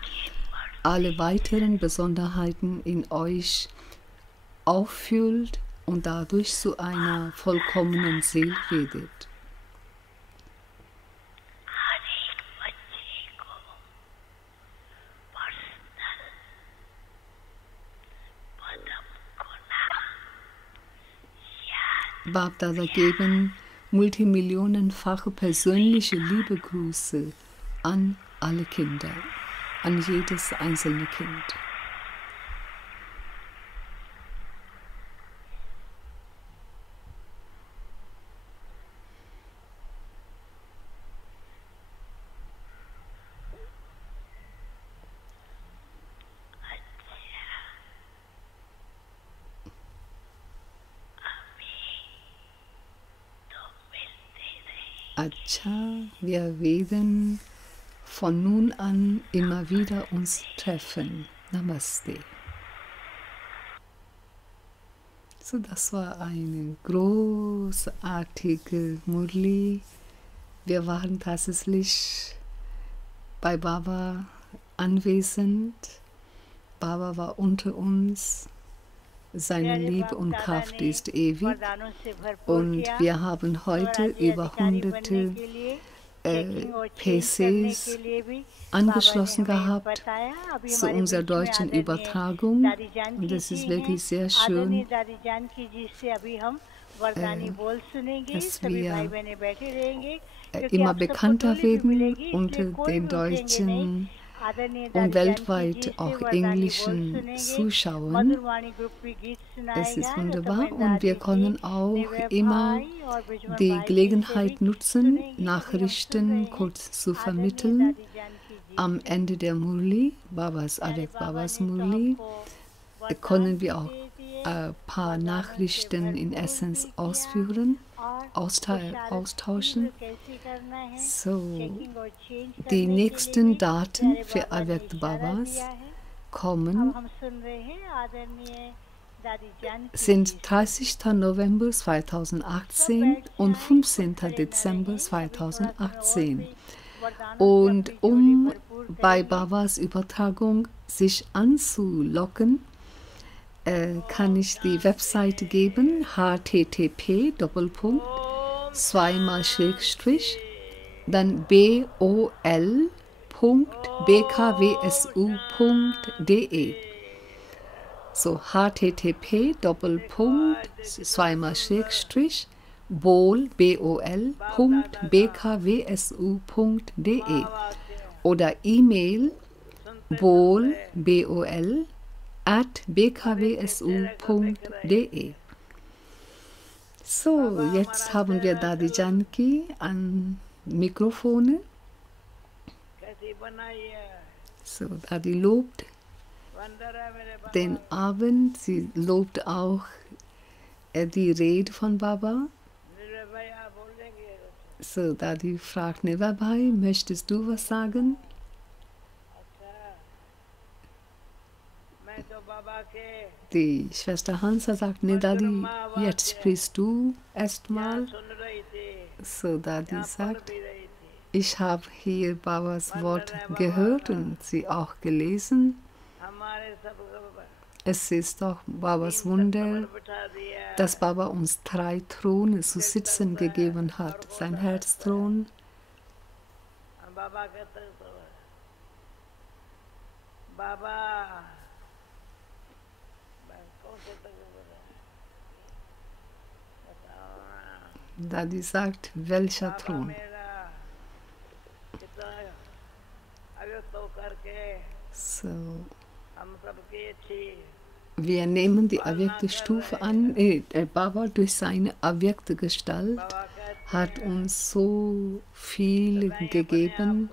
alle weiteren Besonderheiten in euch auffüllt und dadurch zu einer vollkommenen Seele werdet. Bapdada geben multimillionenfache persönliche Liebegrüße an alle Kinder, an jedes einzelne Kind. Acha, wir werden von nun an immer wieder uns treffen. Namaste. So, das war eine großartige Murli. Wir waren tatsächlich bei Baba anwesend. Baba war unter uns. Seine Liebe und Kraft ist ewig. Und wir haben heute über hunderte PCs angeschlossen gehabt zu unserer deutschen Übertragung. Und das ist wirklich sehr schön, dass wir immer bekannter werden unter den deutschen und weltweit auch englischen Zuschauern. Es ist wunderbar und wir können auch immer die Gelegenheit nutzen, Nachrichten kurz zu vermitteln. Am Ende der Murli, Avyakt Babas Murli, können wir auch ein paar Nachrichten in Essenz austauschen. So, die nächsten Daten für Avyakt Babas kommen, sind 30. November 2018 und 15. Dezember 2018. Und um bei Babas Übertragung sich anzulocken, kann ich die Webseite geben, http:// dann bol.bkwsu.de. So http:// bol.bkwsu.de oder E-Mail bol@bkwsu.de. So, jetzt haben wir Dadi Janki an Mikrofone. So, Dadi lobt den Abend, sie lobt auch die Rede von Baba. So, Dadi fragt Nevabai, möchtest du was sagen? Die Schwester Hansa sagt, ne Dadi, jetzt sprichst du erstmal. So, Dadi sagt, Ich habe hier Babas Wort gehört und sie auch gelesen. Es ist doch Babas Wunder, dass Baba uns 3 Throne zu sitzen gegeben hat. Sein Herzthron, Dadi sagt, welcher Thron? So. Wir nehmen die avyakte Stufe an. Baba durch seine avyakte Gestalt hat uns so viel gegeben,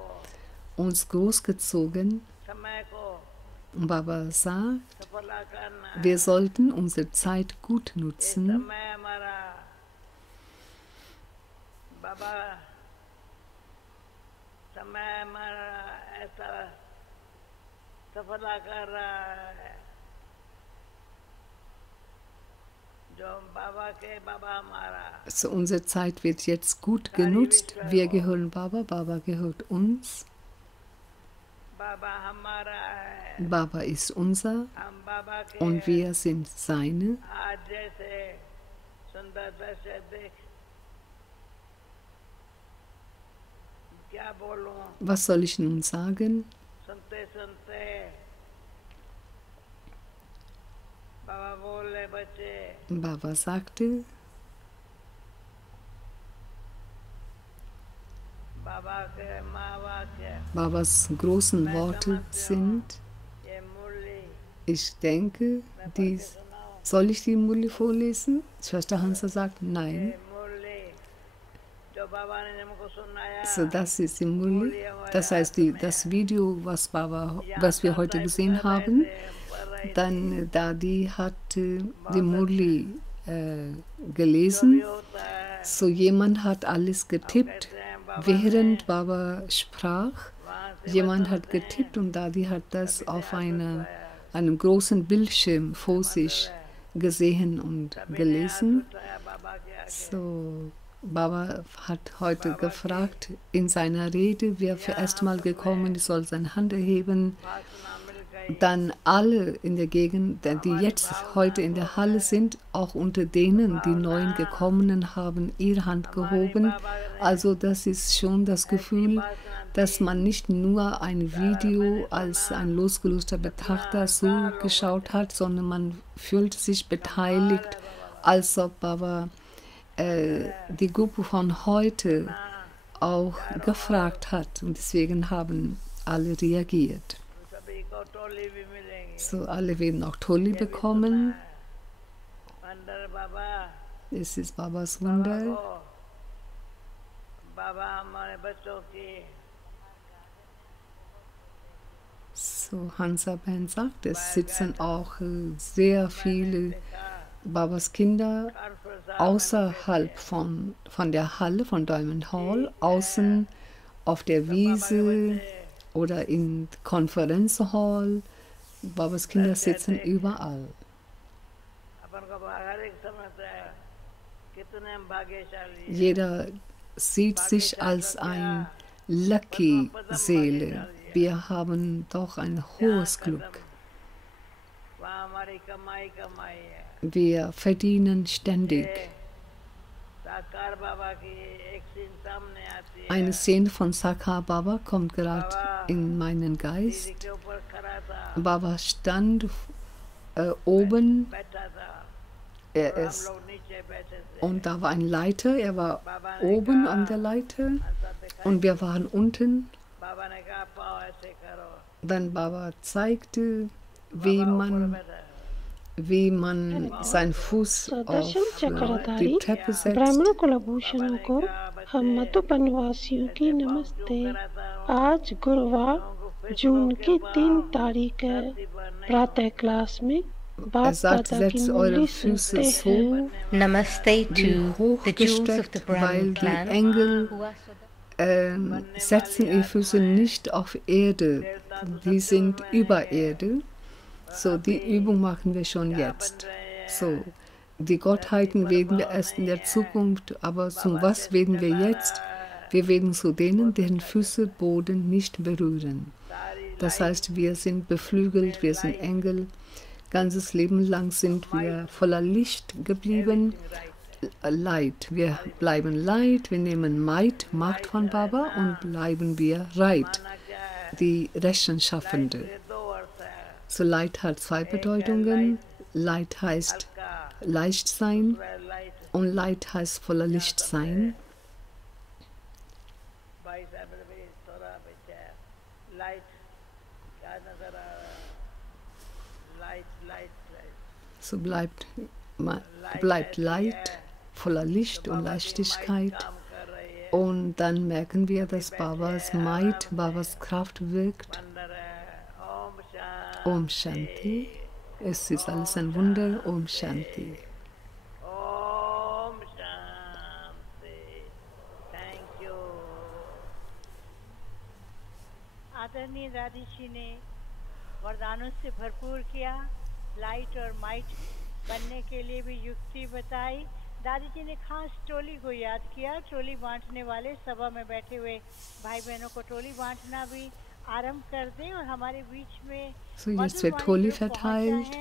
uns großgezogen. Baba sagt, wir sollten unsere Zeit gut nutzen. Also unsere Zeit wird jetzt gut genutzt. Wir gehören Baba, Baba gehört uns. Baba ist unser und wir sind seine. Was soll ich nun sagen? Baba sagte, Babas großen Worte sind, ich denke, soll ich die Murli vorlesen? Schwester Hansa sagt, nein. So, das ist die Murli. Das heißt, das Video, was wir heute gesehen haben, dann Dadi hat die Murli gelesen. So, jemand hat alles getippt, während Baba sprach. Jemand hat getippt und Dadi hat das auf einem großen Bildschirm vor sich gesehen und gelesen. So, Baba hat heute gefragt, in seiner Rede, wer für erstmal gekommen ist, soll seine Hand erheben. Dann alle in der Gegend, die jetzt heute in der Halle sind, auch unter denen, die neuen Gekommenen haben, ihre Hand gehoben. Also das ist schon das Gefühl, dass man nicht nur ein Video als ein losgelöster Betrachter so geschaut hat, sondern man fühlt sich beteiligt, als ob Baba die Gruppe von heute auch gefragt hat. Und deswegen haben alle reagiert. So, alle werden auch Tolli bekommen. Es ist Babas Wunder. So, Hansa Ben sagt, es sitzen auch sehr viele Babas Kinder außerhalb von der Halle, von Diamond Hall, außen auf der Wiese oder in Konferenzhall. Babas Kinder sitzen überall. Jeder sieht sich als ein Lucky-Seele. Wir haben doch ein hohes Glück. Wir verdienen ständig. Eine Szene von Sakar Baba kommt gerade in meinen Geist. Baba stand oben, und da war ein Leiter, er war oben an der Leiter und wir waren unten. Dann Baba zeigte, wie man seinen Fuß auf die Treppe setzt. ब्राह्मणों को आभूषणों को हम मधुबन वासियों की नमस्ते। आज गुरुवार जून की 3 तारीख है। प्रातः क्लास में Er sagt, setzt eure Füße so hochgestreckt, weil die Engel setzen ihre Füße nicht auf Erde, die sind über Erde. So, die Übung machen wir schon jetzt. So, die Gottheiten werden wir erst in der Zukunft, aber zum was werden wir jetzt? Wir werden zu denen, deren Füße Boden nicht berühren. Das heißt, wir sind beflügelt, wir sind Engel. Ganzes Leben lang sind wir voller Licht geblieben. Light. Wir bleiben Light, wir nehmen Macht von Baba und bleiben wir Right, die Rechtschaffende. So Light hat zwei Bedeutungen. Light heißt leicht sein und Light heißt voller Licht sein. So bleibt Light, voller Licht und Leichtigkeit. Und dann merken wir, dass Babas Might, Babas Kraft wirkt. Om Shanti. Es ist alles ein Wunder. Om Shanti. Om Shanti. Thank you. आदरणीय दादी जी ने वरदानों से भरपूर किया, light और might बनने के लिए भी युक्ति बताई। दादी जी ने खास टोली को याद किया, टोली बांटने वाले सभा में बैठे हुए भाई बहनों को टोली बांटना भी आरंभ कर दें और हमारे बीच में So, jetzt wird Toli verteilt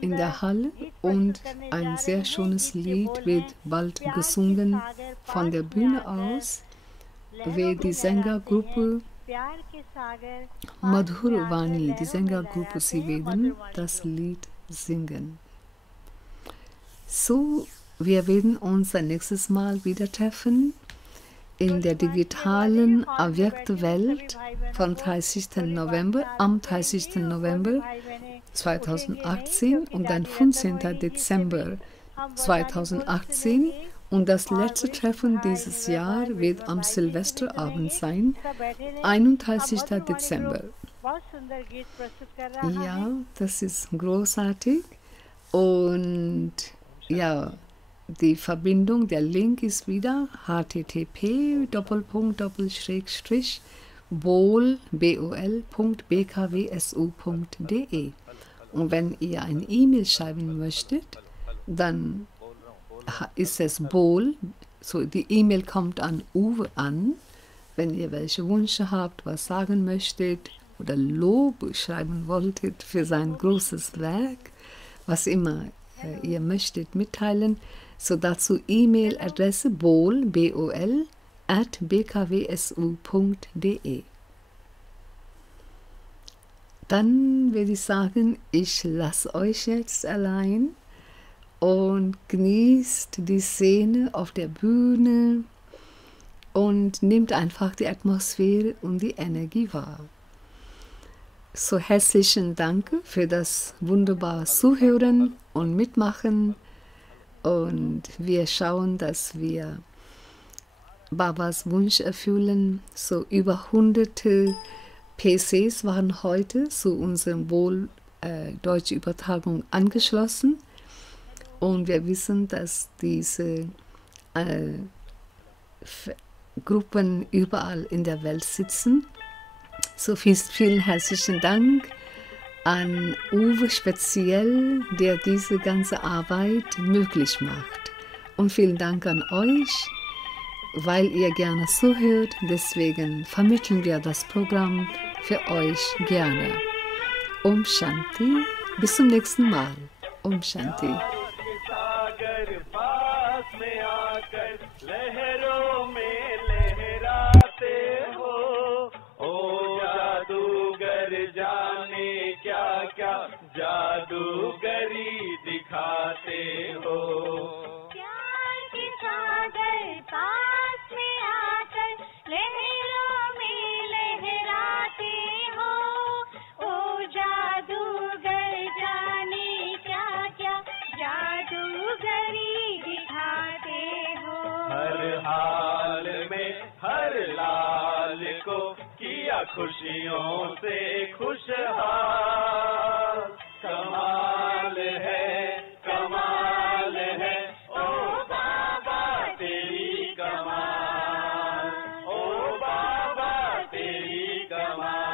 in der Halle und ein sehr schönes Lied wird bald gesungen von der Bühne aus, wird die Sängergruppe Madhur Vani, die Sängergruppe, sie werden das Lied singen. So, wir werden uns ein nächstes Mal wieder treffen in der digitalen Avyakt Welt am 30. November 2018 und dann 15. Dezember 2018. Und das letzte Treffen dieses Jahr wird am Silvesterabend sein, 31. Dezember. Ja, das ist großartig. Und ja, die Verbindung, der Link ist wieder http://bol.bkwsu.de. Und wenn ihr eine E-Mail schreiben möchtet, dann ist es Bol. So, die E-Mail kommt an Uwe an. Wenn ihr welche Wünsche habt, was sagen möchtet oder Lob schreiben wolltet für sein großes Werk, was immer ihr möchtet mitteilen, so dazu E-Mail-Adresse bol@bkwsu.de. Dann würde ich sagen, ich lasse euch jetzt allein und genießt die Szene auf der Bühne und nehmt einfach die Atmosphäre und die Energie wahr. So herzlichen Dank für das wunderbare Zuhören und Mitmachen. Und wir schauen, dass wir Babas Wunsch erfüllen. So über hunderte PCs waren heute zu unserer deutschen Übertragung angeschlossen. Und wir wissen, dass diese Gruppen überall in der Welt sitzen. So vielen herzlichen Dank an Uwe speziell, der diese ganze Arbeit möglich macht. Und vielen Dank an euch, weil ihr gerne zuhört. Deswegen vermitteln wir das Programm für euch gerne. Om Shanti. Bis zum nächsten Mal. Om Shanti. जादूगरी दिखाते हो प्यार के सागर पास में आकर लहरों में लहराते हो ओ जादूगर जाने क्या क्या जादूगरी दिखाते हो हर हाल में हर लाल को किया खुशियों से खुशहाल कमाल है ओ बाबा तेरी कमाल ओ बाबा तेरी कमाल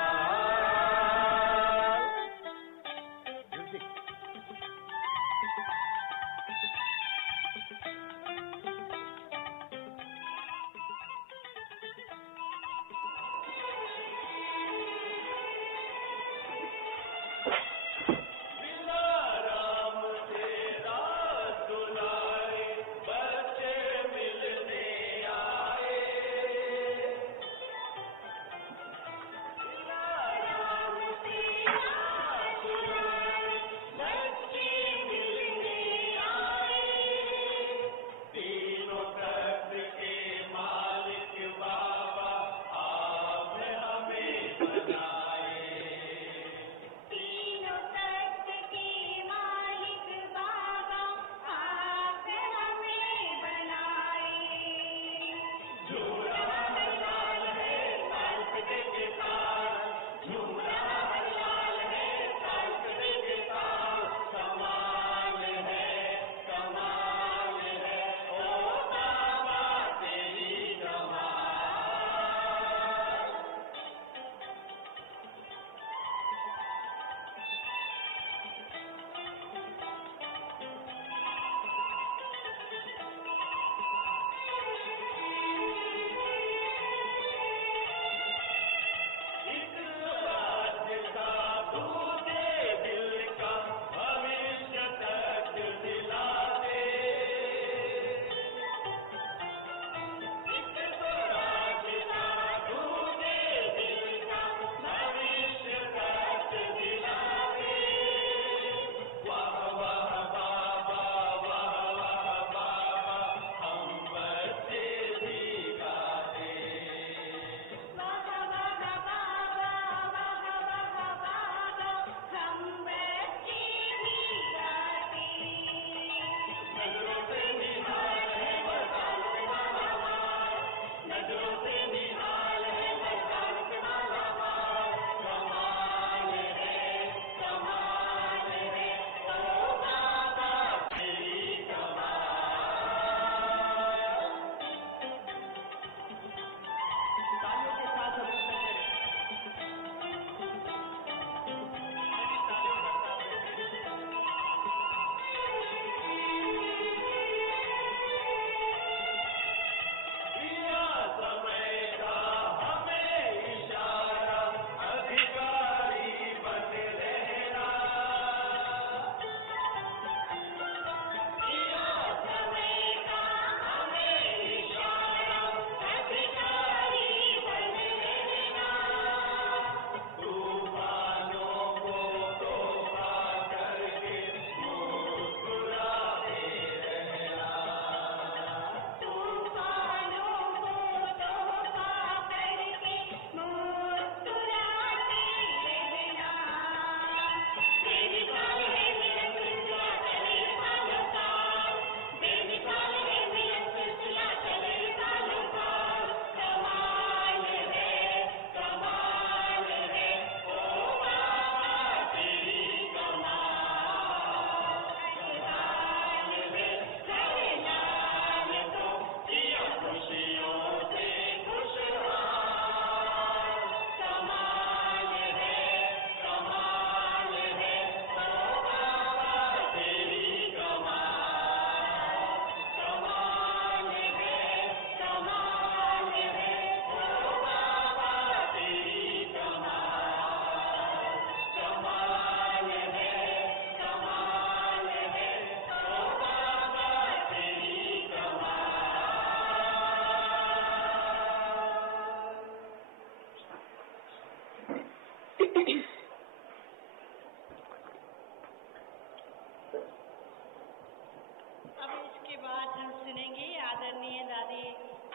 बाद हम सुनेंगे आदरणीय दादी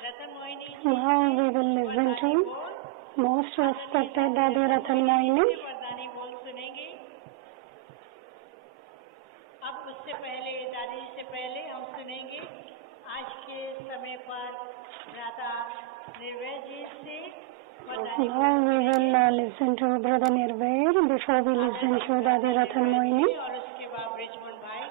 रतन Mohini ji Now we will listen to most respected Dadi Ratan Moini. वरदानी बोल सुनेंगे। अब उससे पहले दादी से पहले हम सुनेंगे आज के समय पर भ्राता निर्भय जी से वरदानी Now we will listen to Brother Nirvair before we listen to Dadi Ratan Moini. और उसके बाद ब्रिजमोहन भाई।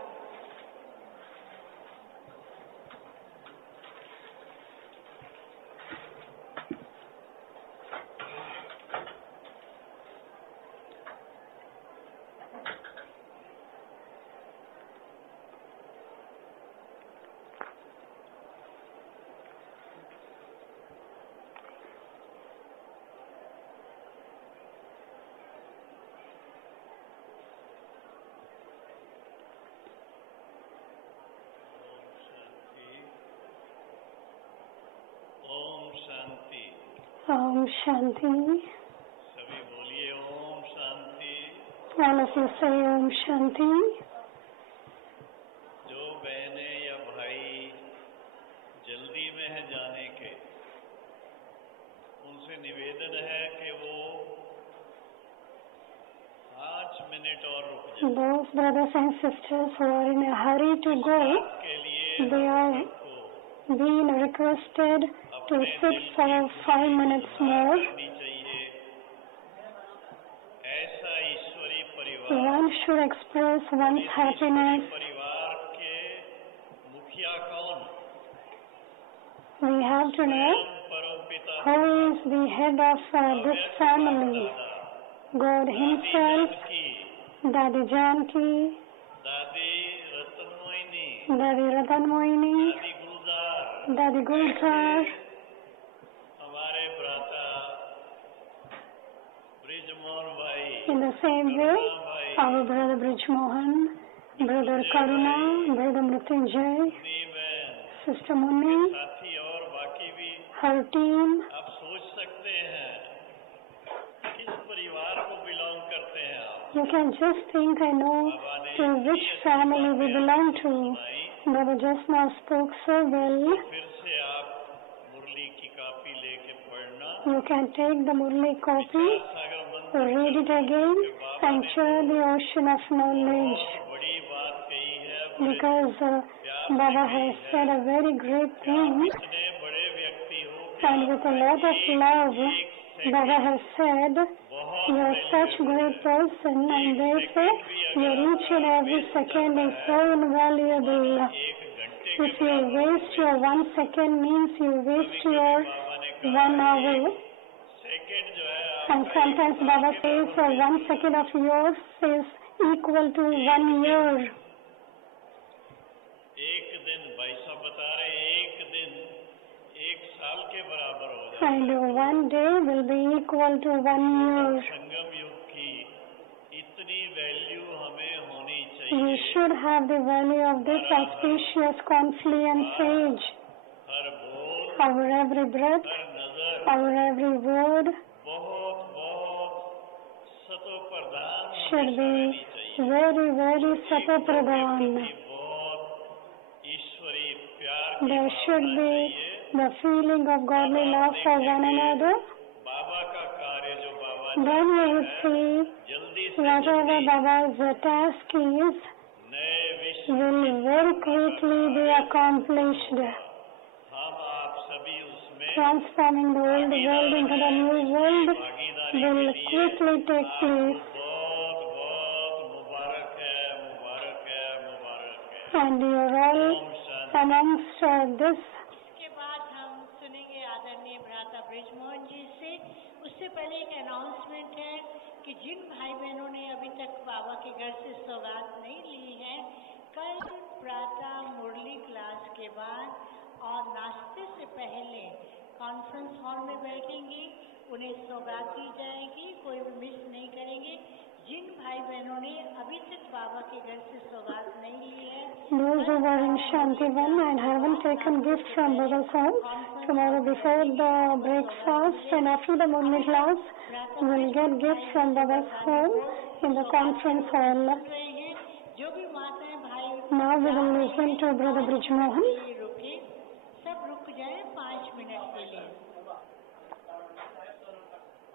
ओम शांति। Om Shanti. सभी बोलिए Om Shanti. All of you say Om Shanti. जो बहने या भाई जल्दी में है जाने के, उनसे निवेदन है कि वो 5 मिनट और रुक जाए। Those brothers and sisters who are in a hurry to go, के लिए they are being requested to sit for 5 minutes more. करनी चाहिए। ऐसा ईश्वरीय परिवार One should express one's happiness. परिवार के मुखिया कौन? We have to know परमपिता who is the head of this family. God Himself, की Dadi Janki, दादी रत्नमोहिनी, Dadi Ratan Moini, दादी गुलजार, Dadi Gulzar, हमारे भ्राता ब्रिजमोहन भाई, in the same way, our brother Brijmohan, brother Karuna, brother Mrityunjay, बहन, Sister Muni, साथी और बाकी भी her team. आप सोच सकते हैं किस परिवार को बिलोंग करते हैं आप। You can just think, I know to which family we belong to. Baba just now spoke so well. फिर से आप मुरली की कॉपी लेके पढ़ना। You can take the Murli copy, सागर मंदिर read it again, and share the ocean of knowledge. बड़ी बात कही है। Because Baba has said a very great thing, इतने बड़े व्यक्ति हो and with a lot of love, Baba has said, you are such a great person, and therefore your each and every second is so invaluable. If you waste your 1 second means you waste your 1 hour. Second जो है And sometimes Baba says 1 second of yours is equal to 1 year. एक दिन भाई साहब बता रहे एक दिन 1 साल के बराबर हो जाए। And 1 day will be equal to 1 year. संगम युग की इतनी वैल्यू हमें होनी We चाहिए। should have the value of this auspicious confluence age. हर बोल, Our every breath, हर नजर our every word बहुत बहुत सतो प्रधान should be very, very satopradhan. बहुत ईश्वरीय प्यार There should be the feeling of godly love for one another. बाबा का कार्य जो बाबा Then we would see जल्दी whatever Baba's task is नए विश्व will very quickly be accomplished. हम आप सभी उसमें Transforming the old world into the new world will quickly take place. बहुत बहुत मुबारक है, मुबारक है, मुबारक है। And you are all amongst this. इसके बाद हम सुनेंगे आदरणीय भ्राता ब्रिजमोहन जी से। उससे पहले एक अनाउंसमेंट है कि जिन भाई बहनों ने अभी तक बाबा के घर से सौगात नहीं ली है, कल प्रातः मुरली क्लास के बाद और नाश्ते से पहले कॉन्फ्रेंस हॉल में बैठेंगी, उन्हें सौगात दी जाएगी, कोई भी मिस नहीं करेंगे। जिन भाई बहनों ने अभी तक बाबा के घर से सौगात नहीं ली है, Those who were in Shanti 1 and haven't taken gift from Baba's home, tomorrow before the breakfast and after the morning class, will get gifts from Baba's home in the conference hall. जो भी माताएं भाई Now we will listen to Brother Brijmohan. रुके, सब रुक जाए 5 minute के लिए.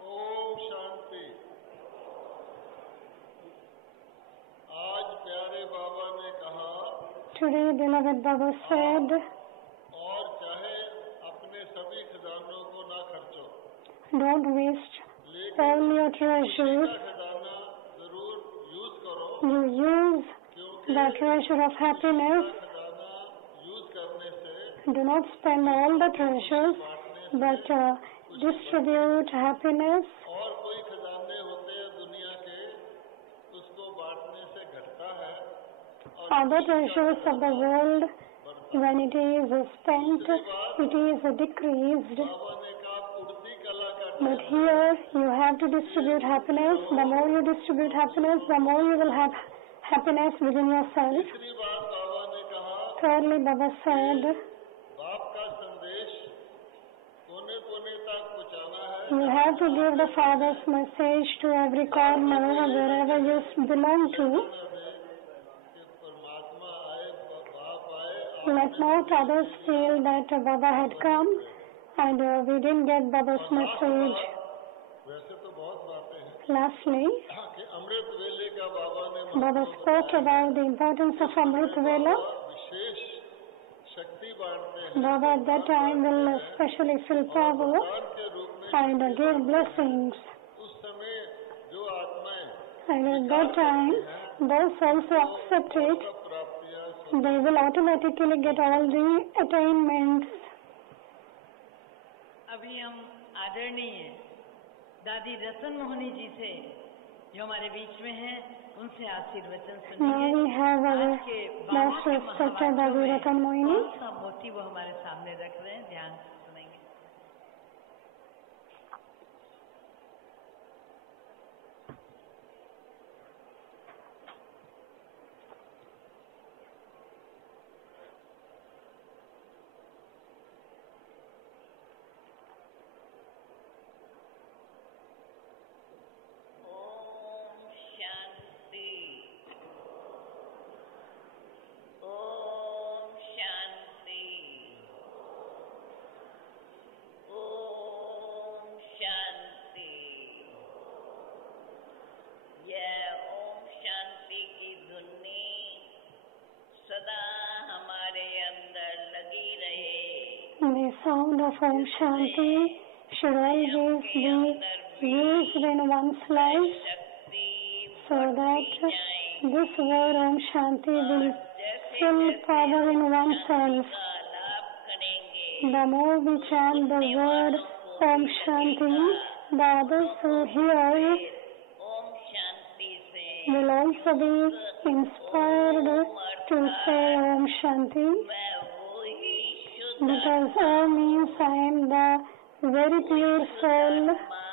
ओम शांति. आज प्यारे बाबा ने कहा, Today, beloved Baba said, और चाहे अपने सभी खजानों को ना खर्चो, don't waste all your treasures. खजाना जरूर यूज करो. You use the treasure of happiness. खजाना यूज करने से Do not spend all the treasures, but distribute happiness. और कोई खजाने होते हैं दुनिया के, उसको बांटने से घटता है. Other treasures of the world, when it is spent, it is decreased. बाबा ने कहा उड़ती कला का But here you have to distribute happiness. The more you distribute happiness, the more you will have happiness within yourself. तीसरी बात बाबा ने कहा, Thirdly, Baba said, बाप का संदेश कोने कोने तक पहुंचाना है. you have to give the Father's message to every corner, wherever you belong to. कि परमात्मा आए, बाप आए. Let not others feel that Baba had come and we didn't get Baba's message. वैसे तो बहुत बातें हैं Lastly, कि अमृत वेले का बाबा ने Baba spoke about the importance of Amrit Vela. विशेष शक्ति बांटते हैं. Baba at that time will especially fill power दान के रूप में and give blessings. उस समय जो आत्माएं And at that time, those also accept it, प्राप्तियां they will automatically get all the attainments. अभी हम आदरणीय दादी रतन मोहनी जी से जो हमारे बीच में हैं, उनसे आशीर्वचन Now सुनिए. we have our आज के most respected Dadi Ratan Moini. कौन सा मोती वो हमारे सामने रख रहे हैं, ध्यान से सुनेंगे. ओम शांति. ओम शांति. ओम शांति. यह ओम शांति की धुनी सदा हमारे अंदर लगी रहे. The sound of Om Shanti should always be used in one's life शक्ति so that this word Om Shanti will fill power in oneself. का लाभ करेंगे. The more we chant the word Om Shanti, the others who hear Om Shanti से will also be inspired to say Om Shanti, मैं वो ही शुद्ध because Om means I am the very pure soul, आत्मा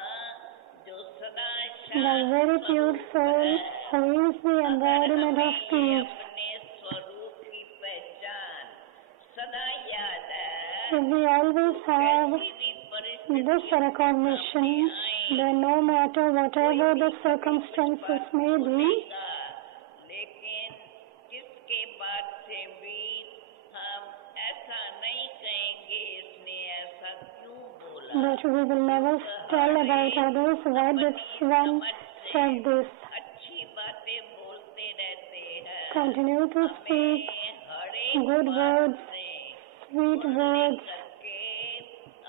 जो सदा the very pure soul who is the embodiment of peace. अपने स्वरूप की पहचान सदा याद है. If we always have किसी परिस्थिति this recognition, then no matter whatever the circumstances may be, का, लेकिन जिसके बाद से भी हम ऐसा नहीं कहेंगे इसने ऐसा क्यों बोला. but we will never tell about others why this one said this. अच्छी बातें बोलते रहते हैं. Continue to speak हर एक good words, से sweet words. करके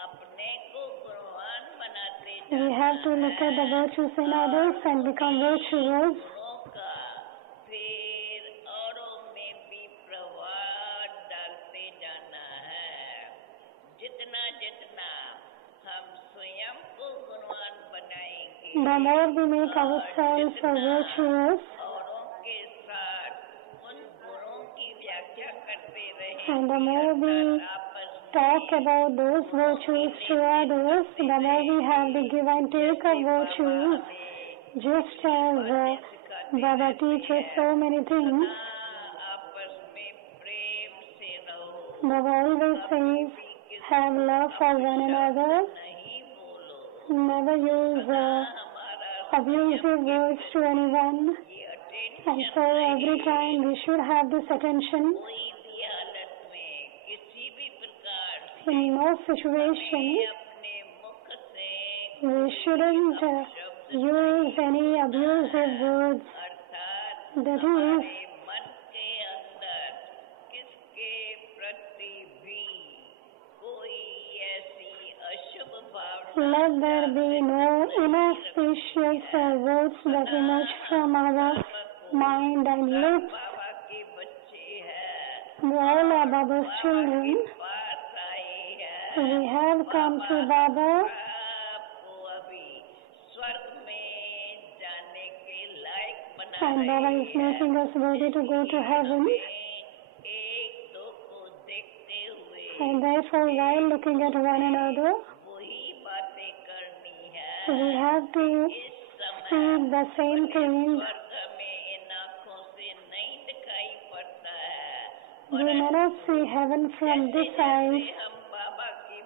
अपने को गुणवान बनाते We have to look at the virtues in others and become virtuous. गुणों का फिर औरों में भी प्रभाव डालते जाना है. जितना जितना हम स्वयं को गुणवान बनाएंगे, The more we make ourselves virtuous, औरों के साथ उन गुणों की व्याख्या करते रहेंगे. and the more we आपस talk about those virtues to others, the more we have the give and take of virtues. Just as Baba teaches so many things, आपस में प्रेम से रहो. Baba always says, have love for one another, नहीं बोलो. never use हमारा abusive words to anyone. ये attend And so every time we should have this attention. कोई भी हालत में किसी भी प्रकार In no situation अपने मुख से we shouldn't use any abusive words. अर्थात That is, मन के अंदर किसके प्रति भी कोई ऐसी अशुभ भावना let there be no inauspicious words that emerge from our mind and lips. बाबा के बच्चे हैं We all are Baba's children. पास आए हैं We have come to Baba, आपको अभी स्वर्ग में जाने के लायक बना and Baba is making us worthy to go to heaven. एक दो को देखते हुए And therefore, while looking at one another, वही बातें करनी है we have to speak the same things. स्वर्ग में इन आँखों से नहीं दिखाई पड़ता है We may not see heaven from this eyes, हम बाबा की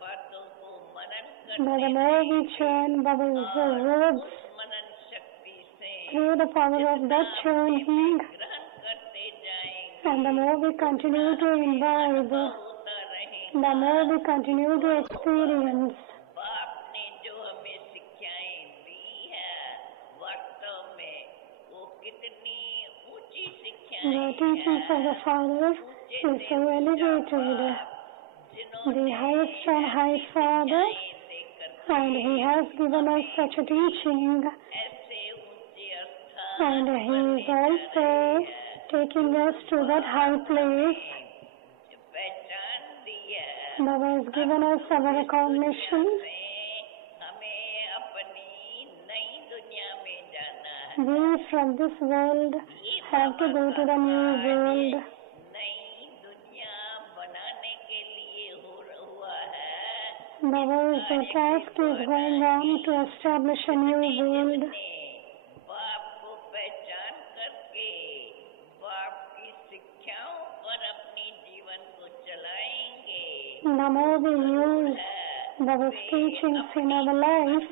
बातों को मनन but the more we churn Baba's words मनन शक्ति से through the power of that churning, ग्रहण करते जाएंगे and the more we continue to imbibe, होता रहेंगे the more we continue to experience. बाप ने जो हमें शिक्षाएं दी है वास्तव में वो कितनी ऊंची The शिक्षाएं teachings of the Father is so elevated. The highest and high Father, and He has given us such a teaching, ऐसे ऊंचे स्थान and He is also taking us to that high place. पहचान दी है Baba has given us our recognition. हमें अपनी नई दुनिया में जाना है We from this world have to go to the new world. नई दुनिया बनाने के लिए हुआ है Baba's task is going on to establish a new world. बाप को पहचान करके बाप की शिक्षाओं पर अपनी जीवन को चलाएंगे The more we use Baba's teachings in our life,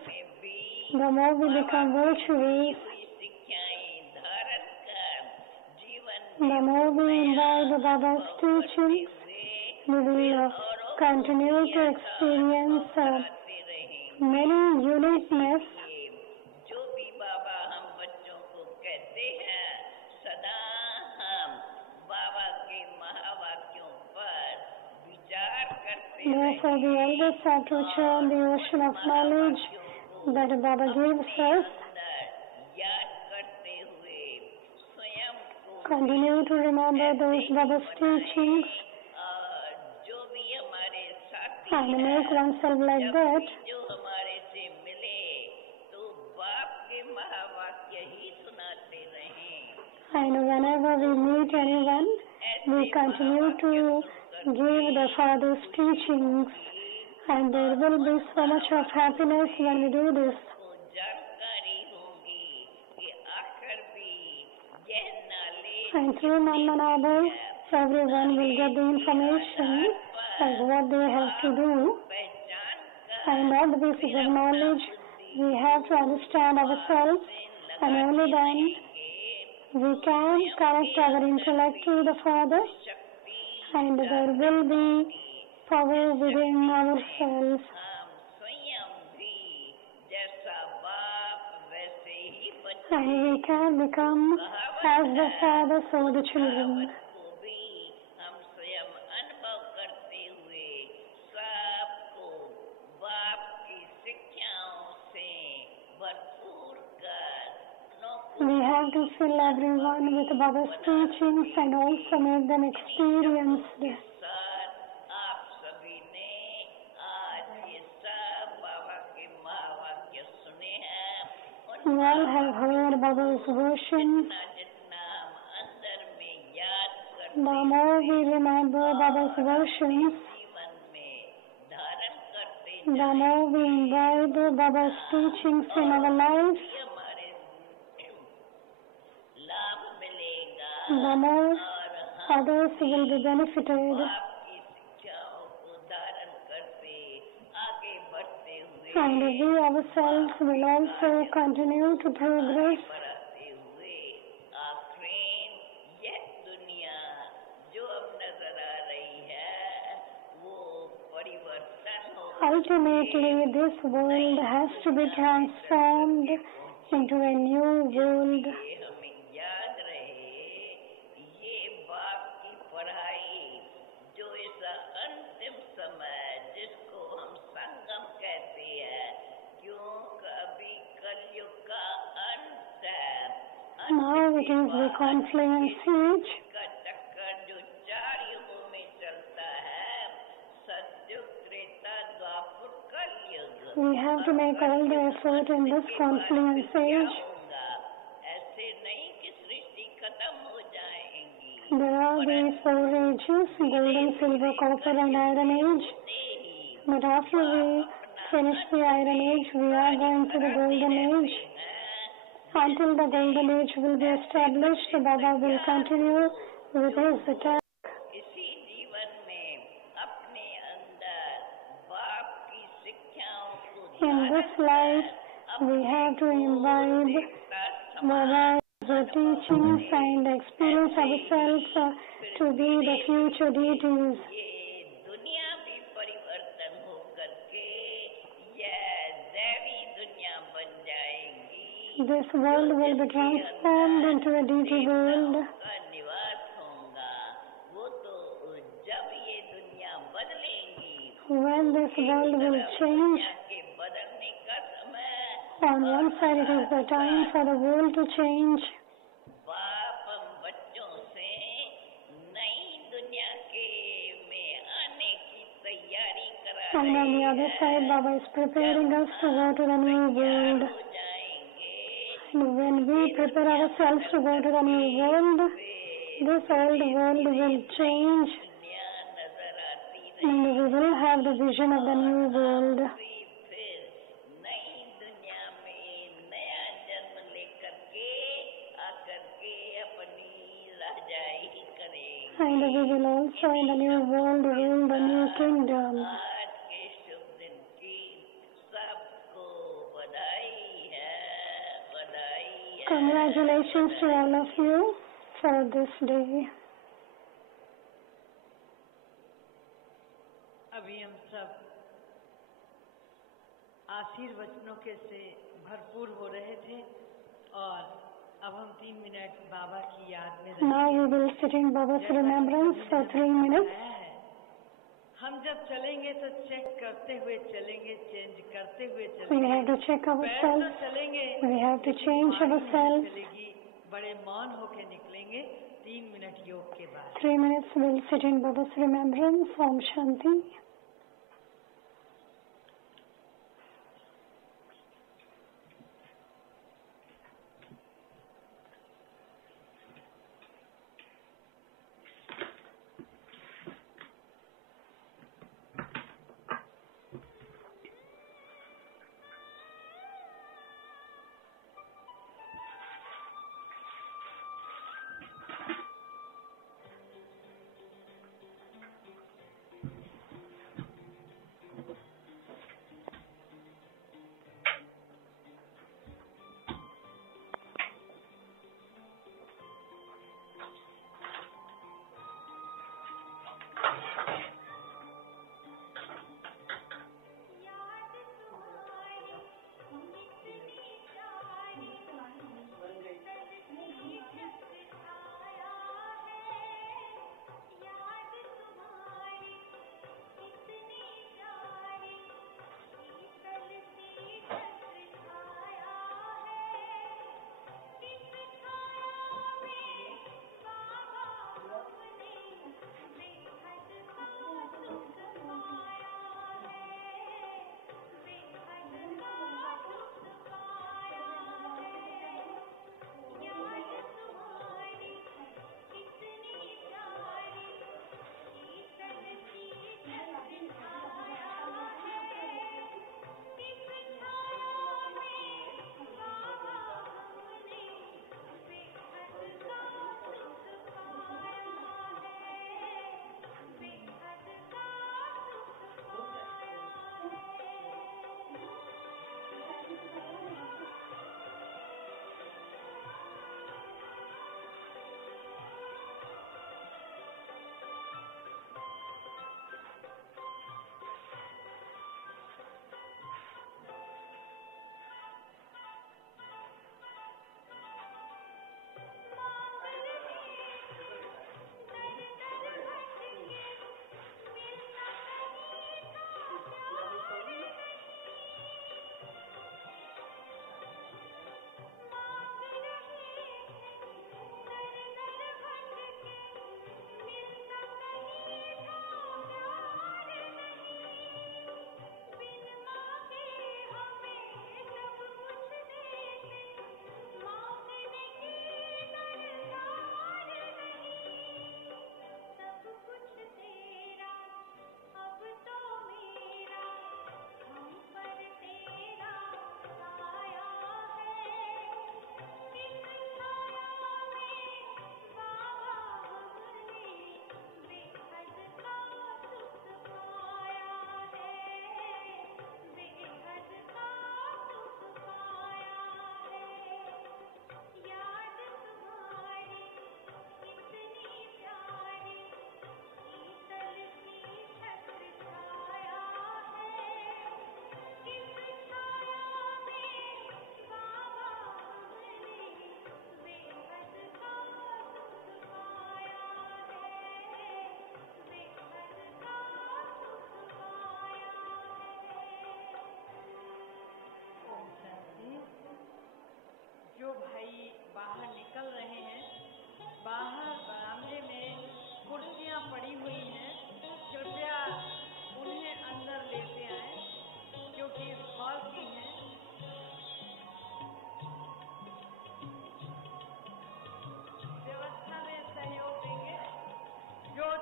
the more we become virtuous. शिक्षाएं धारण कर जीवन The more we imbibe Baba's teachings, we will continue to experience many uniqueness. जो भी बाबा हम बच्चों को कहते हैं सदा हम बाबा के महावाक्यों पर विचार करते Therefore, we always have to churn the ocean of knowledge that Baba gives us. याद करते हुए स्वयं को Continue to remember those Baba's teachings जो भी हमारे साथी and make oneself like that. जो हमारे से मिले तो बाप के महावाक्य ही सुनाते रहें And whenever we meet anyone, we continue to give the Father's teachings. And there will be so much of happiness when we do this. को जानकारी होगी कि आखिर भी यह नाले And through Manmanabal, everyone will get the information as what they have to do. पहचान And on the basis of knowledge, we have to understand ourselves, and only then we can connect our intellect to the Father, and there will be power within ourselves. हम स्वयं भी जैसा बाप वैसे ही बच्चे And we can become as the Father, so the children. को भी हम स्वयं अनुभव करते हुए सबको बाप की शिक्षाओं से भरपूर कर We have to fill everyone with Baba's teachings and also make them experienced. साथ आप सभी ने आज ये सब बाबा के महावाक्य सुने हैं We all have heard Baba's version. जितना हम अंदर में याद कर The more we remember Baba's versions, जीवन में धारण करते the more we imbibe Baba's teachings in our lives, हमारे लाभ मिलेगा the more others will be benefited. आपकी शिक्षाओं को धारण करते आगे बढ़ते हुए And we ourselves will also continue to progress बढ़ाते हुए Ultimately, this world has to be transformed into a new world. हमें याद रहे ये बाप की पढ़ाई जो ऐसा अंतिम समय जिसको हम संगम कहते हैं, क्यों कभी कलयुग का अंत है। Now it is the confluence age. का चक्कर जो 4 युगों में चलता है, सतयुग, त्रेता, द्वापर, कलयुग। We have to make all the effort in this confluence age. ऐसे नहीं कि सृष्टि खत्म हो जाएंगी। There are these 4 ages, golden, silver, copper and iron age. But after we finish the iron age, we are going to the golden age. Until the golden age will be established, Baba will continue with his attack. इसी जीवन में अपने अंदर बाप की शिक्षाओं को In this life, we have to imbibe Baba's teachings and experience ourselves to be the future deities. ये दुनिया भी परिवर्तन हो करके यह दैवी दुनिया बन जाएगी। This world will be transformed into a deity world. का निवास होगा, वो तो जब ये दुनिया बदलेगी, When this world will change, के बदलने का समय on one side it is the time for the world to change. बाप हम बच्चों से नई दुनिया के में आने की तैयारी करा And on the other side, Baba is preparing us to go to the new world. हो जाएंगे। And when we prepare ourselves to go to the new world, this old world will change दुनिया नजर आती and we will have the vision of the new world. रही, फिर नई दुनिया में नया जन्म लेकर के आकर के अपनी राजाई करेंगे। And we will also in the new world rule the new kingdom. आज के शुभ दिन की सबको बधाई है, बधाई है। Congratulations to all of you for this day. अभी हम सब आशीर्वचनों के से भरपूर हो रहे थे और अब हम 3 मिनट बाबा की याद में Now we will sit in Baba's remembrance for 3 minutes. हम जब चलेंगे तो चेक करते हुए चलेंगे, चेंज करते हुए We चलेंगे। have to check पैर तो ourselves. चलेंगे, We have to change वाणी नहीं ourselves. चलेगी, बड़े मौन होके निकलेंगे 3 मिनट योग के बाद। 3 minutes we will sit in Baba's remembrance. Om Shanti.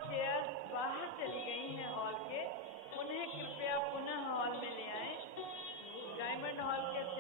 Chair बाहर चली गई हैं हॉल के, उन्हें कृपया पुनः हॉल में ले आए। डायमंड हॉल के